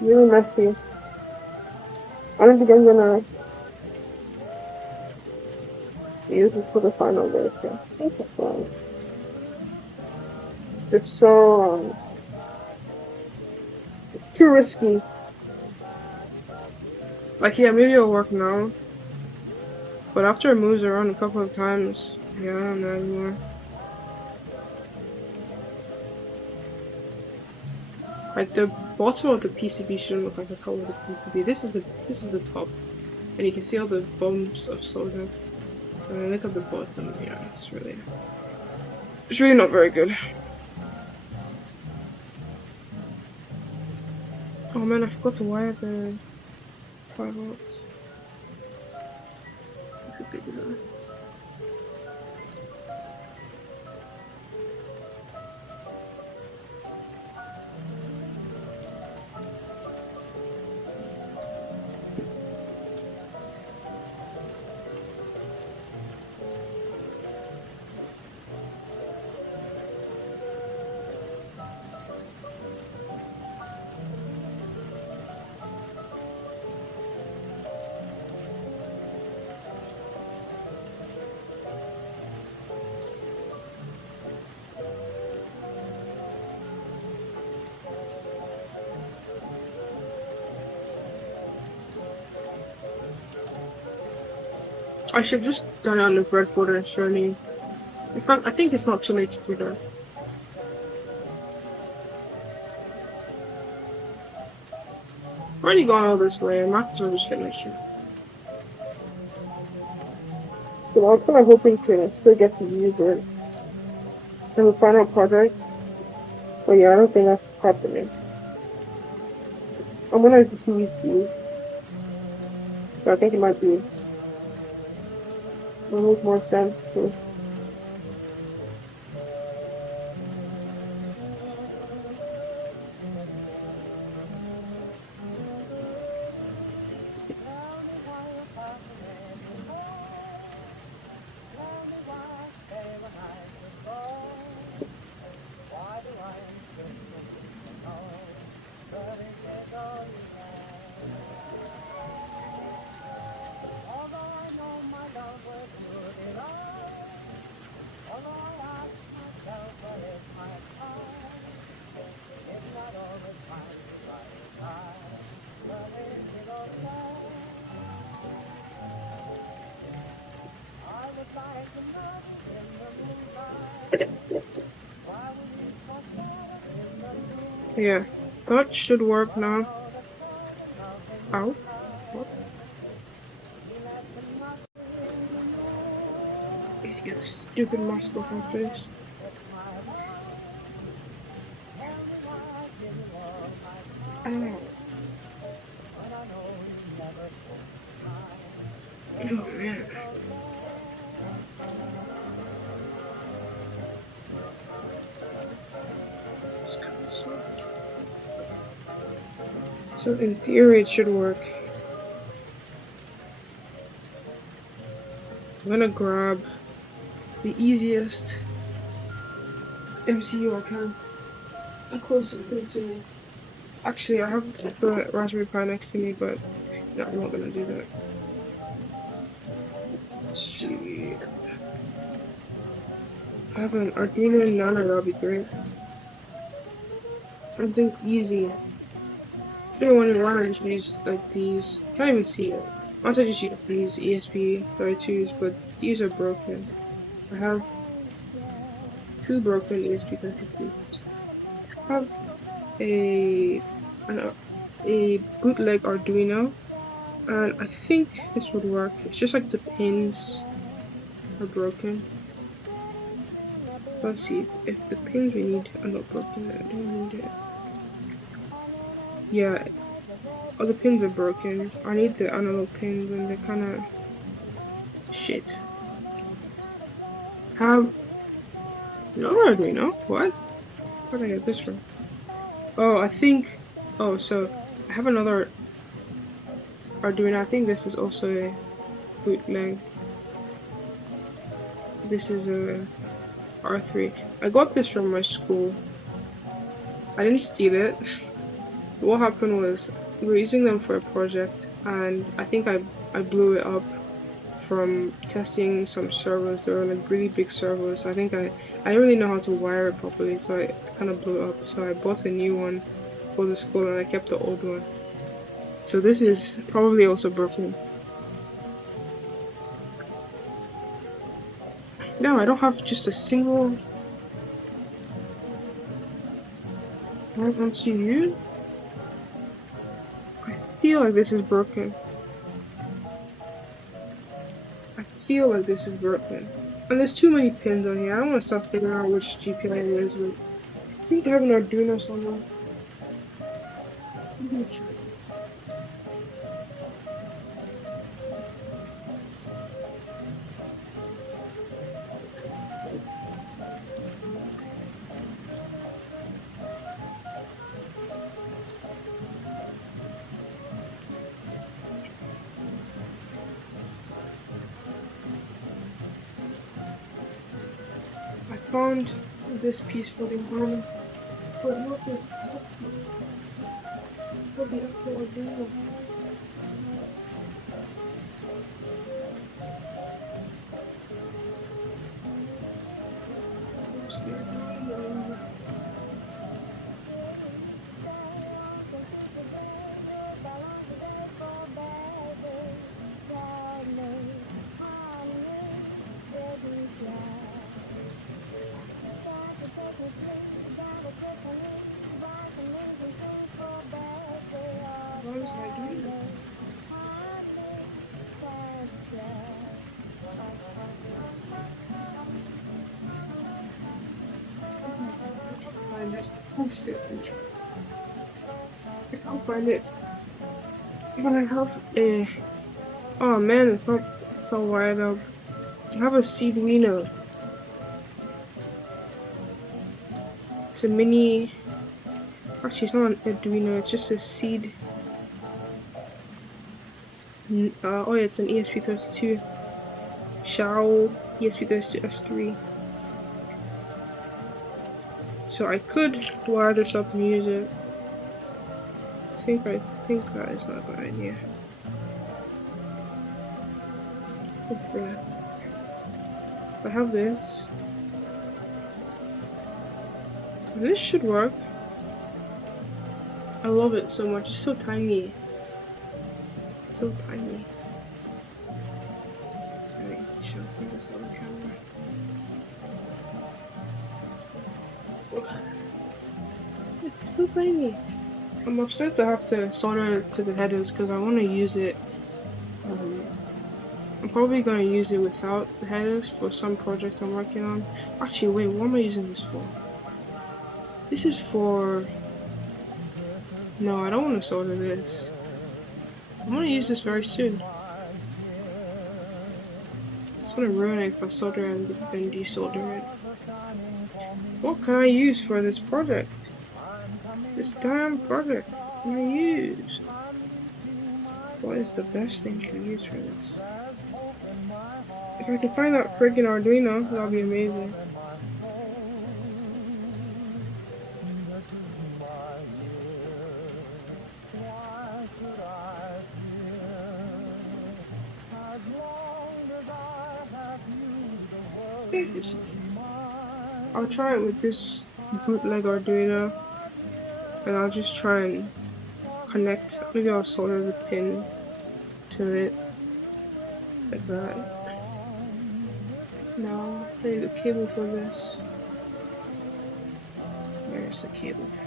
really messy. I don't think I'm gonna use this for the final version. It's fine. It's so, it's too risky. Like, yeah, maybe it'll work now, but after it moves around a couple of times, yeah, I don't know anymore. Like, the bottom of the PCB shouldn't look like the top of the PCB. This is the top, and you can see all the bumps of solder. And then look at the bottom. Yeah, it's really not very good. Oh man, I forgot to wire the 5 volts. I should think of that. I should have just done it on the breadboard and shown you. In fact, I think it's not too late to do that. Already gone all this way, I might as well just finish it. So I'm kind of hoping to still get to use it in the final project. But yeah, I don't think that's happening. I'm gonna just use these. But I think it might be, it'll make more sense to. Yeah, that should work now. Ow. What? Let's get this stupid mask off my face. Ow. Oh man. So in theory it should work. I'm gonna grab the easiest MCU I can. The closest thing to me. Actually, I have the Raspberry Pi next to me, but no, I'm not gonna do that. Let's see. If I have an Arduino Nano, that'd be great. I think easy. So why don't I just use like these? Can't even see it. Why don't I just use these ESP32s? But these are broken. I have 2 broken ESP32s. I have a bootleg Arduino, and I think this would work. It's just like the pins are broken. Let's see if the pins we need are not broken. I don't need it. Yeah, all the pins are broken. I need the analog pins, and they're kind of shit. Have no Arduino? What? Where did I get this from? Oh, I think. Oh, so I have another Arduino. I think this is also bootleg. This is a R3. I got this from my school. I didn't steal it. What happened was we were using them for a project, and I think I blew it up from testing some servers. They were like really big servers. I didn't really know how to wire it properly, so I kind of blew it up. So I bought a new one for the school, and I kept the old one. So this is probably also broken. No, I don't have just a single MCU. I feel like this is broken. I feel like this is broken. And there's too many pins on here. I don't want to start figuring out which GPIO it is, but I think I have an Arduino somewhere. I'm gonna try. I found this piece for the Arduino, but not the top one, for the actual Arduino. Where's the Arduino? Where's my Arduino? Oh my god, I can't find it. Oh shit, I can't find it. But I have a. Oh man, it's so wired up. I have a Seedwino. It's a mini. Actually, it's not an Arduino. It's just a seed. Oh yeah, it's an ESP32. Shao ESP32S3. So I could wire this up and use it. I think that is not a good idea. If I have this should work. I love it so much. It's so tiny. It's so tiny. Alright, show me this on the camera. It's so tiny. I'm upset to have to solder it to the headers because I want to use it. I'm probably going to use it without the headers for some projects I'm working on. Actually, wait, what am I using this for? This is for... No, I don't want to solder this. I'm going to use this very soon. It's going to ruin it if I solder and then desolder it. What can I use for this project? This damn project. What can I use? What is the best thing to use for this? If I can find that friggin' Arduino, that'll be amazing. I'll try it with this bootleg Arduino, and I'll just try and connect. Maybe I'll solder the pin to it like that. Now I need a cable for this. Where's the cable for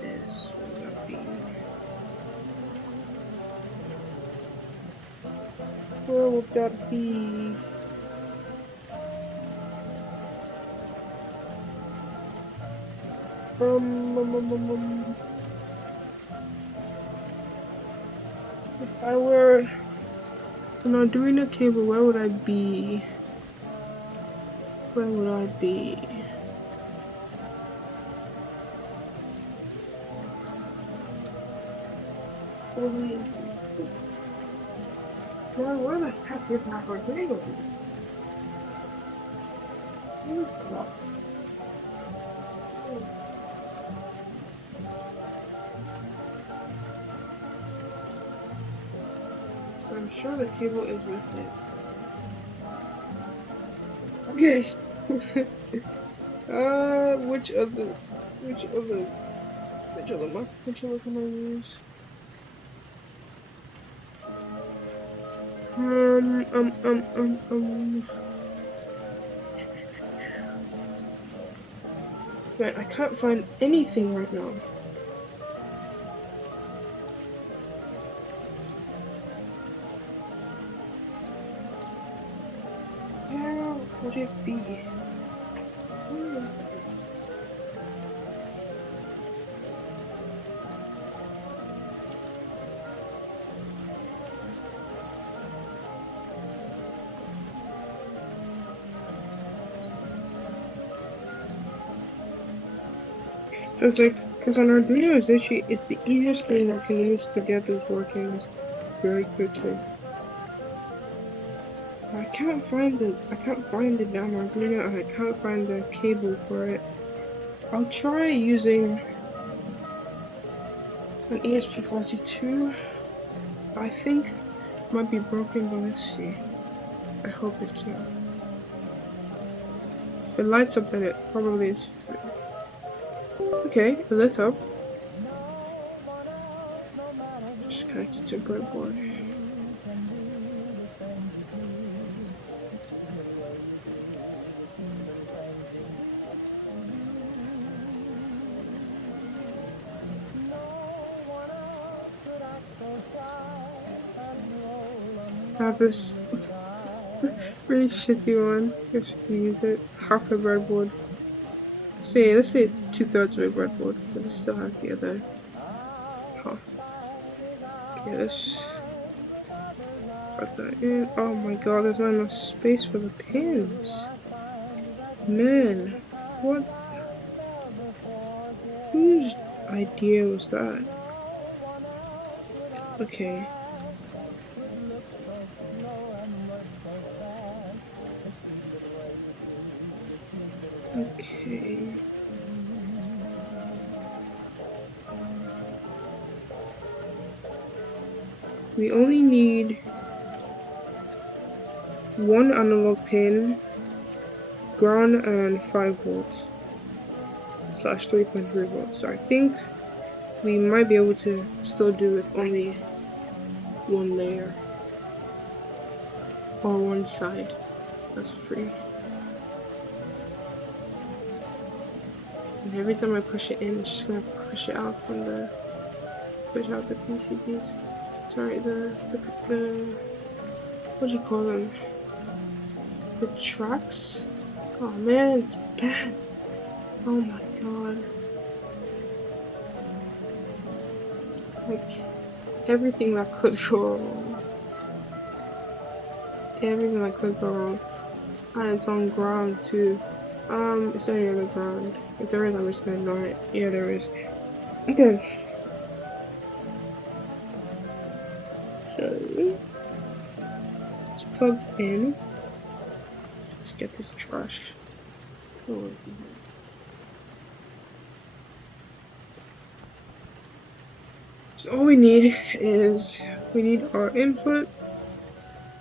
this? Where would that be? Where would that be? If I were an Arduino cable, where would I be? Where would I be? Probably. Man, where the heck is my Arduino? Where's that? Oh, I'm sure the cable is with it. Okay. Which other, which other, which other can I use? Um, um, um, um, um. Man, I can't find anything right now. Where would it be? Where would it be? So it's like, because on Arduino is actually, it's the easiest thing I can use to get this working very quickly. I can't find the damn Arduino and I can't find the cable for it. I'll try using an ESP32. I think it might be broken, but let's see. I hope it's not. If it lights up, then it probably is fine. Okay, it lit up. Just connect it to a breadboard. I have this really shitty one. If you can use it, half a breadboard. Let's say 2/3 of a breadboard, but it still has the other half. Okay, let's put that in. Oh my god, there's not enough space for the pins. Man, what? Whose idea was that? Okay. Okay. We only need one analog pin, ground, and 5 volts slash 3.3 volts. So I think we might be able to still do with only one layer or one side. That's free. And every time I push it in, it's just gonna push it out from the PCBs. Sorry, the what do you call them? The tracks. Oh man, it's bad. Oh my god. Like everything that could go wrong. Everything that could go wrong. And it's on ground too. It's not near the ground. If there is, I'm just gonna ignore it. Yeah, there is. Okay. So it's plugged in. Let's get this trash. Oh, so all we need is our input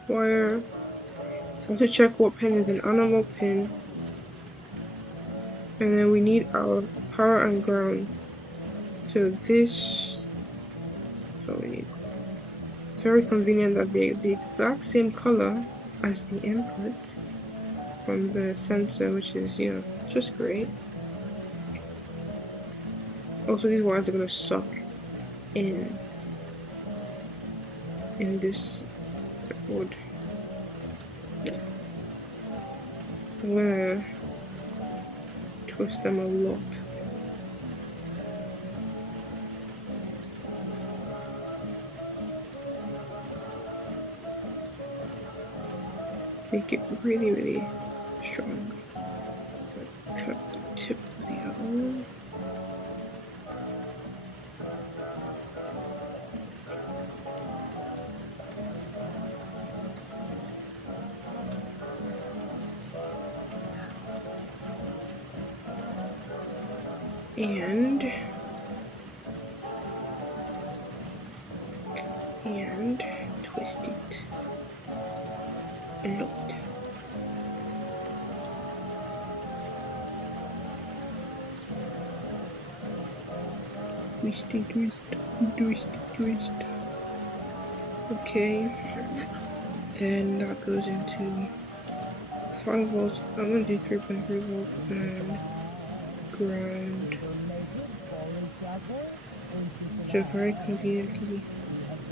wire. So I have to check what pin is an analog pin. And then we need our power and ground. So this is all we need. It's very convenient that they the exact same color as the input from the sensor, which is, you know, just great. Also, these wires are gonna suck in this board. I'm gonna twist them a lot. Make it really, really strong. Cut the tip of the other one. and twist it a lot. Twist. Okay, then that goes into 5 volts. I'm gonna do 3.3 volts and ground. So very conveniently,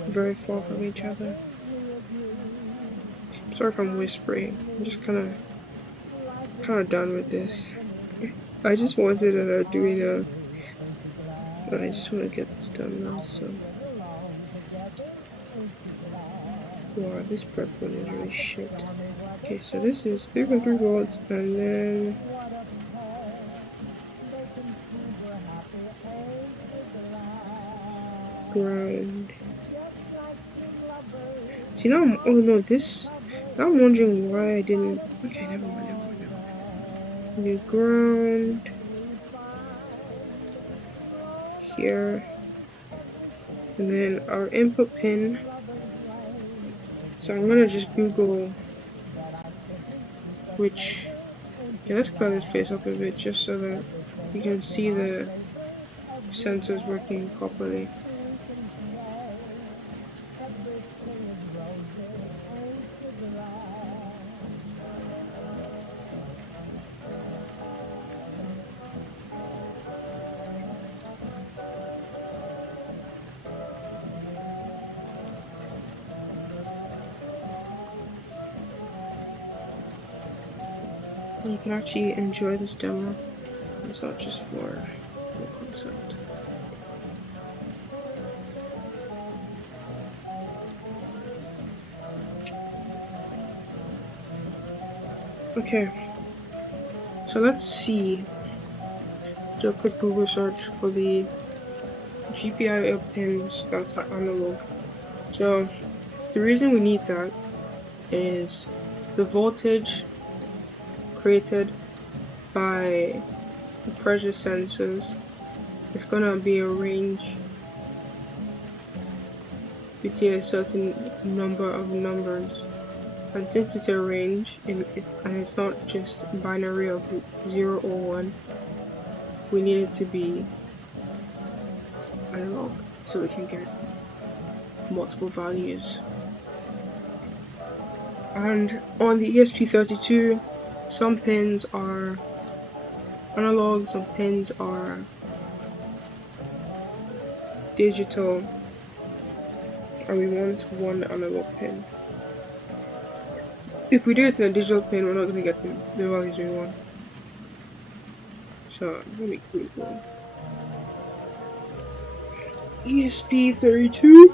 very far from each other. Sorry if I'm whispering. I'm just kind of done with this. I just wanted to doing a. I just want to get this done now. So. Wow, this prep one is really shit. Okay, so this is 3.3 volts, and then ground. See now oh no, this. Now I'm wondering why I didn't. Okay, never mind. The ground here, and then our input pin. So I'm gonna just Google which. Okay, let's clear this place up a bit just so that you can see the sensors working properly. You can actually enjoy this demo. It's not just for the concept. Okay, so let's see. Do a quick Google search for the GPIO pins that are analog. So the reason we need that is the voltage created by the pressure sensors is gonna be a range between a certain number of numbers, and since it's a range and it's not just binary of 0 or 1, we need it to be analog so we can get multiple values. And on the ESP32, some pins are analog, some pins are digital, and we want one analog pin. If we do it in a digital pin, we're not going to get the values we want. So let me Google ESP32.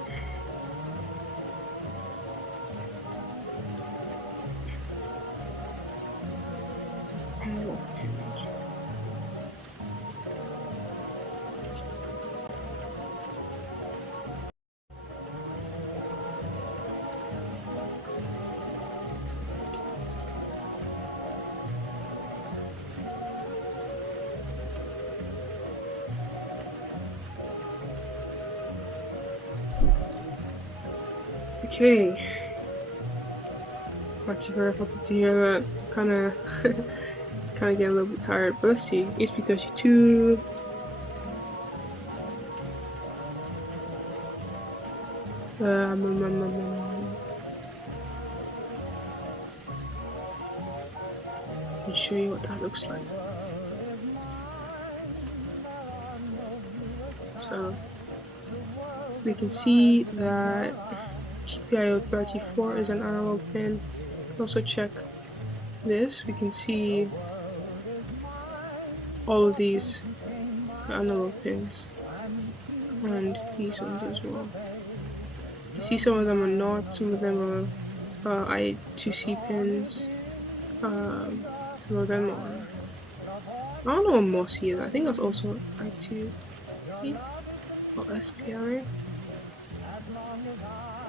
Analog pins. Okay. Actually, very happy to hear that. Kind of get a little bit tired, but let's see. ESP32. Let me show you what that looks like. So we can see that GPIO 34 is an analog pin. Also check this. We can see all of these analog pins and these ones as well. You see some of them are not, some of them are I2C pins, some of them are, I don't know what MOSI is, I think that's also I2C or SPI.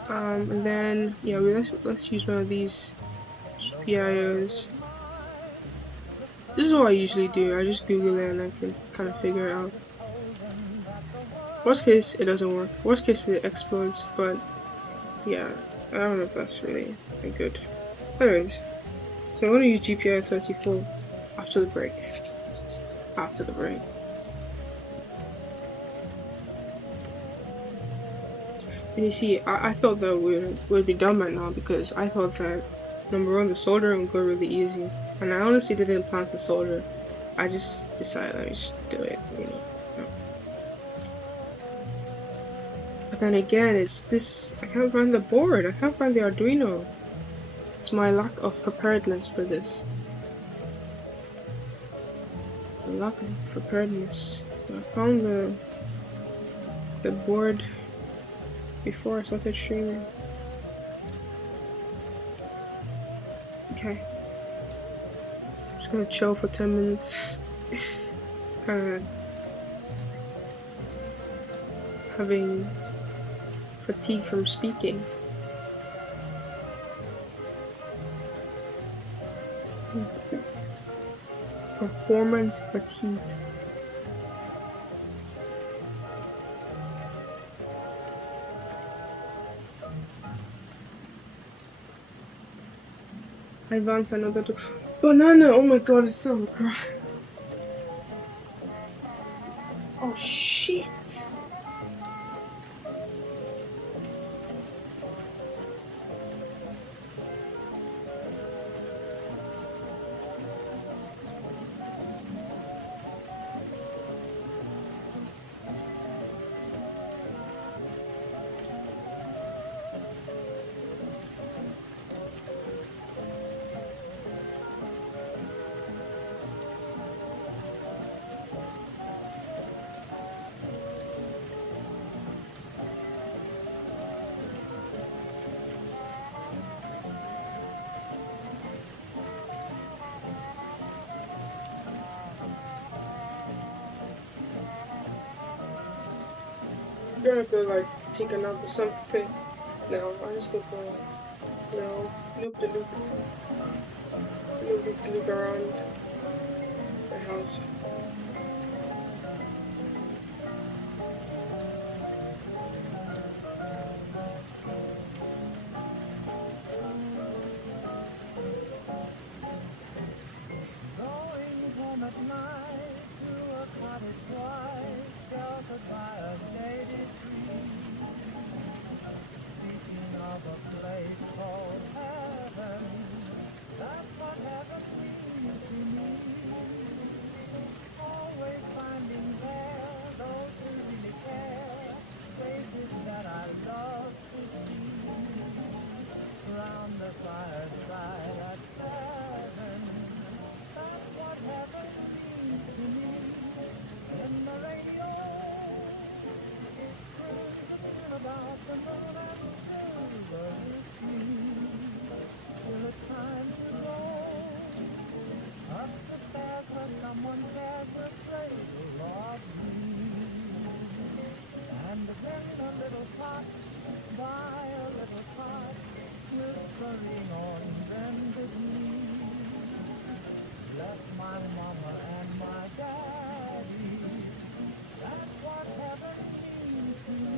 And then yeah, let's use one of these GPIOs. This is what I usually do. I just Google it and I can kind of figure it out. Worst case, it doesn't work. Worst case, it explodes. But yeah, I don't know if that's really good. Anyways, so I'm gonna use GPI 34 after the break. After the break. And you see, I thought that we'd be done by now because I thought that number one, the soldering would go really easy. And I honestly didn't plan to solder. I just decided let me just do it, you know. Yeah. But then again, it's this I can't find the board. I can't find the Arduino. It's my lack of preparedness for this. My lack of preparedness. I found the board before I started streaming. Okay. Just gonna chill for 10 minutes. Kinda having fatigue from speaking. Performance fatigue. I want another banana. Oh my god, it's so cry. Oh shit. I'm gonna have to like take another something. No, I'm just gonna go. No, loop the loop. Loop the loop around the house. Going home at night to a cottage white, sheltered by a shaded tree. Speaking of a place called heaven, that's what heaven means to me. Always finding there those who really care, faces that I love to see. Round the fireside at seven, that's what heaven seems to me. In the radio, it's cruising about the moon and silver routine. Till it's time to go up the stairs where someone cares the cradle of dreams. And then a little pot by a little pot, whispering on bended knees. Bless my mama and my daddy, that's what heaven means to me.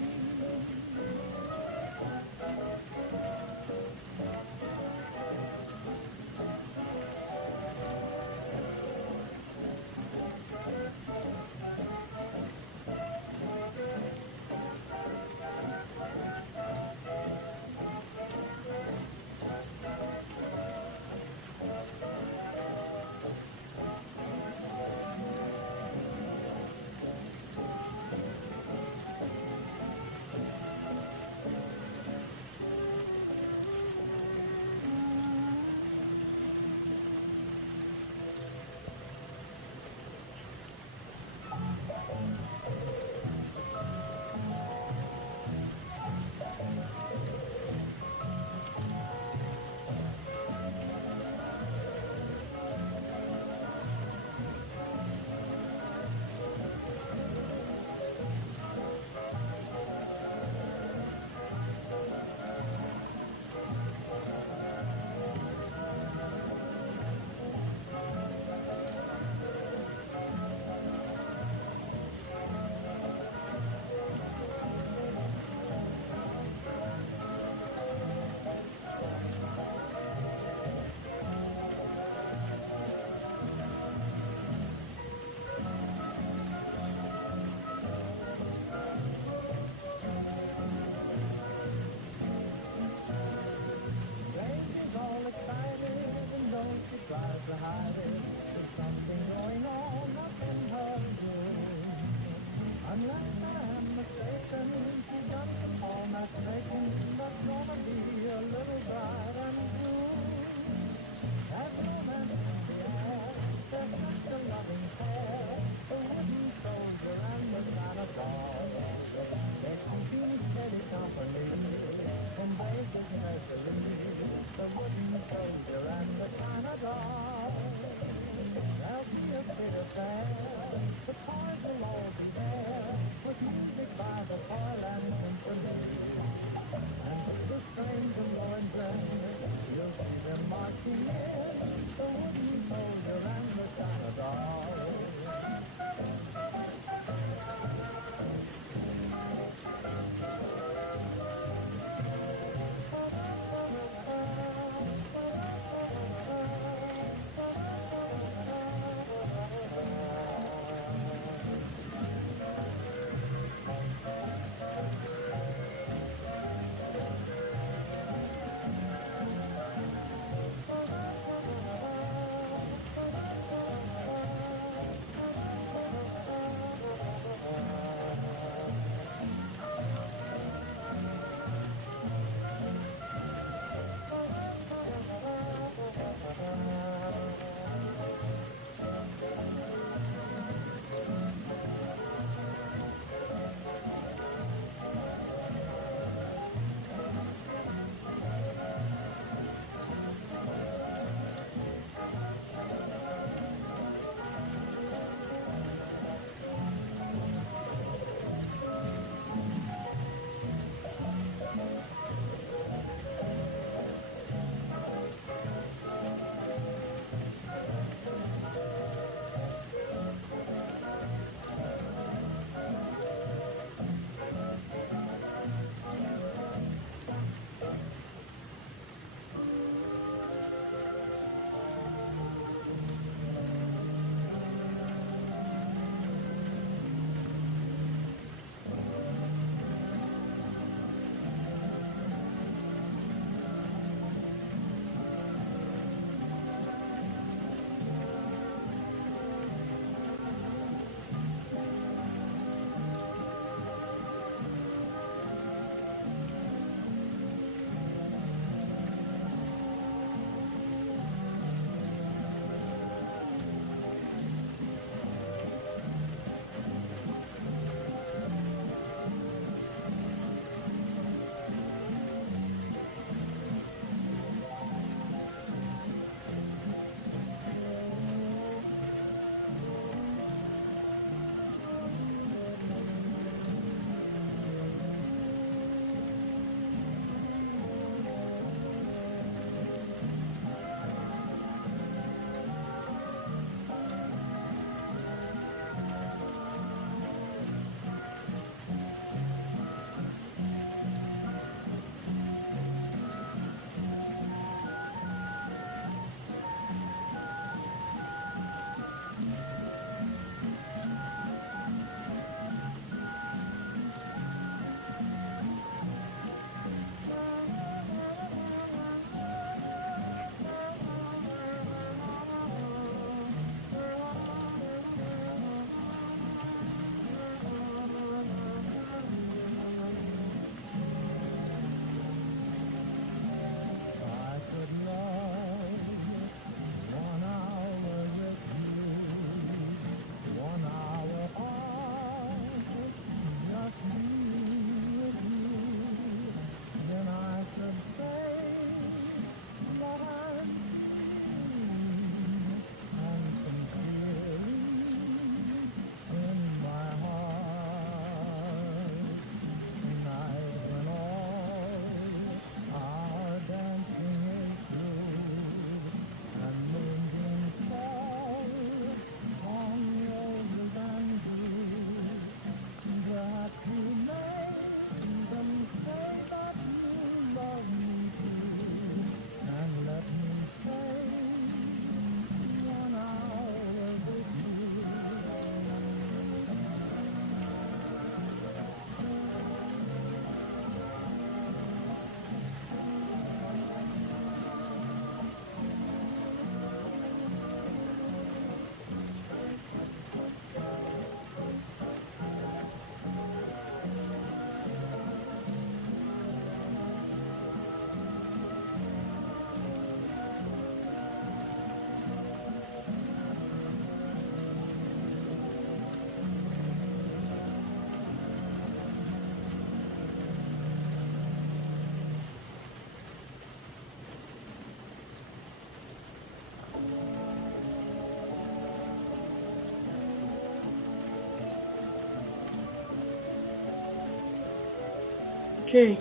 Okay.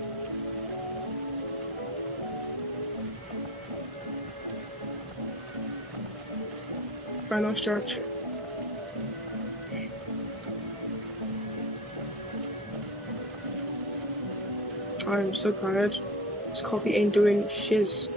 Final stretch. I'm so tired. This coffee ain't doing shiz.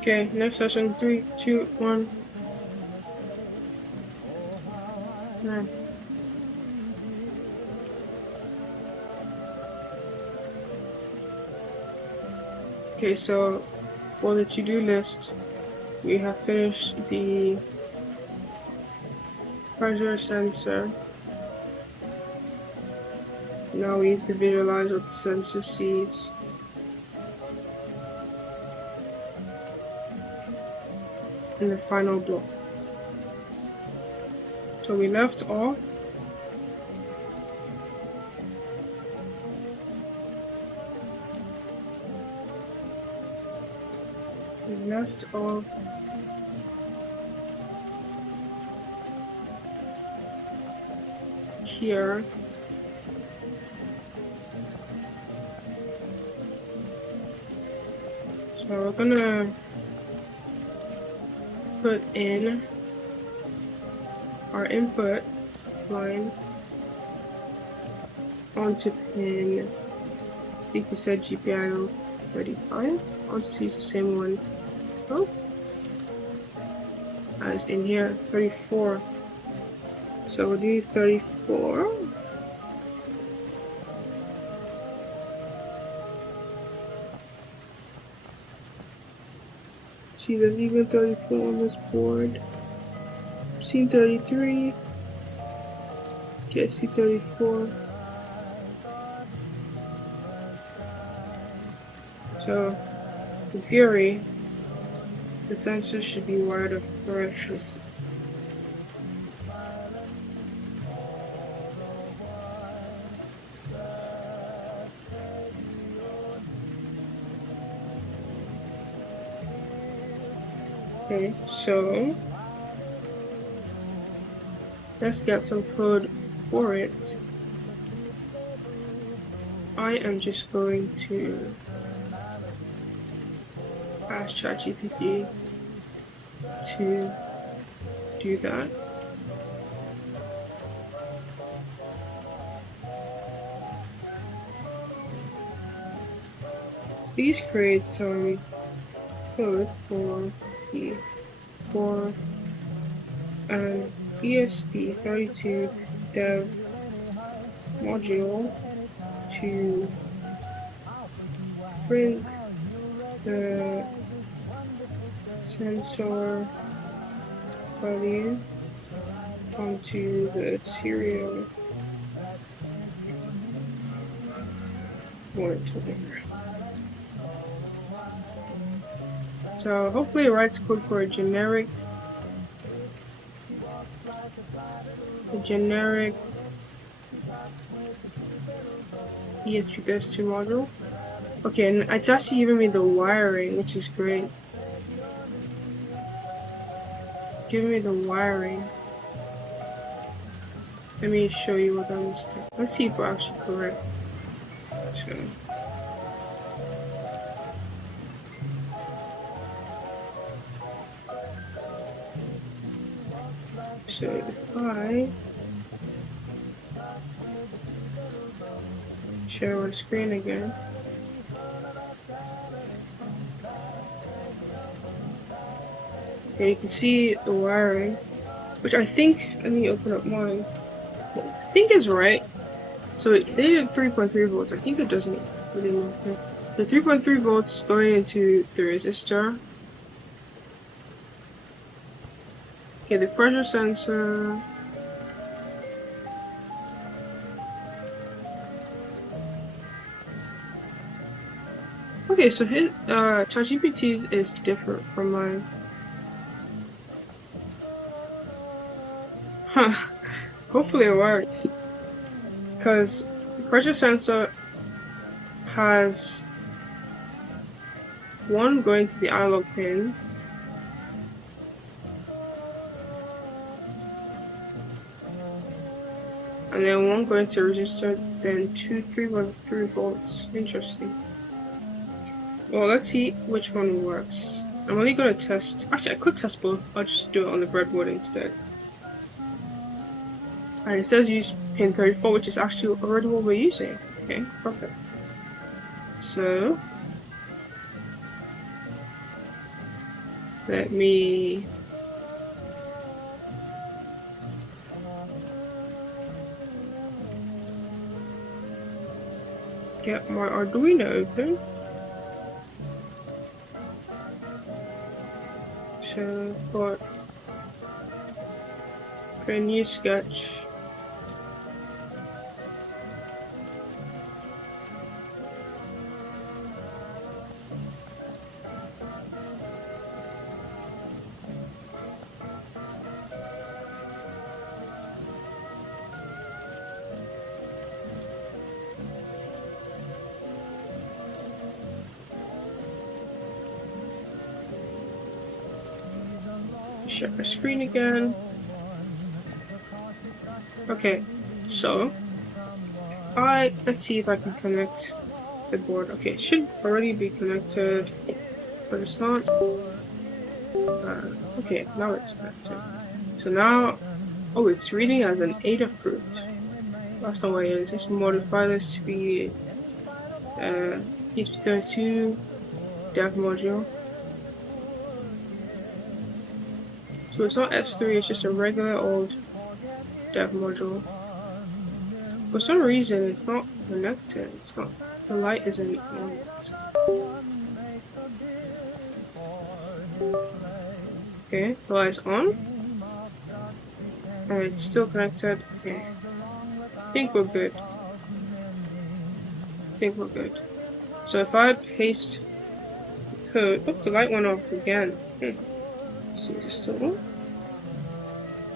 Okay, next session. 3, 2, 1. Nine. Okay, so for the to-do list, we have finished the pressure sensor. Now we need to visualize what the sensor sees. In the final block. So we left off here. So we're gonna put in our input line onto pin, I think we said GPIO 35. I want to use the same one. Oh, as in here, 34. So we'll do 34. See, there's even 34 on this board. See 33. Okay, I see 34. So, in theory, the sensor should be wired up correctly. Okay, so let's get some code for it. I am just going to ask ChatGPT to do that. Please create some code for an ESP32 dev module to bring the sensor value onto the serial monitor. So hopefully it writes code for a generic ESP32 module. Okay, and it's actually giving me the wiring, which is great. Giving me the wiring. Let me show you what I'm saying. Let's see if we're actually correct. So, So if I share my screen again, okay, you can see the wiring, which I think, let me open up mine. I think is right. So they did 3.3 volts. I think it doesn't really matter. The 3.3 volts going into the resistor. Okay, the pressure sensor. Okay, so his ChatGPT is different from mine. Huh. Hopefully it works. Because the pressure sensor has one going to the analog pin, and then one going to resistor, then two 3.3 volts. Interesting. Well, let's see which one works. I'm only gonna test. Actually, I could test both. I'll just do it on the breadboard instead. And it says use pin 34, which is actually already what we're using. Okay, perfect. So let me get my Arduino open. So for create a new sketch. Share my screen again. Okay, so let's see if I can connect the board. Okay, it should already be connected, but it's not. Okay, now it's connected. So now, oh, it's reading as an Adafruit. That's not what it is. Let's modify this to be ESP32 dev module. So it's not S3, it's just a regular old dev module. For some reason, it's not connected. It's not. The light isn't on. Okay, the light's on. And it's still connected. Okay. I think we're good. So if I paste the code, oh, the light went off again. See, is it still on?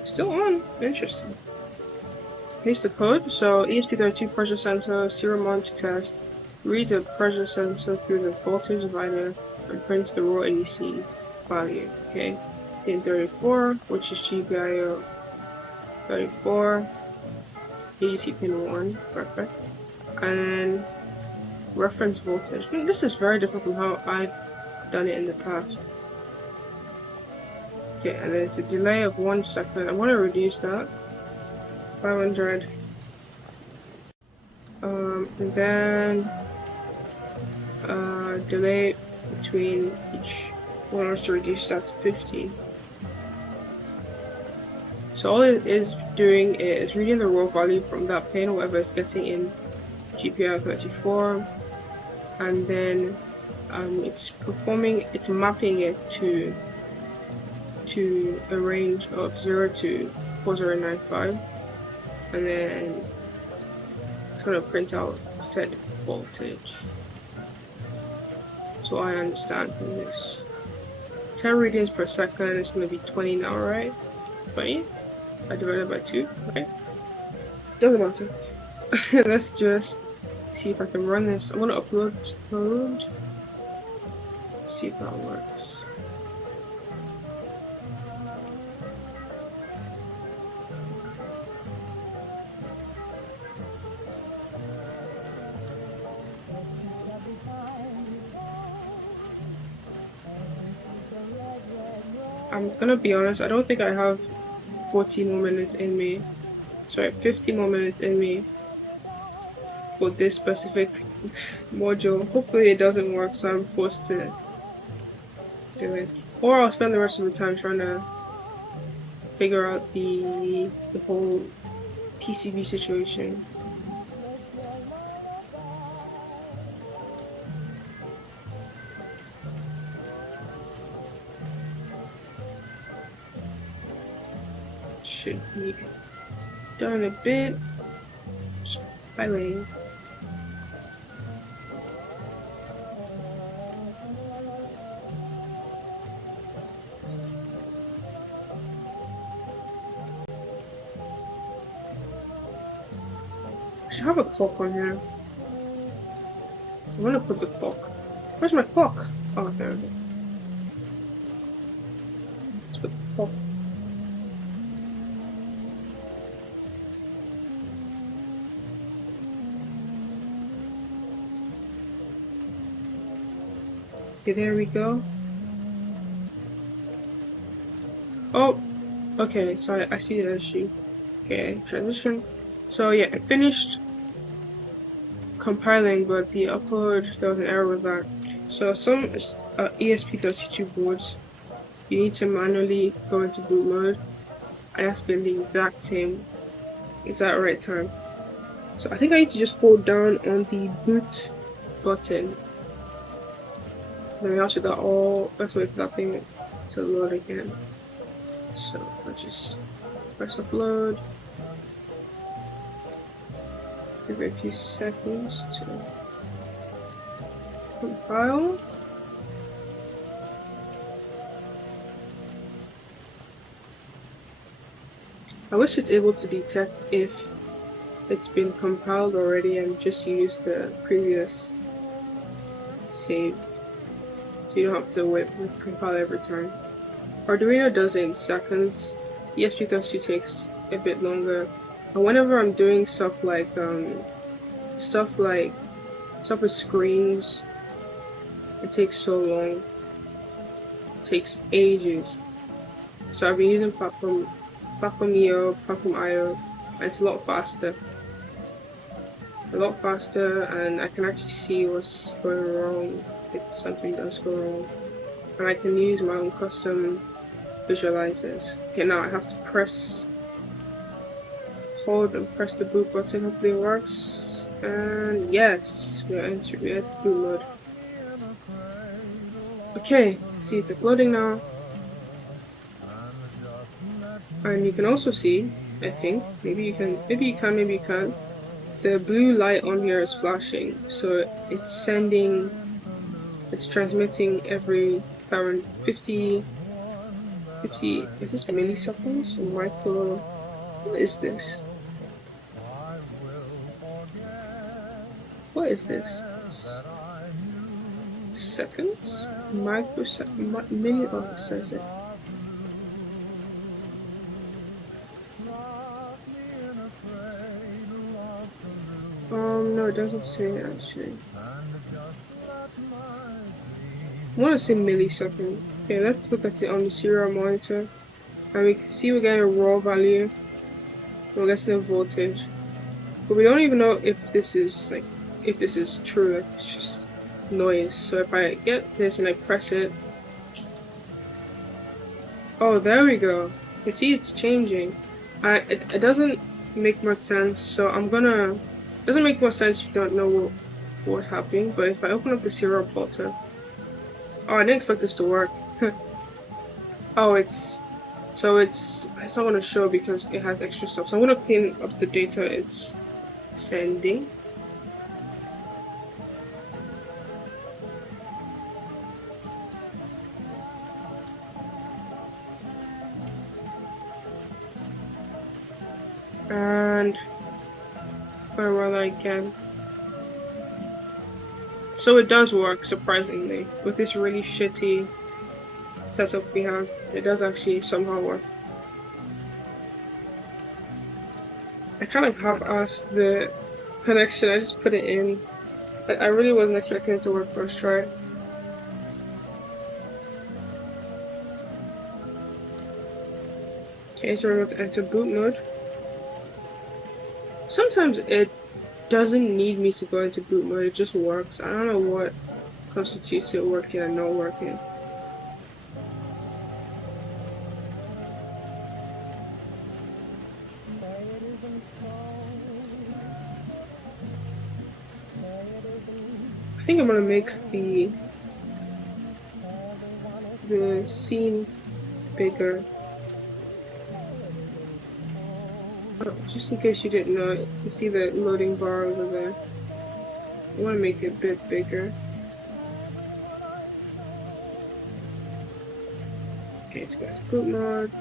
Still on. Interesting. Paste the code. So ESP32 pressure sensor, serial monitor test. Read the pressure sensor through the voltage divider and prints the raw ADC value. Okay. Pin 34, which is GPIO 34. ADC pin 1. Perfect. And then reference voltage. This is very different from how I've done it in the past. Okay, and there's a delay of 1 second. I want to reduce that. 500. And then delay between each one wants to reduce that to 50. So all it is doing is reading the raw value from that pin, whatever it's getting in GPIO 34, and then it's mapping it to a range of 0 to 4095, and then it's going to print out set voltage. So I understand from this. 10 readings per second is going to be 20 now, right? 20? I divided by 2, right? Doesn't matter. Let's just see if I can run this. I want to upload this code. See if that works. I'm gonna be honest, I don't think I have 40 more minutes in me. Sorry, 50 more minutes in me for this specific module. Hopefully it doesn't work, so I'm forced to do it. Or I'll spend the rest of the time trying to figure out the whole PCB situation. Should be done in a bit. Highway. I should have a clock on here. I'm gonna put the clock. Where's my clock? Oh, there it is. Let's put the clock. Okay, there we go. Oh, okay, so I see the issue. Okay, transition. So yeah, I finished compiling, but the upload, there was an error with that. So some ESP32 boards, you need to manually go into boot mode. I have to be in the exact right time. So I think I need to just hold down on the boot button. Then after that, let's wait for that thing to load again. So let's just press upload. Give it a few seconds to compile. I wish it's able to detect if it's been compiled already and just use the previous save. So you don't have to wait for compile every time. Arduino does it in seconds. ESP32 takes a bit longer. And whenever I'm doing stuff stuff with screens, it takes so long. It takes ages. So I've been using Platform.io, Platform.io, and it's a lot faster. And I can actually see what's going wrong if something does go wrong. And I can use my own custom visualizers. Okay, now I have to hold and press the boot button. Hopefully it works. And yes, we are at boot mode. Okay, see it's uploading now. And you can also see, I think, maybe you can. The blue light on here is flashing, so it's transmitting every around 50, is this milliseconds? What is this? What is this? Seconds? Microsecond, million, oh, it says it. No, it doesn't say it actually. I want to say millisecond. Okay, let's look at it on the serial monitor. And we can see we're getting a raw value. We're getting a voltage. But we don't even know if this is true, like it's just noise. So if I get this and I press it. Oh, there we go. You see it's changing. It doesn't make much sense, so it doesn't make more sense if you don't know what's happening, but if I open up the serial plotter. Oh, I didn't expect this to work. Oh, it's not going to show because it has extra stuff. So I'm going to clean up the data it's sending. And run again. So it does work, surprisingly. With this really shitty setup we have, it does actually somehow work. I kind of half-assed the connection, I just put it in. I really wasn't expecting it to work first try. Okay, so we're going to enter boot mode. Sometimes it doesn't need me to go into boot mode, it just works. I don't know what constitutes it working and not working. I think I'm gonna make the scene bigger. Oh, just in case you didn't know, to see the loading bar over there. I want to make it a bit bigger. Okay, let's go to boot mode.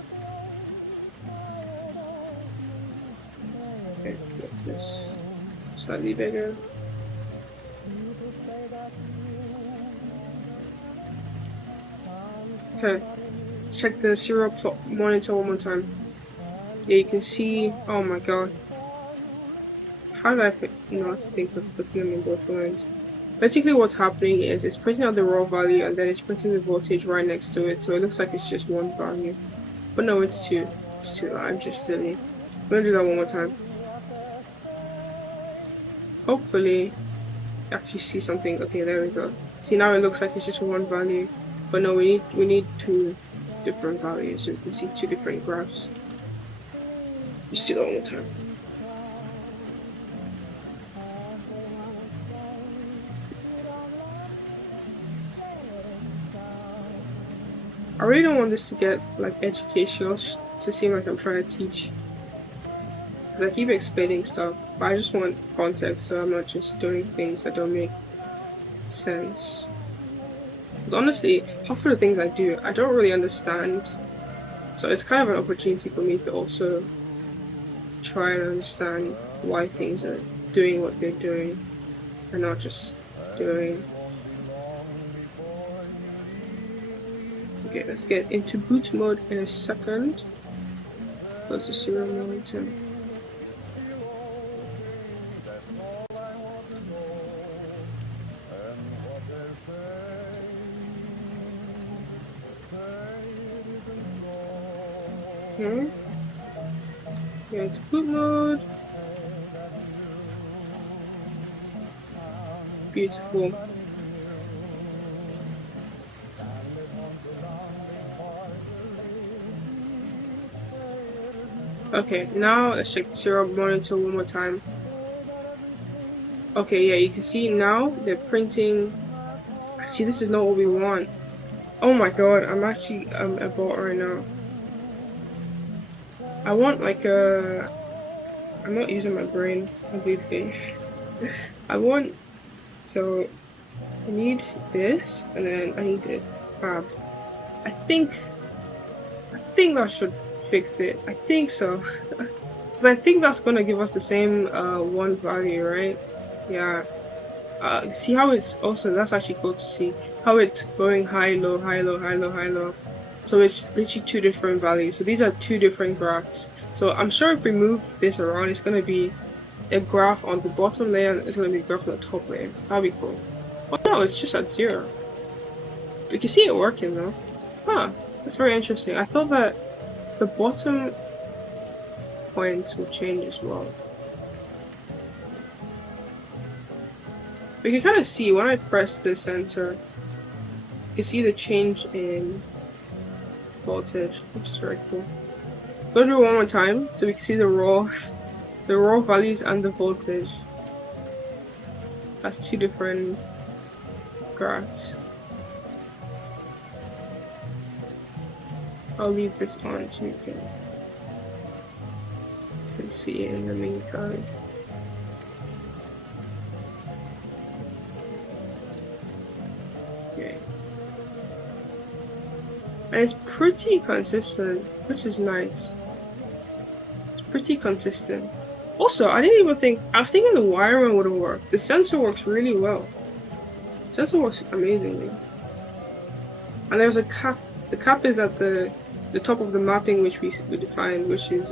Okay, make this slightly bigger. Okay, check the serial plot monitor one more time. Yeah, you can see. Oh my god. How did I not think of putting them in both lines? Basically, what's happening is it's printing out the raw value and then it's printing the voltage right next to it, so it looks like it's just one value. But no, it's two. It's two. I'm just silly. I'm gonna do that one more time. Hopefully, actually see something. Okay, there we go. See, now it looks like it's just one value, but no, we need two different values, so you can see two different graphs. Just do that one more time. I really don't want this to get like educational, just to seem like I'm trying to teach. I keep explaining stuff, but I just want context, so I'm not just doing things that don't make sense. But honestly, half of the things I do, I don't really understand. So it's kind of an opportunity for me to also try and understand why things are doing what they're doing, and not just doing. Okay, let's get into boot mode in a second. Close the serial monitor. Okay. Get into boot mode. Beautiful. Okay, now let's check the serial monitor one more time. Okay, yeah, you can see now they're printing. Actually, this is not what we want. Oh my god, I'm actually a bot right now. I want like a. I'm not using my brain, obviously. I want. So, I need this, and then I need it. I think that should fix it. I think so. Because I think that's gonna give us the same one value, right? Yeah. See how it's also, that's actually cool to see how it's going high, low, high, low, high, low, high, low. So it's literally two different values. So these are two different graphs. So I'm sure if we move this around, it's gonna be a graph on the bottom layer and it's gonna be a graph on the top layer. That'd be cool. Oh no, it's just at 0. You can see it working though. Huh, that's very interesting. I thought that the bottom points will change as well. We can kind of see when I press the sensor, you can see the change in voltage, which is very cool. Go through it one more time so we can see the raw values and the voltage. That's two different graphs. I'll leave this on so you can see it in the meantime. Okay. And it's pretty consistent, which is nice. It's pretty consistent. Also, I didn't even think, I was thinking the wiring wouldn't work. The sensor works really well. The sensor works amazingly. And there's a cap. The cap is at the top of the mapping which we defined, which is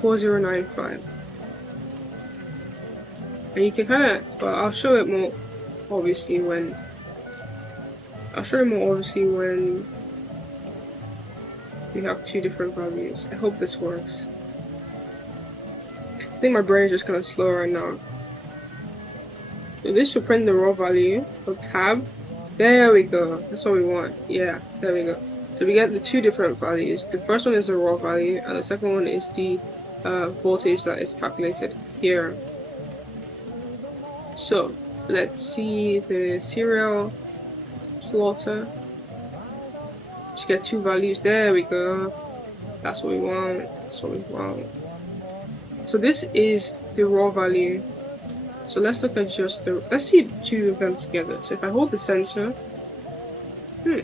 4095. And you can kind of, well, I'll show it more obviously when, we have two different values. I hope this works. I think my brain is just kind of slow right now. So this should print the raw value. So tab. There we go. That's what we want. Yeah, there we go. So we get the two different values. The first one is the raw value, and the second one is the voltage that is calculated here. So let's see the serial plotter. Just get two values. There we go. That's what we want. That's what we want. So this is the raw value. So let's look at just the, let's see two of them together. So if I hold the sensor,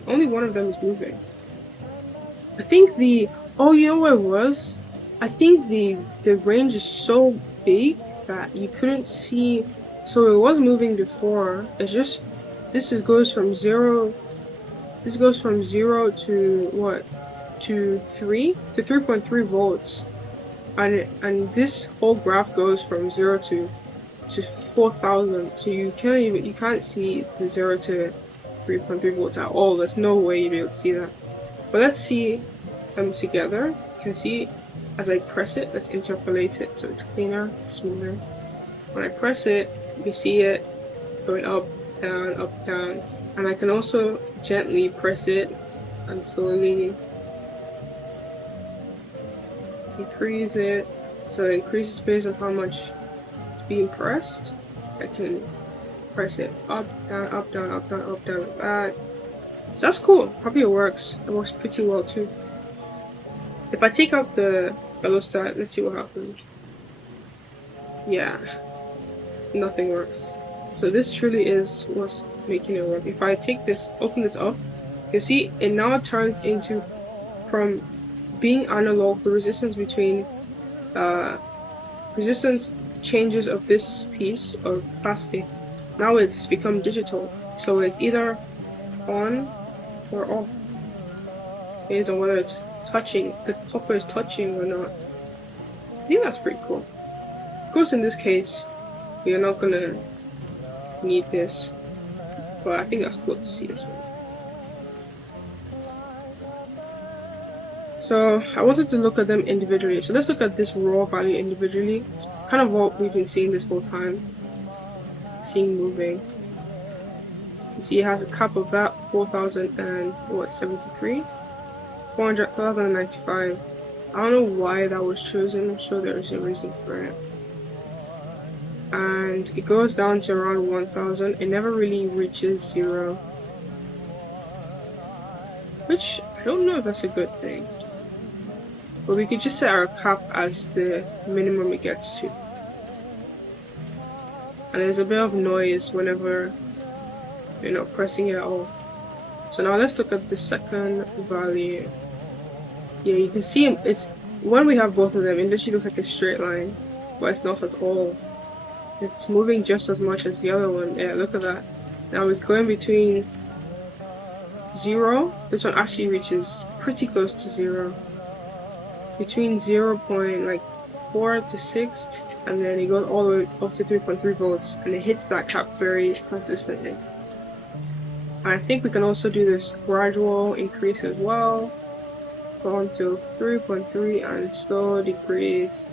only one of them is moving. I think oh, you know what it was? I think the range is so big that you couldn't see, so it was moving before. It's just, goes from zero to what? To 3.3 volts. And this whole graph goes from 0 to 4,000. So you can't see the 0 to 3.3 volts at all. There's no way you'd be able to see that. But let's see them together. You can see as I press it, let's interpolate it so it's cleaner, smoother. When I press it, you can see it going up, down, and I can also gently press it and slowly increase it. So it increases based on how much it's being pressed. I can press it up, down, up, down, up, down, up, down, like that. So that's cool. Probably it works. It works pretty well too. If I take out the velocity, let's see what happens. Yeah, nothing works. So this truly is what's making it work. If I take this, open this up, you see it now turns into, from being analog, the resistance between resistance changes of this piece of plastic. Now it's become digital, so it's either on or off based on whether it's touching, the copper is touching or not. I think that's pretty cool. Of course, in this case, we are not gonna need this, but I think that's cool to see as well. So I wanted to look at them individually. So let's look at this raw value individually. It's kind of what we've been seeing this whole time. Seeing moving. You see it has a cap of that 4,073, 400,095. I don't know why that was chosen. I'm sure there is a reason for it. And it goes down to around 1,000. It never really reaches 0, which I don't know if that's a good thing. But we could just set our cap as the minimum it gets to. And there's a bit of noise whenever you're not pressing it at all. So now let's look at the second value. Yeah, you can see it's, when we have both of them, it literally looks like a straight line, but it's not at all. It's moving just as much as the other one. Yeah, look at that. Now it's going between 0. This one actually reaches pretty close to 0. Between 0.4 to 6, and then it goes all the way up to 3.3 volts, and it hits that cap very consistently. I think we can also do this gradual increase as well, go on to 3.3 and slow decrease.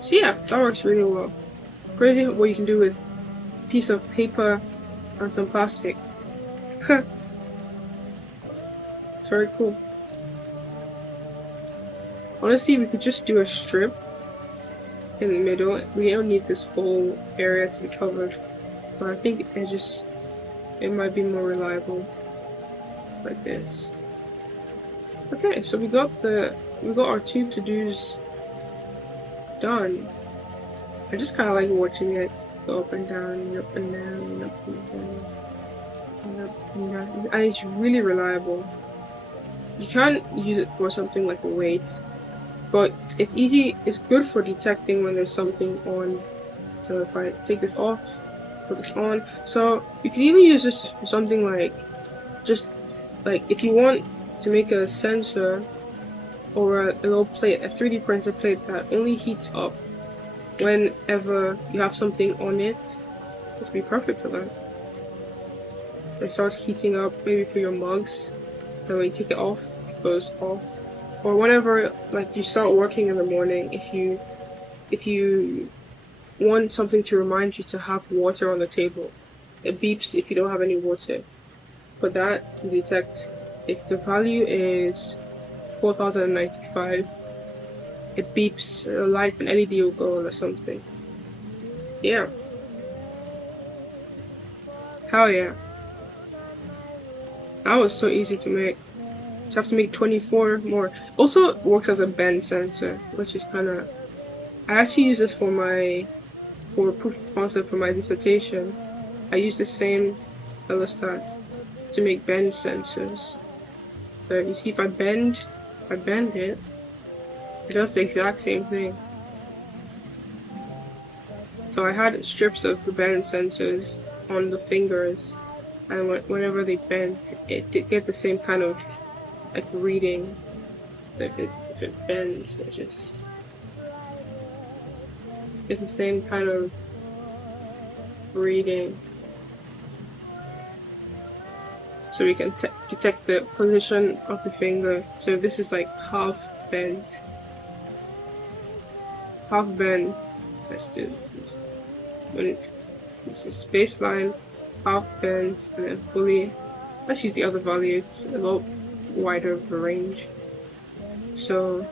So yeah, that works really well. Crazy what you can do with a piece of paper and some plastic. It's very cool. Honestly, we could just do a strip in the middle. We don't need this whole area to be covered, but I think it might be more reliable like this. Okay, so we got our two to-dos done. I just kind of like watching it go up and down, and up and down, and up and down, and up and down, and it's really reliable. You can't use it for something like a weight, but it's easy. It's good for detecting when there's something on. So if I take this off, put this on. So you can even use this for something like, just like if you want to make a sensor or a little plate, a 3D printed plate that only heats up whenever you have something on it. This would be perfect for that. It starts heating up maybe for your mugs, and when you take it off, it goes off, or whenever like you start working in the morning, if you want something to remind you to have water on the table, it beeps if you don't have any water. For that, you detect if the value is 4095, it beeps a light, an LED will go on or something. Yeah. Hell yeah. That was so easy to make. Just have to make 24 more. Also, it works as a bend sensor, which is kind of. I actually use this for proof of concept for my dissertation. I use the same philostat to make bend sensors. So you see, if I bend it, it does the exact same thing. So I had strips of the bend sensors on the fingers, and whenever they bent, it did get the same kind of like reading. If it bends, it's the same kind of reading. So we can detect the position of the finger. So if this is like half bent, let's do this. When this is baseline, half bent, and then fully. Let's use the other value. It's a lot wider of a range. So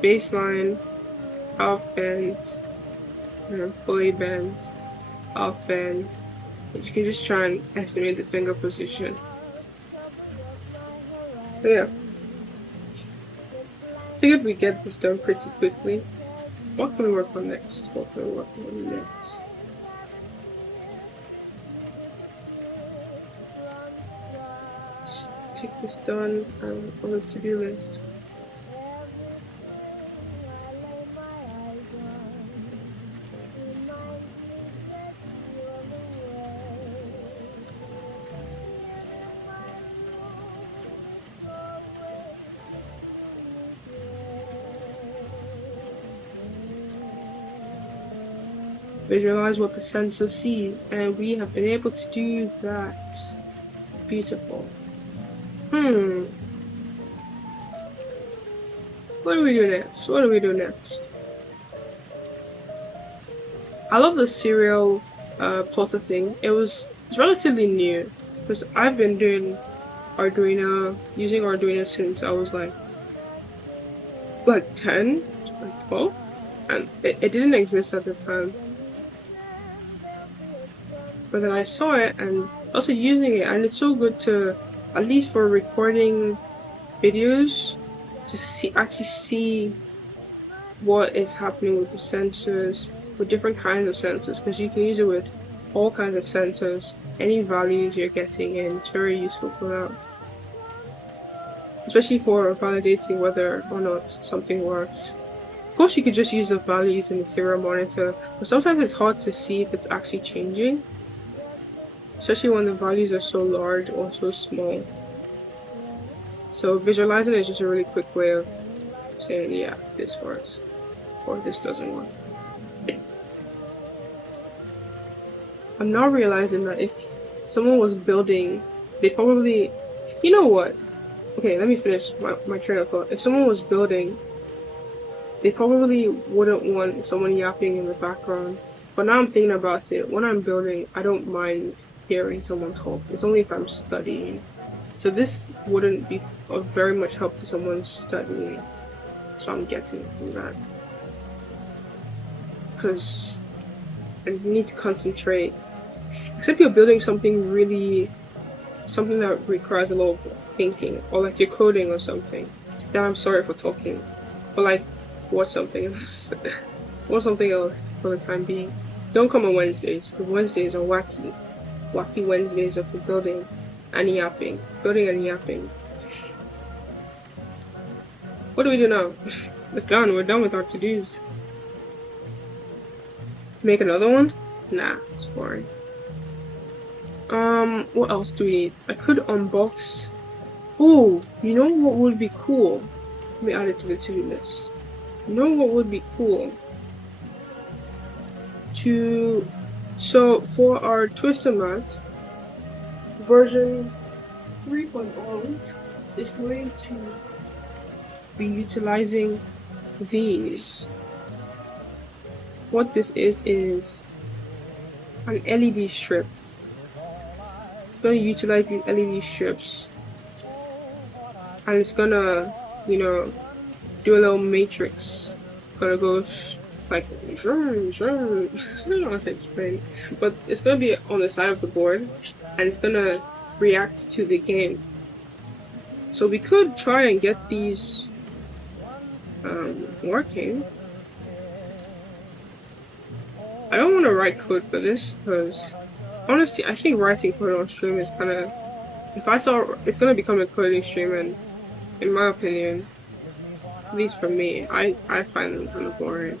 baseline, half bent, and then fully bent, half bent. Which you can just try and estimate the finger position. So yeah. Figured we'd get this done pretty quickly. What can we work on next? What can we work on next? Just take this done on the to-do list. Visualize what the sensor sees, and we have been able to do that. Beautiful. What do we do next? I love the serial plotter thing. It's relatively new because I've been doing using Arduino since I was like 10, like 12, and it didn't exist at the time. But then I saw it and also using it, and it's so good to, at least for recording videos, to actually see what is happening with the sensors, with different kinds of sensors, because you can use it with all kinds of sensors, any values you're getting in. It's very useful for that, especially for validating whether or not something works. Of course, you could just use the values in the serial monitor, but sometimes it's hard to see if it's actually changing, especially when the values are so large or so small. So visualizing is just a really quick way of saying, yeah, this works, or this doesn't work. I'm now realizing that if someone was building, they probably, you know what? Okay, let me finish my train of thought. If someone was building, they probably wouldn't want someone yapping in the background. But now I'm thinking about it, when I'm building, I don't mind hearing someone talk. It's only if I'm studying. So this wouldn't be of very much help to someone studying. So I'm getting from that. Because I need to concentrate. Except you're building something that requires a lot of thinking, or like you're coding or something. Then I'm sorry for talking. But like, watch something else. Watch something else for the time being. Don't come on Wednesdays, because Wednesdays are wacky. Wacky Wednesdays are for building and yapping. Building and yapping. What do we do now? It's done. We're done with our to-dos. Make another one? Nah, it's boring. What else do we need? I could unbox. Oh, you know what would be cool? Let me add it to the to-do list. You know what would be cool? So for our twister mat, version 3.0 is going to be utilizing these. What this is an LED strip. It's going to utilize these LED strips, and it's gonna, you know, do a little matrix. Gonna go like zoom, zoom. I don't know how to explain, but it's gonna be on the side of the board, and it's gonna react to the game. So we could try and get these working. I don't want to write code for this because honestly, I think writing code on stream is kind of, if I saw, it's gonna become a coding stream, and in my opinion, at least for me, I find them kind of boring.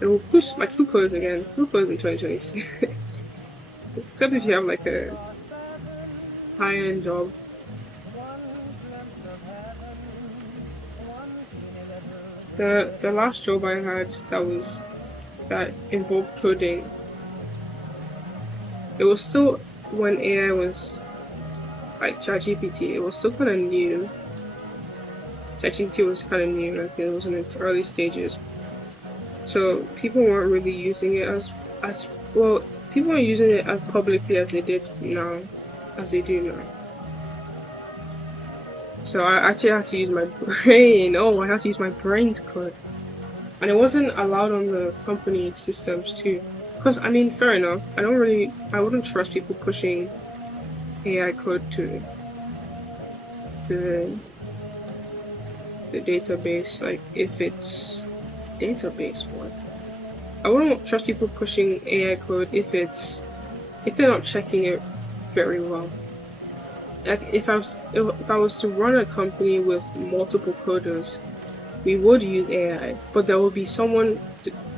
And we'll push like flu codes again, flu codes in 2026. Except if you have like a high-end job. The last job I had that involved coding, it was still when AI was like ChatGPT, it was still kind of new. ChatGPT was kind of new, like it was in its early stages. So people weren't really using it as well. People weren't using it as publicly as they do now. So I actually had to use my brain. Oh, I had to use my brain to code, and it wasn't allowed on the company systems too. Because I mean, fair enough. I wouldn't trust people pushing AI code to the database. Like if it's database, what? I wouldn't trust people pushing AI code if they're not checking it very well. Like if I was to run a company with multiple coders, we would use AI, but there will be someone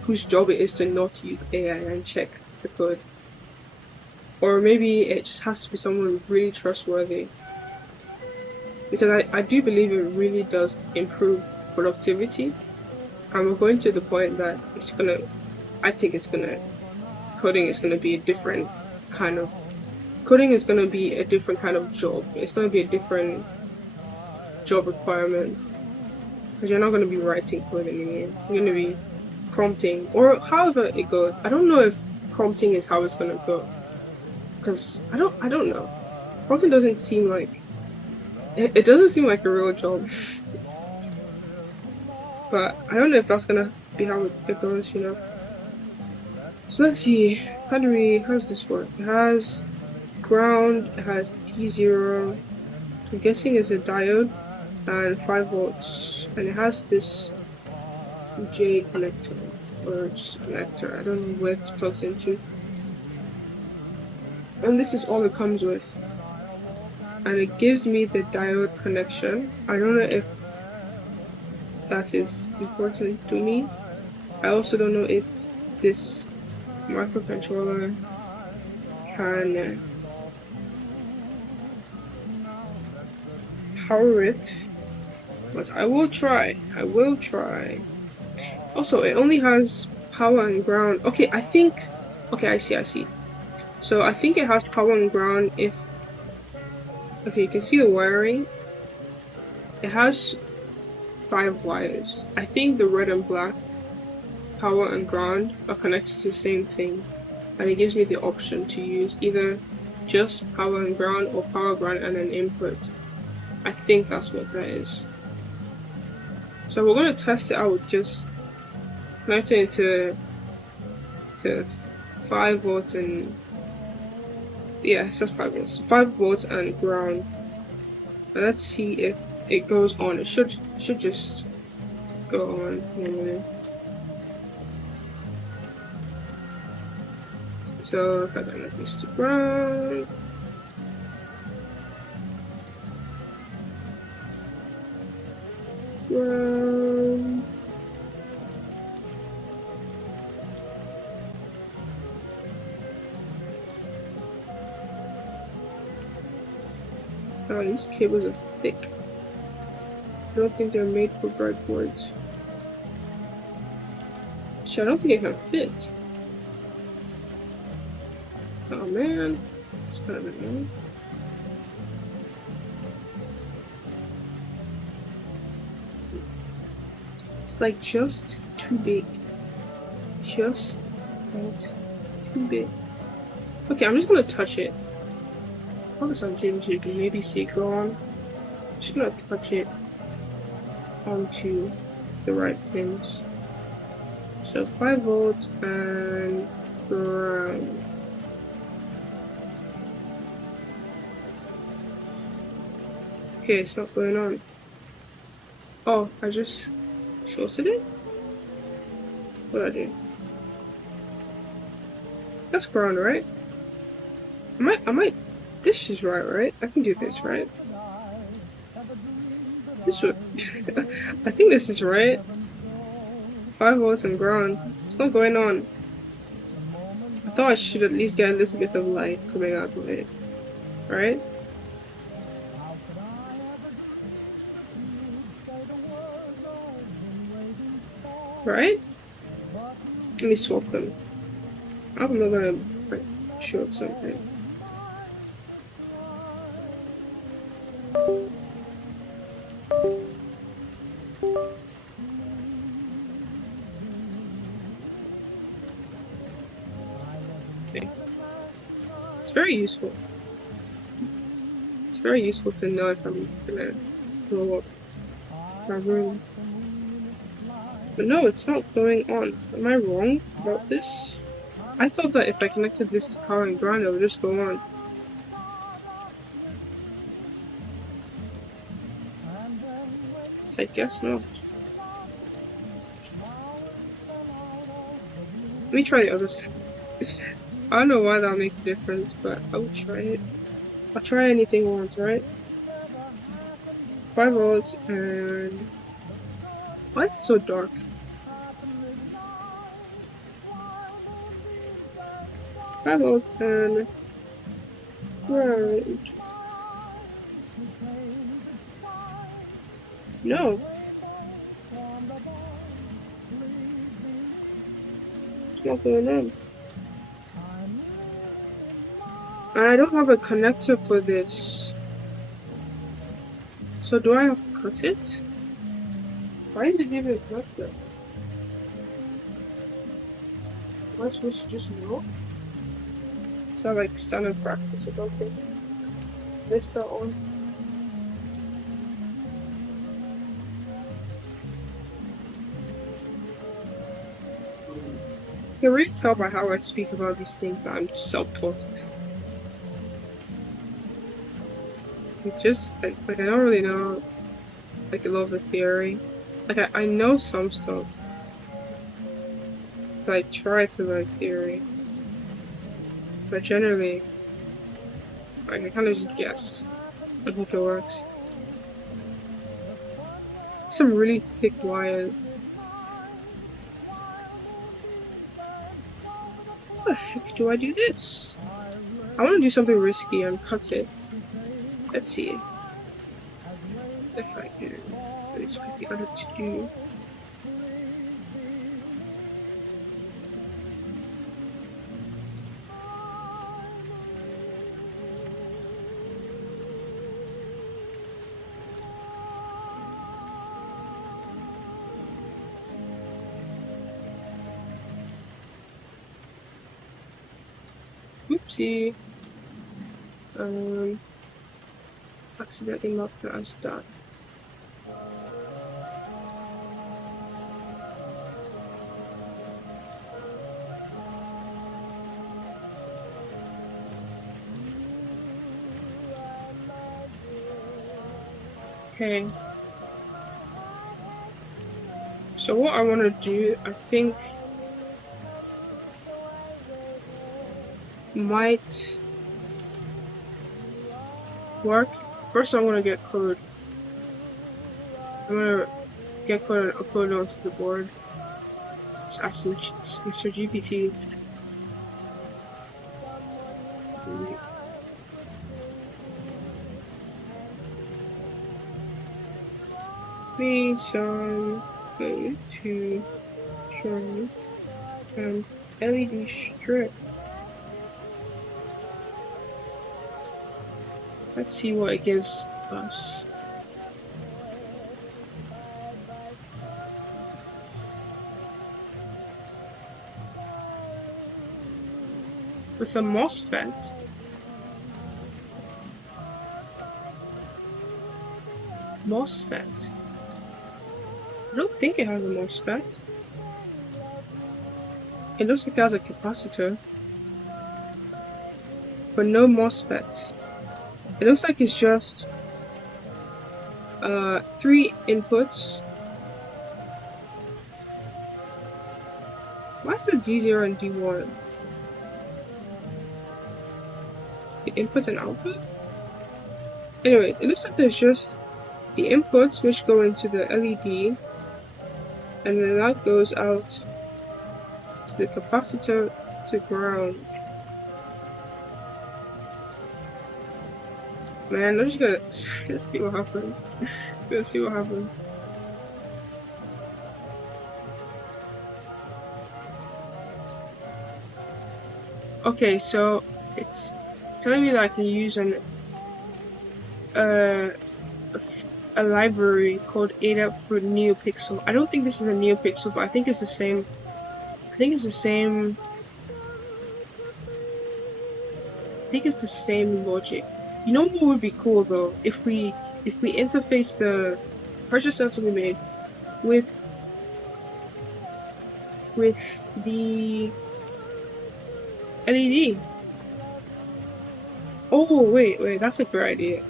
whose job it is to not use AI and check the code. Or maybe it just has to be someone really trustworthy. Because I do believe it really does improve productivity. And we're going to the point that coding is gonna be a different kind of job. It's gonna be a different job requirement. Because you're not gonna be writing code anymore. You're gonna be prompting, or however it goes. I don't know if prompting is how it's gonna go. Because I don't know. Prompting doesn't seem like it doesn't seem like a real job. But I don't know if that's gonna be how it goes, you know. So let's see. How does this work? It has ground, it has T0. I'm guessing it's a diode and 5 volts, and it has this J connector or just connector. I don't know where it's plugged into. And this is all it comes with. And it gives me the diode connection. I don't know if that is important to me. I also don't know if this microcontroller can power it, but I will try. Also, it only has power and ground. Okay, I see. So I think it has power and ground if, okay, you can see the wiring. It has 5 wires. I think the red and black power and ground are connected to the same thing, and it gives me the option to use either just power and ground or power, ground, and an input. I think that's what that is. So we're going to test it out with just connecting it to 5 volts and, yeah, it says 5 volts. So 5 volts and ground. And let's see if it goes on. It should just go on normally. So if I connect this to ground, oh, these cables are thick. I don't think they're made for breadboards. So I don't think it can fit. Oh man. kind of annoying. It's like just too big. Just about too big. Okay, I'm just gonna touch it. Focus on TV so you can maybe see it go on. Just gonna touch it onto the right pins. So 5 volts and ground. Okay, it's not going on. Oh, I just shorted it? What did I do? That's ground, right? This is right? I can do this, right? This would, I think this is right. 5 volts and ground. It's not going on. I thought I should at least get a little bit of light coming out of it, right? Right? Let me swap them. I'm not gonna like short something. Okay. It's very useful. It's very useful to know if I'm gonna blow up my room. But no, it's not going on. Am I wrong about this? I thought that if I connected this to power and ground, it would just go on. So I guess not. Let me try the other side. I don't know why that'll make a difference, but I will try it. I'll try anything once, right? 5 volts and... Why is it so dark? 5 volts and... Right. No. It's not going on. And I don't have a connector for this. So do I have to cut it? Why is it even a connector? Am I supposed to just know? Is that like standard practice or something? This that on. You can really tell by how I speak about these things that I'm self-taught. It just like I don't really know like a lot of the theory. Like I know some stuff. So I try to learn theory. But generally like I kinda just guess. I hope it works. Some really thick wires. How the heck do I do this? I wanna do something risky and cut it. Let's see if I can. It's pretty hard to do. Oopsie. Accidentally marked it as done. Okay. So what I want to do, I think, might work. First, I want to get code. I'm gonna get code and upload it onto the board. Just ask Mr. GPT. Please go to show and LED strip. Let's see what it gives us. With a MOSFET. MOSFET. I don't think it has a MOSFET. It looks like it has a capacitor, but no MOSFET. It looks like it's just 3 inputs. Why is it D0 and D1? The input and output? Anyway, it looks like there's just the inputs which go into the LED, and then that goes out to the capacitor to ground. Man, I'm just gonna let's see what happens. Let's see what happens. Okay, so it's telling me that I can use uh, a library called Adafruit NeoPixel. I don't think this is a NeoPixel, but I think it's the same. I think it's the same. I think it's the same logic. You know what would be cool though? If we interface the pressure sensor we made with the LED. Oh wait, that's a great idea.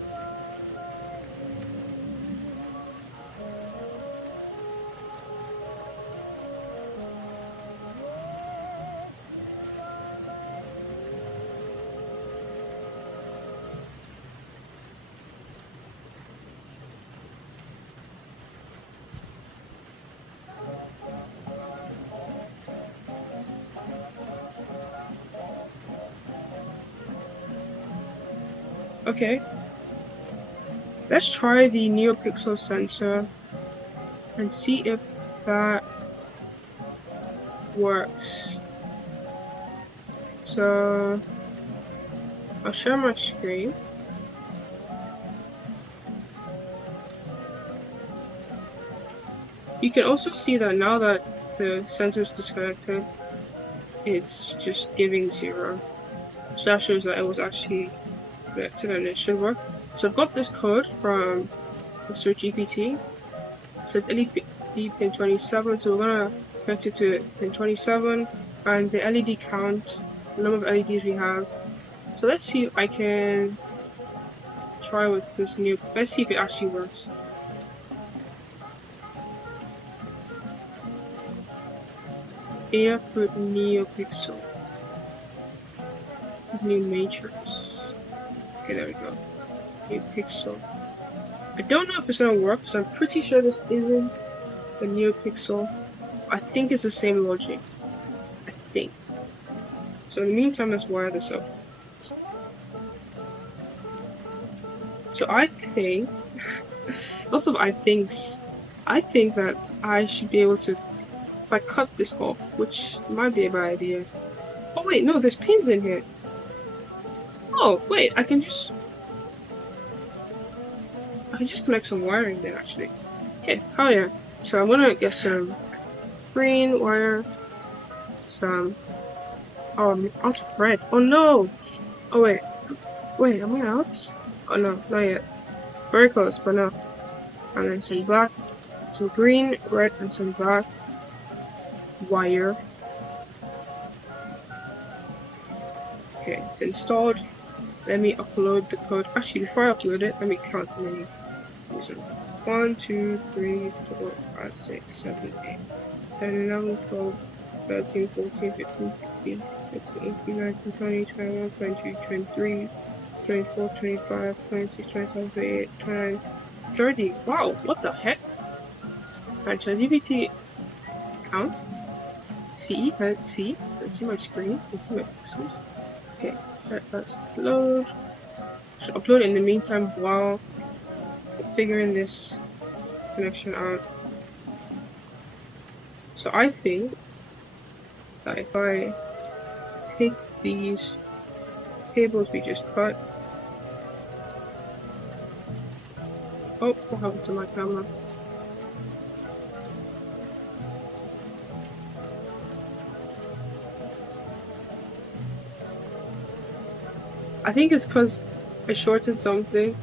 Okay. Let's try the NeoPixel sensor and see if that works. So I'll share my screen. You can also see that now that the sensor is disconnected, it's just giving 0. So that shows that it was actually connected and it should work. So I've got this code from Mr. GPT. It says LED pin 27, so we're gonna connect it to pin 27 and the LED count, the number of LEDs we have. So let's see if I can try with this new. Let's see if it actually works. Adafruit NeoPixel. This new matrix. Okay, there we go. NeoPixel. I don't know if it's gonna work because I'm pretty sure this isn't a NeoPixel. I think it's the same logic. I think. So in the meantime, let's wire this up. So I think, lots of I thinks. I think that I should be able to, if I cut this off, which might be a bad idea. Oh wait, no, there's pins in here. Oh wait, I can just connect some wiring there actually. Okay, hell yeah. So I'm gonna get some green wire, some. Oh, I'm out of red. Oh no! Oh wait, am I out? Oh no, not yet. Very close, but no. And then some black, some green, red, and some black wire. Okay, it's installed. Let me upload the code. Actually, before I upload it, let me count how many users. 1, 2, 3, 4, 5, 6, 7, 8, 10, 11, 12, 13, 14, 15, 16, 17, 18, 19, 20, 21, 22, 23, 24, 25, 26, 27, 28, 29, 30. Wow, what the heck? Alright, so GPT count. See, let's see my screen, let's see my pixels. Okay, let's upload. Should upload in the meantime while figuring this connection out. So I think that if I take these cables we just cut Oh, what happened to my camera? I think it's because I shorted something,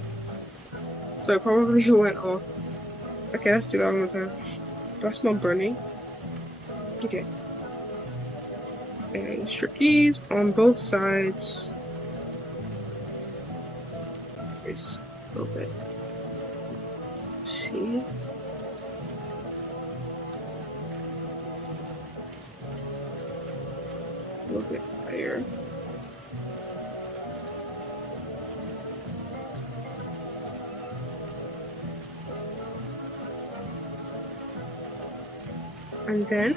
so it probably went off. Okay, let's do that one more time. Do I smell burning? Okay. And strip these on both sides. Just a little bit. See? A little bit higher. And then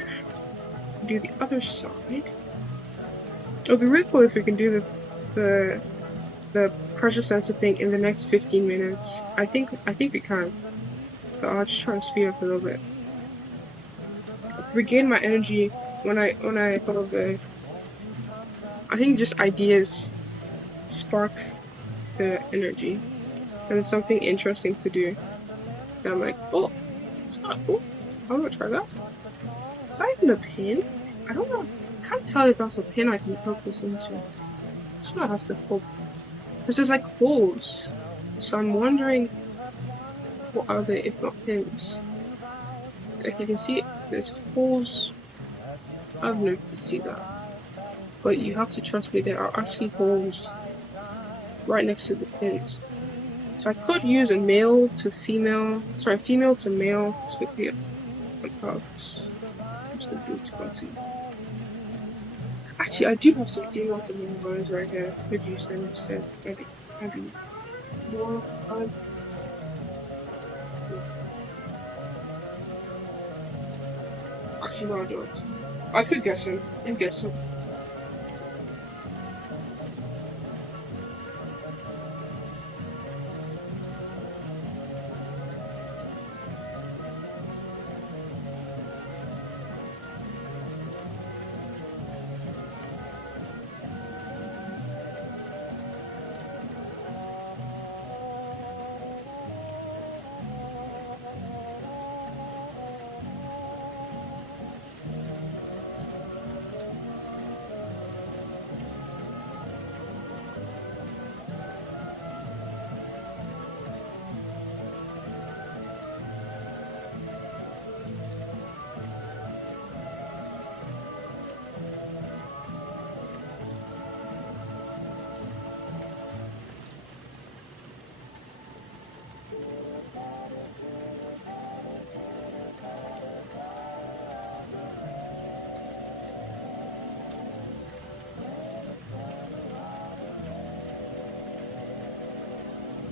do the other side. It would be really cool if we can do the pressure sensor thing in the next 15 minutes. I think we can. But I'll just try and speed up a little bit. Regain my energy when I thought of I think just ideas spark the energy. And it's something interesting to do. And I'm like, oh, it's not cool. I'm gonna try that. Is that even a pin? I don't know. I can't tell if that's a pin I can hook this into. Just gonna have to hope. Because there's like holes. So I'm wondering what are they if not pins? Like you can see there's holes. I don't know if you can see that. But you have to trust me, there are actually holes right next to the pins. So I could use a male to female to quickly about just the boot quality. Actually, I do have some female to male wires right here. I could use them instead. Maybe more fun. Actually, no, I don't. I could guess them. And guess them.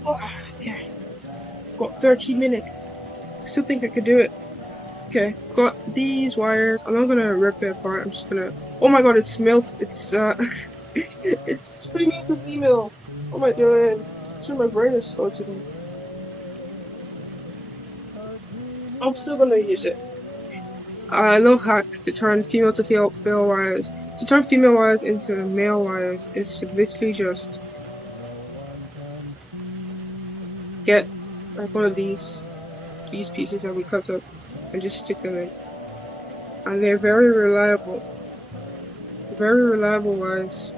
Oh, okay. Got 13 minutes. I still think I could do it. Okay, got these wires. I'm not gonna rip it apart. I'm just gonna. Oh my god, it's melt. It's it's spinning the female. What am I doing? Sure, my brain is slow today. I'm still gonna use it. Little hack to turn female to female wires. To turn female wires into male wires is to literally just get like one of these pieces that we cut up and just stick them in. And they're very reliable wires,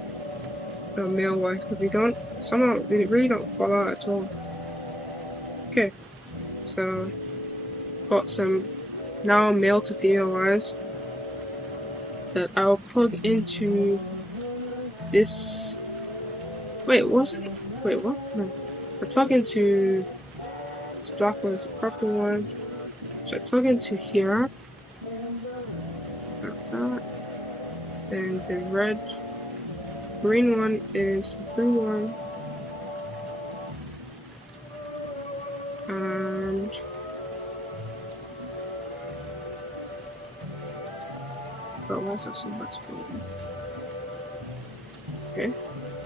male wires, because they really don't fall out at all. Okay, so got some now male to female wires that I'll plug into this. Wait, wasn't it? Wait, what? No. I plug into this black one, is the purple one. So I plug into here. Like that. And the green one is the blue one. And but why is that so much blue? Okay.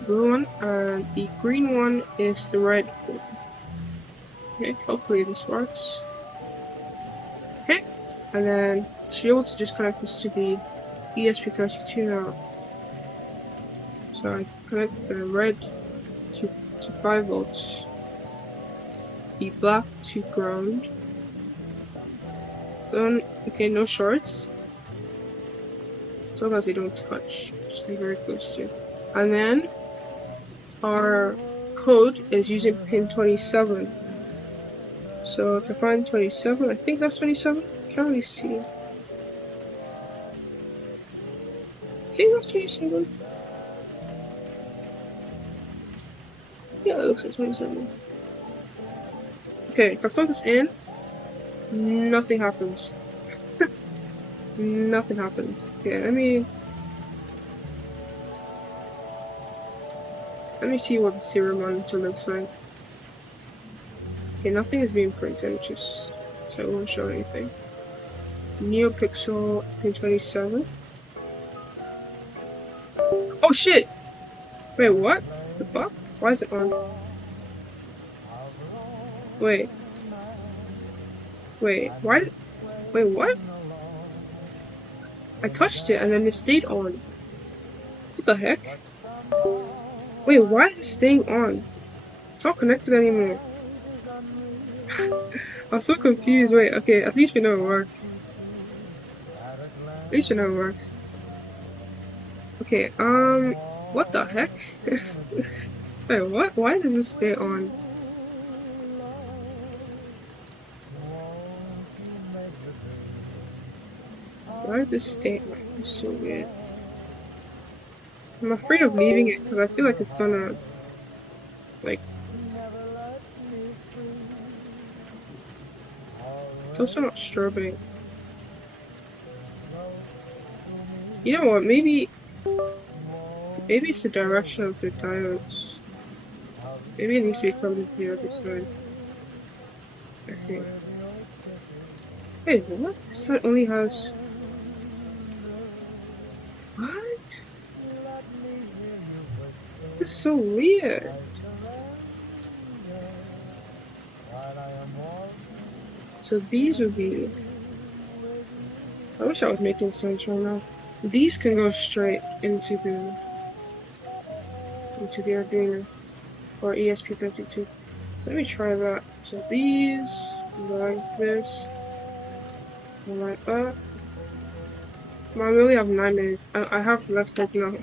Blue one, and the green one is the red one. Okay, hopefully this works. Okay, and then should be able to just connect this to the ESP32 now. So I connect the red to 5 volts. the black to ground. Then, okay, no shorts. So long as they don't touch, just be very close to. And then our code is using pin 27. So if I find 27, I think that's 27. Can't really see. I think that's 27. Yeah, it looks like 27. Okay, if I focus in, nothing happens. Nothing happens. Okay, let me see what the serial monitor looks like. Okay, nothing is being printed, just so it won't show anything. NeoPixel pin 27. Oh shit! Wait, what? The fuck? Why is it on? Wait. Wait, why? Wait, what? I touched it and then it stayed on. What the heck? Wait, why is it staying on? It's not connected anymore. I'm so confused. Wait, okay, at least we know it works. At least we know it works. Okay, what the heck? Wait, what? Why does this stay on? Why does this stay on? It's so weird. I'm afraid of leaving it because I feel like it's gonna, like, it's also not strobing. You know what? Maybe it's the direction of the diodes. Maybe it needs to be plugged into the other side. I think. Wait, what? This side only has. What? This is so weird. So these would be. I wish I was making sense right now. These can go straight into the Arduino or ESP32. So let me try that. So these like this, like that. Well, I really have 9 minutes. I have less hope now.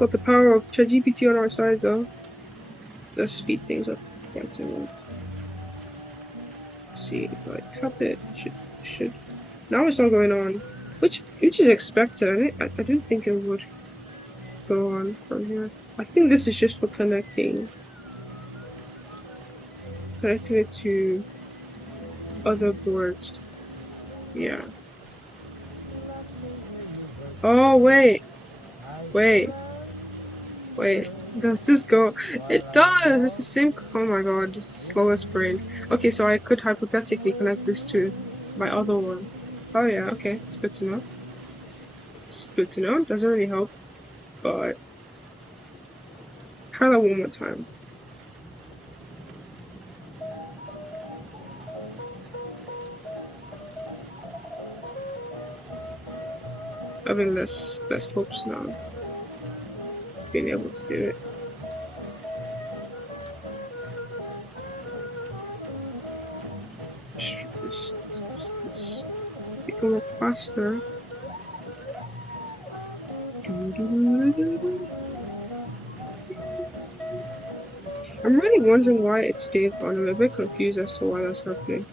But the power of ChatGPT on our side though does speed things up quite so much. See if I tap it, should now it's not going on, which is expected. I didn't think it would go on from here. I think this is just for connecting it to other boards. Yeah. Oh wait. Does this go? It does. It's the same. Oh my god, this is the slowest brain. Okay, so I could hypothetically connect this to my other one. Oh yeah. Okay, it's good to know. It's good to know. Doesn't really help, but try that one more time. Having less hopes now. Being able to do it. This become faster. I'm really wondering why it stayed on. I'm a bit confused as to why that's happening.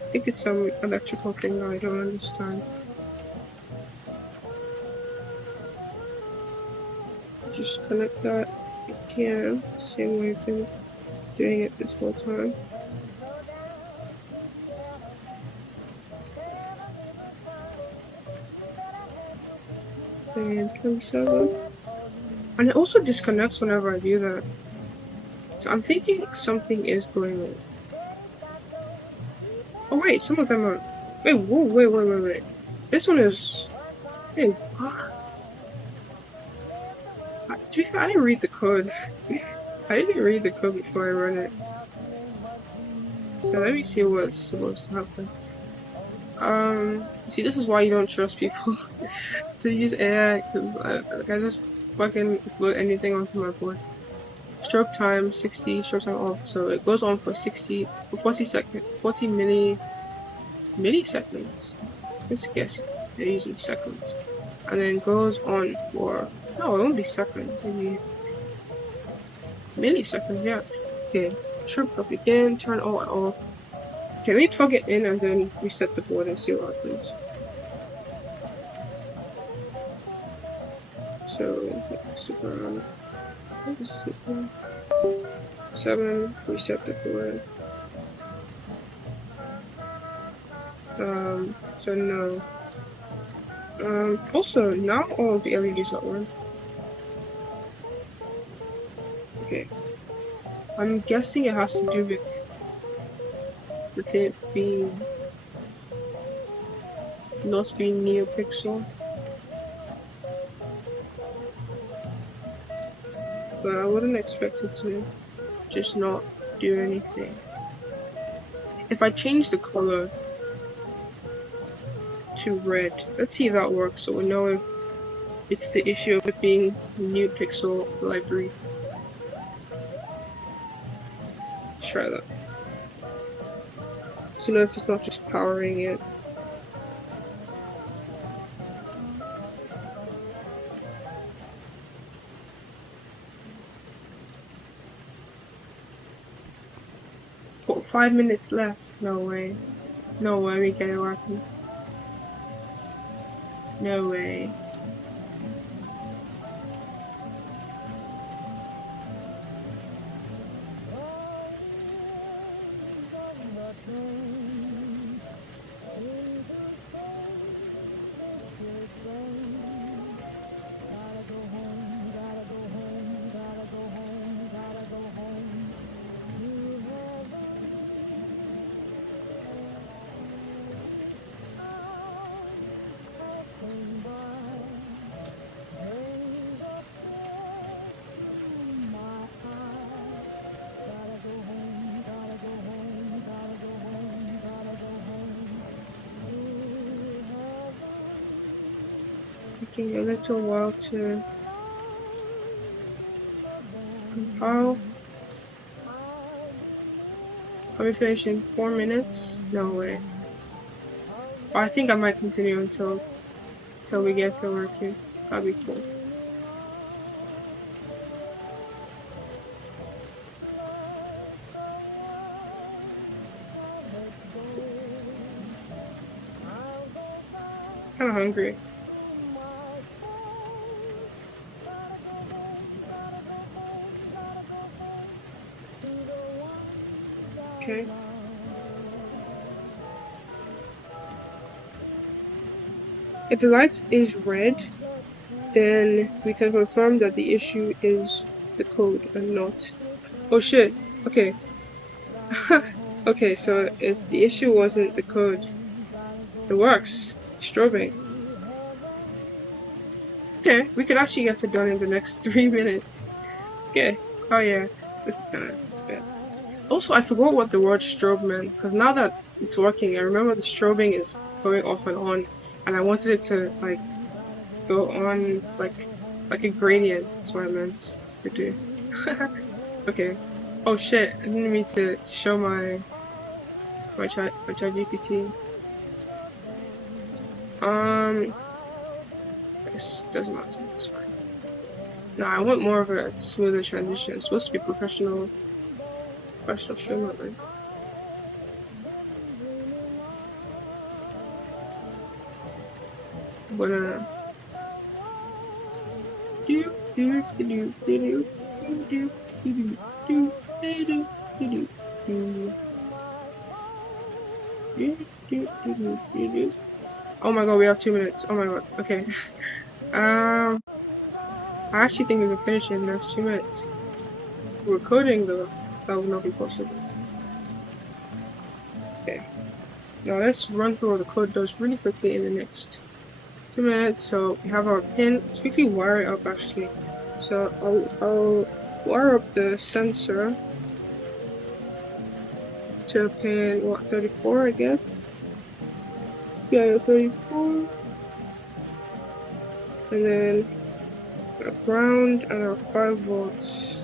I think it's some electrical thing that I don't understand. Just connect that again, same way I've been doing it this whole time. And 27. And it also disconnects whenever I do that. So I'm thinking something is going on. Oh wait, some of them are. Wait, whoa, wait. This one is. Hey, what? To be fair, I didn't read the code. I didn't read the code before I run it. So let me see what's supposed to happen. See, this is why you don't trust people to use AI, because I just fucking upload anything onto my board. Stroke time 60, stroke time off. So it goes on for 60, for 40 seconds, 40 milliseconds. Let's guess they're using seconds. And then goes on for, no, it won't be seconds, it'll be milliseconds, yeah. Okay, stroke clock again, turn all off. Can we plug it in and then reset the board and see what happens? So, super, super 7, reset the board. So no. Also, now all of the LEDs are on. Okay. I'm guessing it has to do with it being not being NeoPixel. But I wouldn't expect it to just not do anything. If I change the color to red, let's see if that works, so we know if it's the issue of it being NeoPixel library. Let's try that. To know if it's not just powering it. Oh, 5 minutes left. No way. No way we get it working. No way. Taking a little while to compile. Are we finishing 4 minutes? No way. But I think I might continue until we get to working. That'd be cool. Kinda hungry. Okay. If the light is red, then we can confirm that the issue is the code and not... Oh shit! Okay. Okay, so if the issue wasn't the code, it works. Strobing. Okay, we could actually get it done in the next 3 minutes. Okay. Oh yeah, this is kinda bad. Also, I forgot what the word strobe meant, because now that it's working, I remember the strobing is going off and on, and I wanted it to, like, go on, like a gradient, that's what I meant to do. Okay. Oh shit, I didn't mean to show my chat GPT. This doesn't matter, it's fine. No, I want more of a smoother transition. It's supposed to be professional streamer, right? But oh my god, we have 2 minutes. Oh my god. Okay. I actually think we can finish in the next 2 minutes. Recording though, that would not be possible. Okay. Now let's run through all the code does really quickly in the next 2 minutes. So we have our pin. Let's quickly wire it up actually. So I'll wire up the sensor to pin 34 again. GPIO 34, and then our ground and our 5 volts.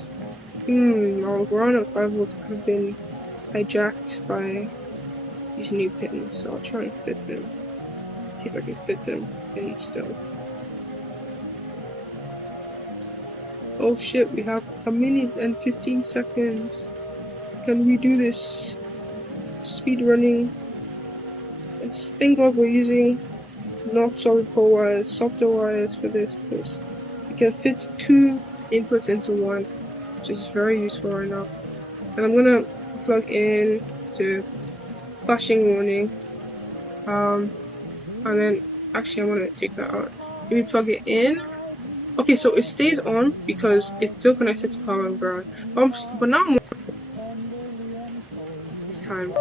Our ground and 5 volts have been hijacked by these new pins, so I'll try and fit them. See if I can fit them in still. Oh shit, we have a minute and 15 seconds. Can we do this? Speed running. Thank God we're using not solid core wires, softer wires for this, because we can fit 2 inputs into one, which is very useful right now. And I'm gonna plug in to flashing warning. And then actually I'm gonna take that out. Let me plug it in. Okay, so it stays on because it's still connected to power and ground. But now this time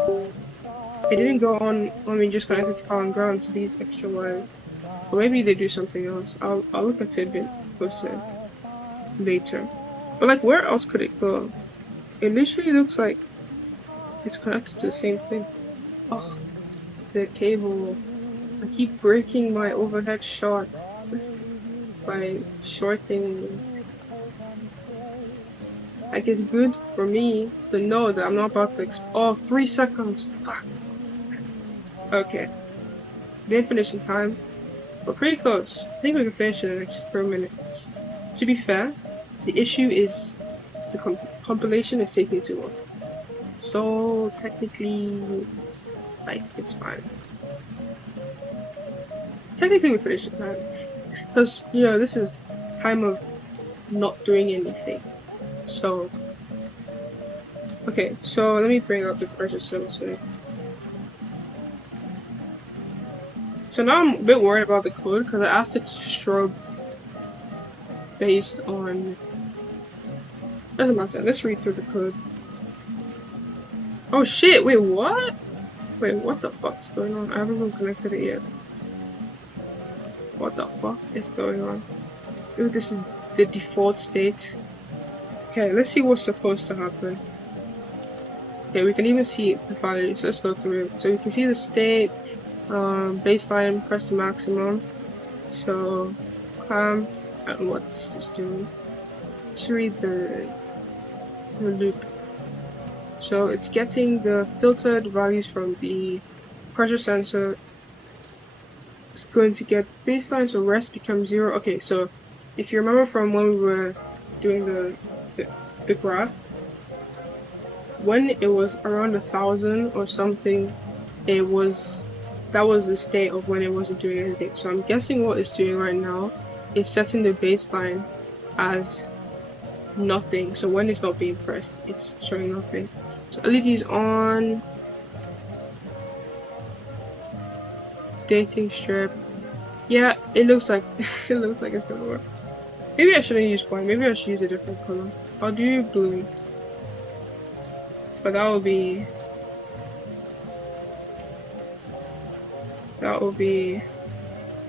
it didn't go on me just connected to power and ground to these extra wires. Or maybe they do something else. I'll look at it a bit closer later. But like, where else could it go? It literally looks like it's connected to the same thing. Oh, the cable. I keep breaking my overhead short by shorting it. Like, it's good for me to know that I'm not about to oh, 3 seconds. Fuck. Okay. Didn't finish in time. But pretty close. I think we can finish in the next 3 minutes. To be fair, the issue is the compilation is taking too long. So technically, like, it's fine. Technically we finished in time. Because, you know, this is time of not doing anything. So, okay, so let me bring up the pressure sensor. So now I'm a bit worried about the code because I asked it to strobe based on... Doesn't matter, let's read through the code. Oh shit, wait, what? Wait, what the fuck is going on? I haven't even connected it yet. What the fuck is going on? Ooh, this is the default state. Okay, let's see what's supposed to happen. Okay, we can even see the values. Let's go through it. So you can see the state, baseline, press the maximum. So, and what's this doing? Let's read the loop. So it's getting the filtered values from the pressure sensor. It's going to get baseline, so rest becomes 0. Okay, so if you remember from when we were doing the graph, when it was around 1,000 or something, that was the state of when it wasn't doing anything. So I'm guessing what it's doing right now is setting the baseline as nothing. So when it's not being pressed, it's showing nothing. So LED's on. Dating strip. Yeah, it looks like it looks like it's gonna work. Maybe I shouldn't use white. Maybe I should use a different color. I'll do blue. But that will be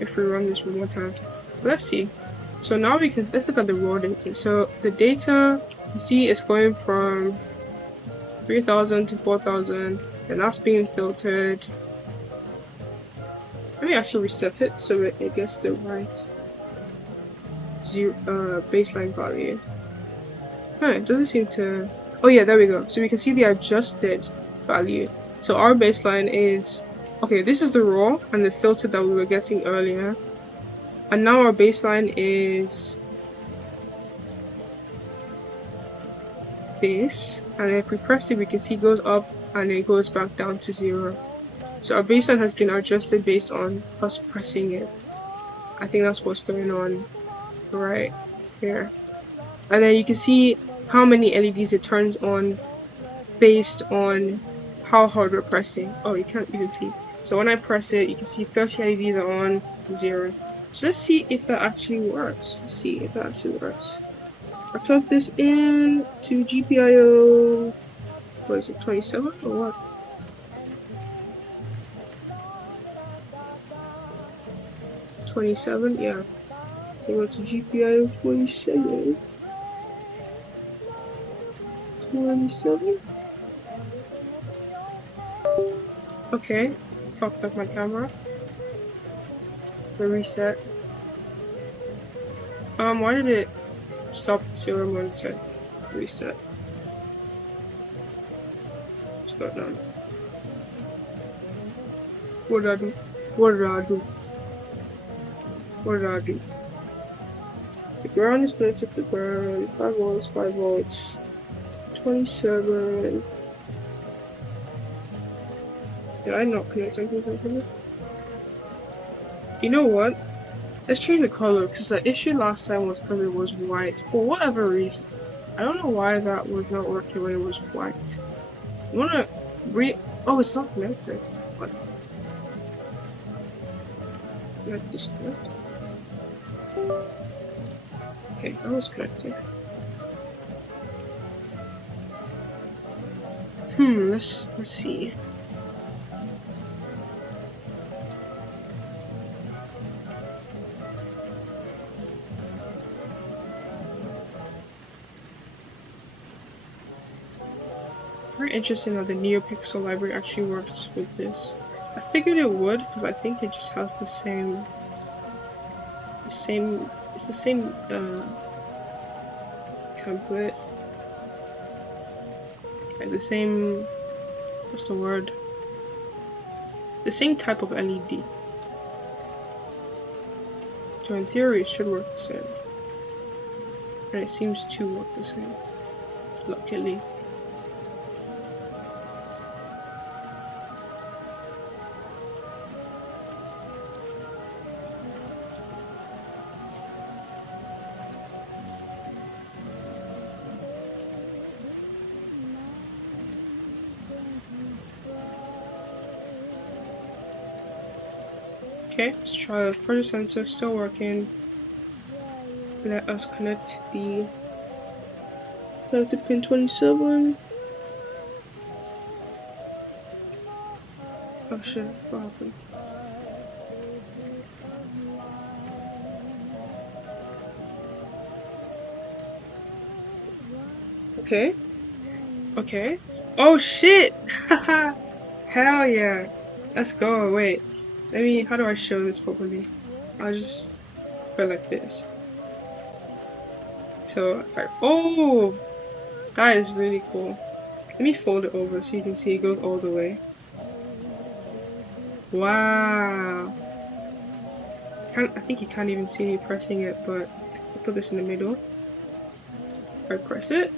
if we run this one more time. Let's see. So now let's look at the raw data. So the data you see is going from 3,000 to 4,000, and that's being filtered. Let me actually reset it so that it gets the right baseline value. It doesn't seem to... Oh yeah, there we go. So we can see the adjusted value. So our baseline is... Okay, this is the raw and the filter that we were getting earlier. And now our baseline is... this. And if we press it, we can see it goes up and it goes back down to 0. So our baseline has been adjusted based on us pressing it. I think that's what's going on right here. And then you can see how many LEDs it turns on based on how hard we're pressing. Oh, you can't even see. So when I press it, you can see 30 LEDs are on, 0. So let's see if that actually works. Let's see if that actually works. I plugged this in to GPIO, what is it, 27 or what? $27, yeah. So go to GPIO 27. 27. Okay, fucked up my camera. The reset. Why did it stop at 0 when it said reset? What's going on? What did I do? What did I do? What did I do? The ground is connected to the ground. 5 volts, 5 volts. 27. Did I not connect something properly? You know what? Let's change the color, because the issue last time was because it was white. For whatever reason. I don't know why that was not working when it was white. I wanna oh, it's not connected. What? Let's disconnect. Okay, that was connected. Let's see. Very interesting that the NeoPixel library actually works with this. I figured it would because I think it just has the same it's the same template, like the same, what's the word? The same type of LED. So in theory it should work the same. And it seems to work the same, luckily. Okay, let's try the pressure sensor, still working. Let us connect the pin 27. Oh shit, what happened? Okay. Okay. Oh shit! Haha! Hell yeah! Let's go, wait. How do I show this properly? I'll just go like this. So, if oh! That is really cool. Let me fold it over so you can see it goes all the way. Wow! I think you can't even see me pressing it, but I'll put this in the middle. If I press it.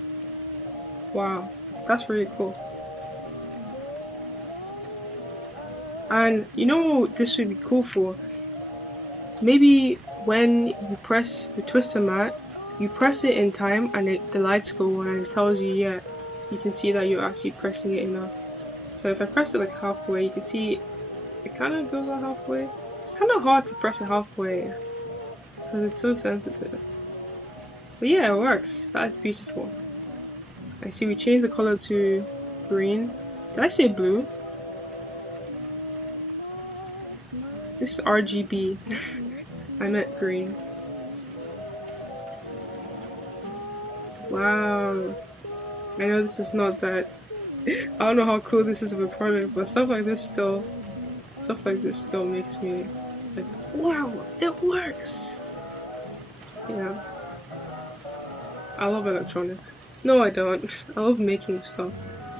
Wow, that's really cool. And you know what this would be cool for? Maybe when you press the twister mat, you press it in time and the lights go on and it tells you, yeah, you can see that you're actually pressing it enough. So if I press it like halfway, you can see it kind of goes out halfway. It's kind of hard to press it halfway because it's so sensitive. But yeah, it works. That is beautiful. I see we changed the color to green. Did I say blue? This is RGB. I meant green. Wow. I know this is not that. I don't know how cool this is of a product, but stuff like this still makes me like, wow, it works. Yeah. I love electronics. No, I don't. I love making stuff.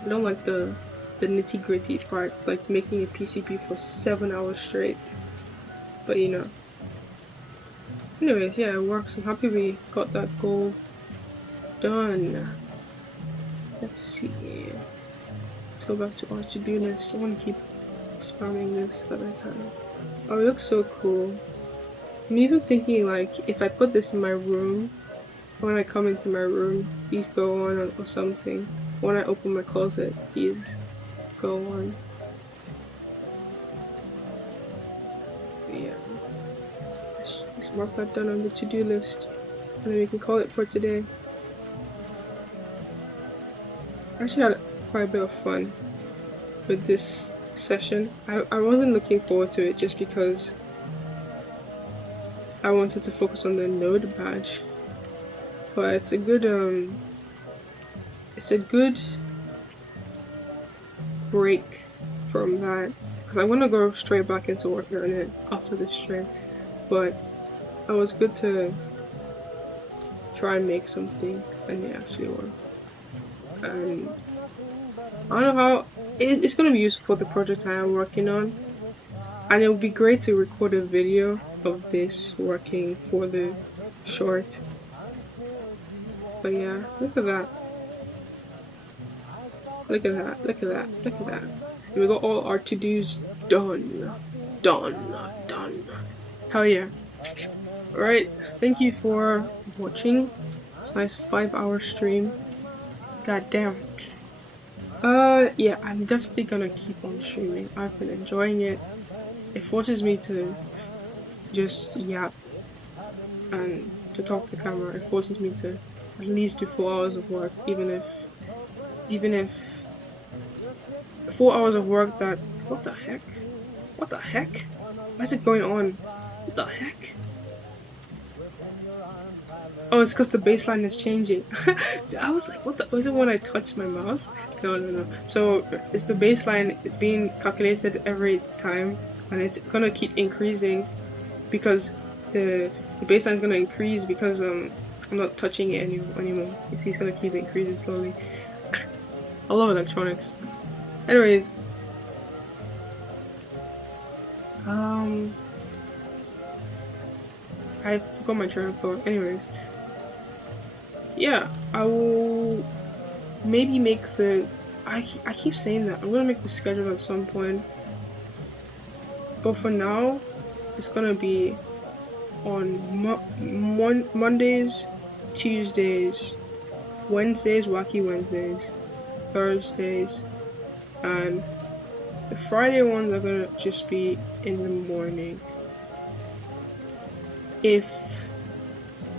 I don't like the nitty-gritty parts, like making a PCB for 7 hours straight. But you know. Anyways, yeah, it works. I'm happy we got that goal done. Let's see. Let's go back to our to-do list. I want to keep spamming this, but I can. Oh, it looks so cool. I'm even thinking, like, if I put this in my room, when I come into my room, these go on or something. When I open my closet, these go on. But yeah. Let's mark that down on the to-do list. And then we can call it for today. I actually had quite a bit of fun with this session. I wasn't looking forward to it just because I wanted to focus on the node badge. But it's a good break from that because I want to go straight back into work on it after this stream. but it was good to try and make something and it actually worked. And I don't know how it's gonna be useful for the project I am working on, and it would be great to record a video of this working for the short. But yeah, look at that. Look at that. Look at that. Look at that. And we got all our to-dos done. Done. Done. Hell yeah. Alright. Thank you for watching. It's a nice 5-hour stream. God damn. Yeah, I'm definitely gonna keep on streaming. I've been enjoying it. It forces me to just yap and to talk to camera. It forces me to at least do 4 hours of work, even if 4 hours of work that what the heck? What the heck? Why is it going on? What the heck? Oh, it's because the baseline is changing. I was like, what the? Was it when I touched my mouse? No, no, no. So it's the baseline. It's being calculated every time, and it's gonna keep increasing because the baseline is gonna increase because I'm not touching it anymore. You see, it's gonna keep increasing slowly. I love electronics. Anyways, I forgot my train of thought. Anyways, yeah, I will maybe make the. I keep saying that I'm gonna make the schedule at some point, but for now, it's gonna be on Mondays, Tuesdays, Wednesdays, Wacky Wednesdays, Thursdays, and the Friday ones are gonna just be in the morning. If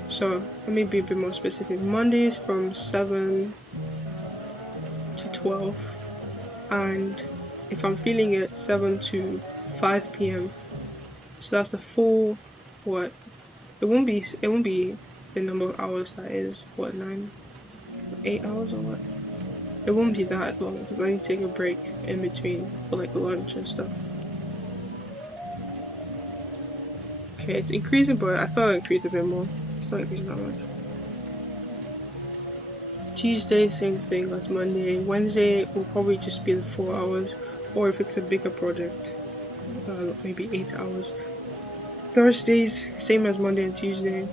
so, let me be a bit more specific. Mondays from 7 to 12, and if I'm feeling it, 7 to 5 p.m. So that's a full what? It won't be the number of hours that is what 8 hours or what? It won't be that long because I need to take a break in between for like lunch and stuff. Okay, it's increasing, but I thought it increased a bit more. It's not increasing that much. Tuesday, same thing as Monday. Wednesday will probably just be the 4 hours, or if it's a bigger project, maybe 8 hours. Thursdays, same as Monday and Tuesday.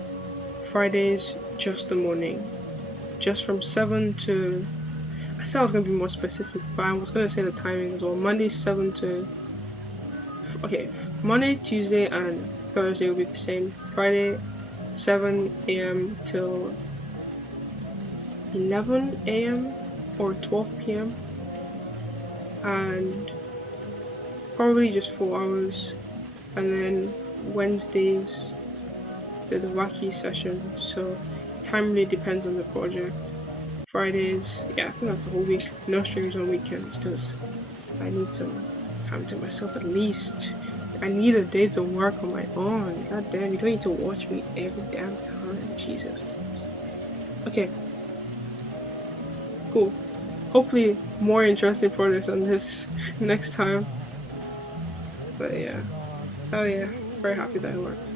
Fridays, just the morning. Just from 7 to... I said I was going to be more specific, but I was going to say the timing as well. Monday, 7 to... Okay, Monday, Tuesday, and Thursday will be the same. Friday, 7 a.m. till 11 a.m. or 12 p.m. and probably just 4 hours. And then Wednesdays, the wacky session. So time really depends on the project. Fridays, yeah, I think that's the whole week. No streams on weekends because I need some time to myself at least. I need a day to work on my own. God damn, you don't need to watch me every damn time. Jesus Christ. Okay. Cool. Hopefully more interesting projects on this next time. But yeah. Oh yeah. Very happy that it works.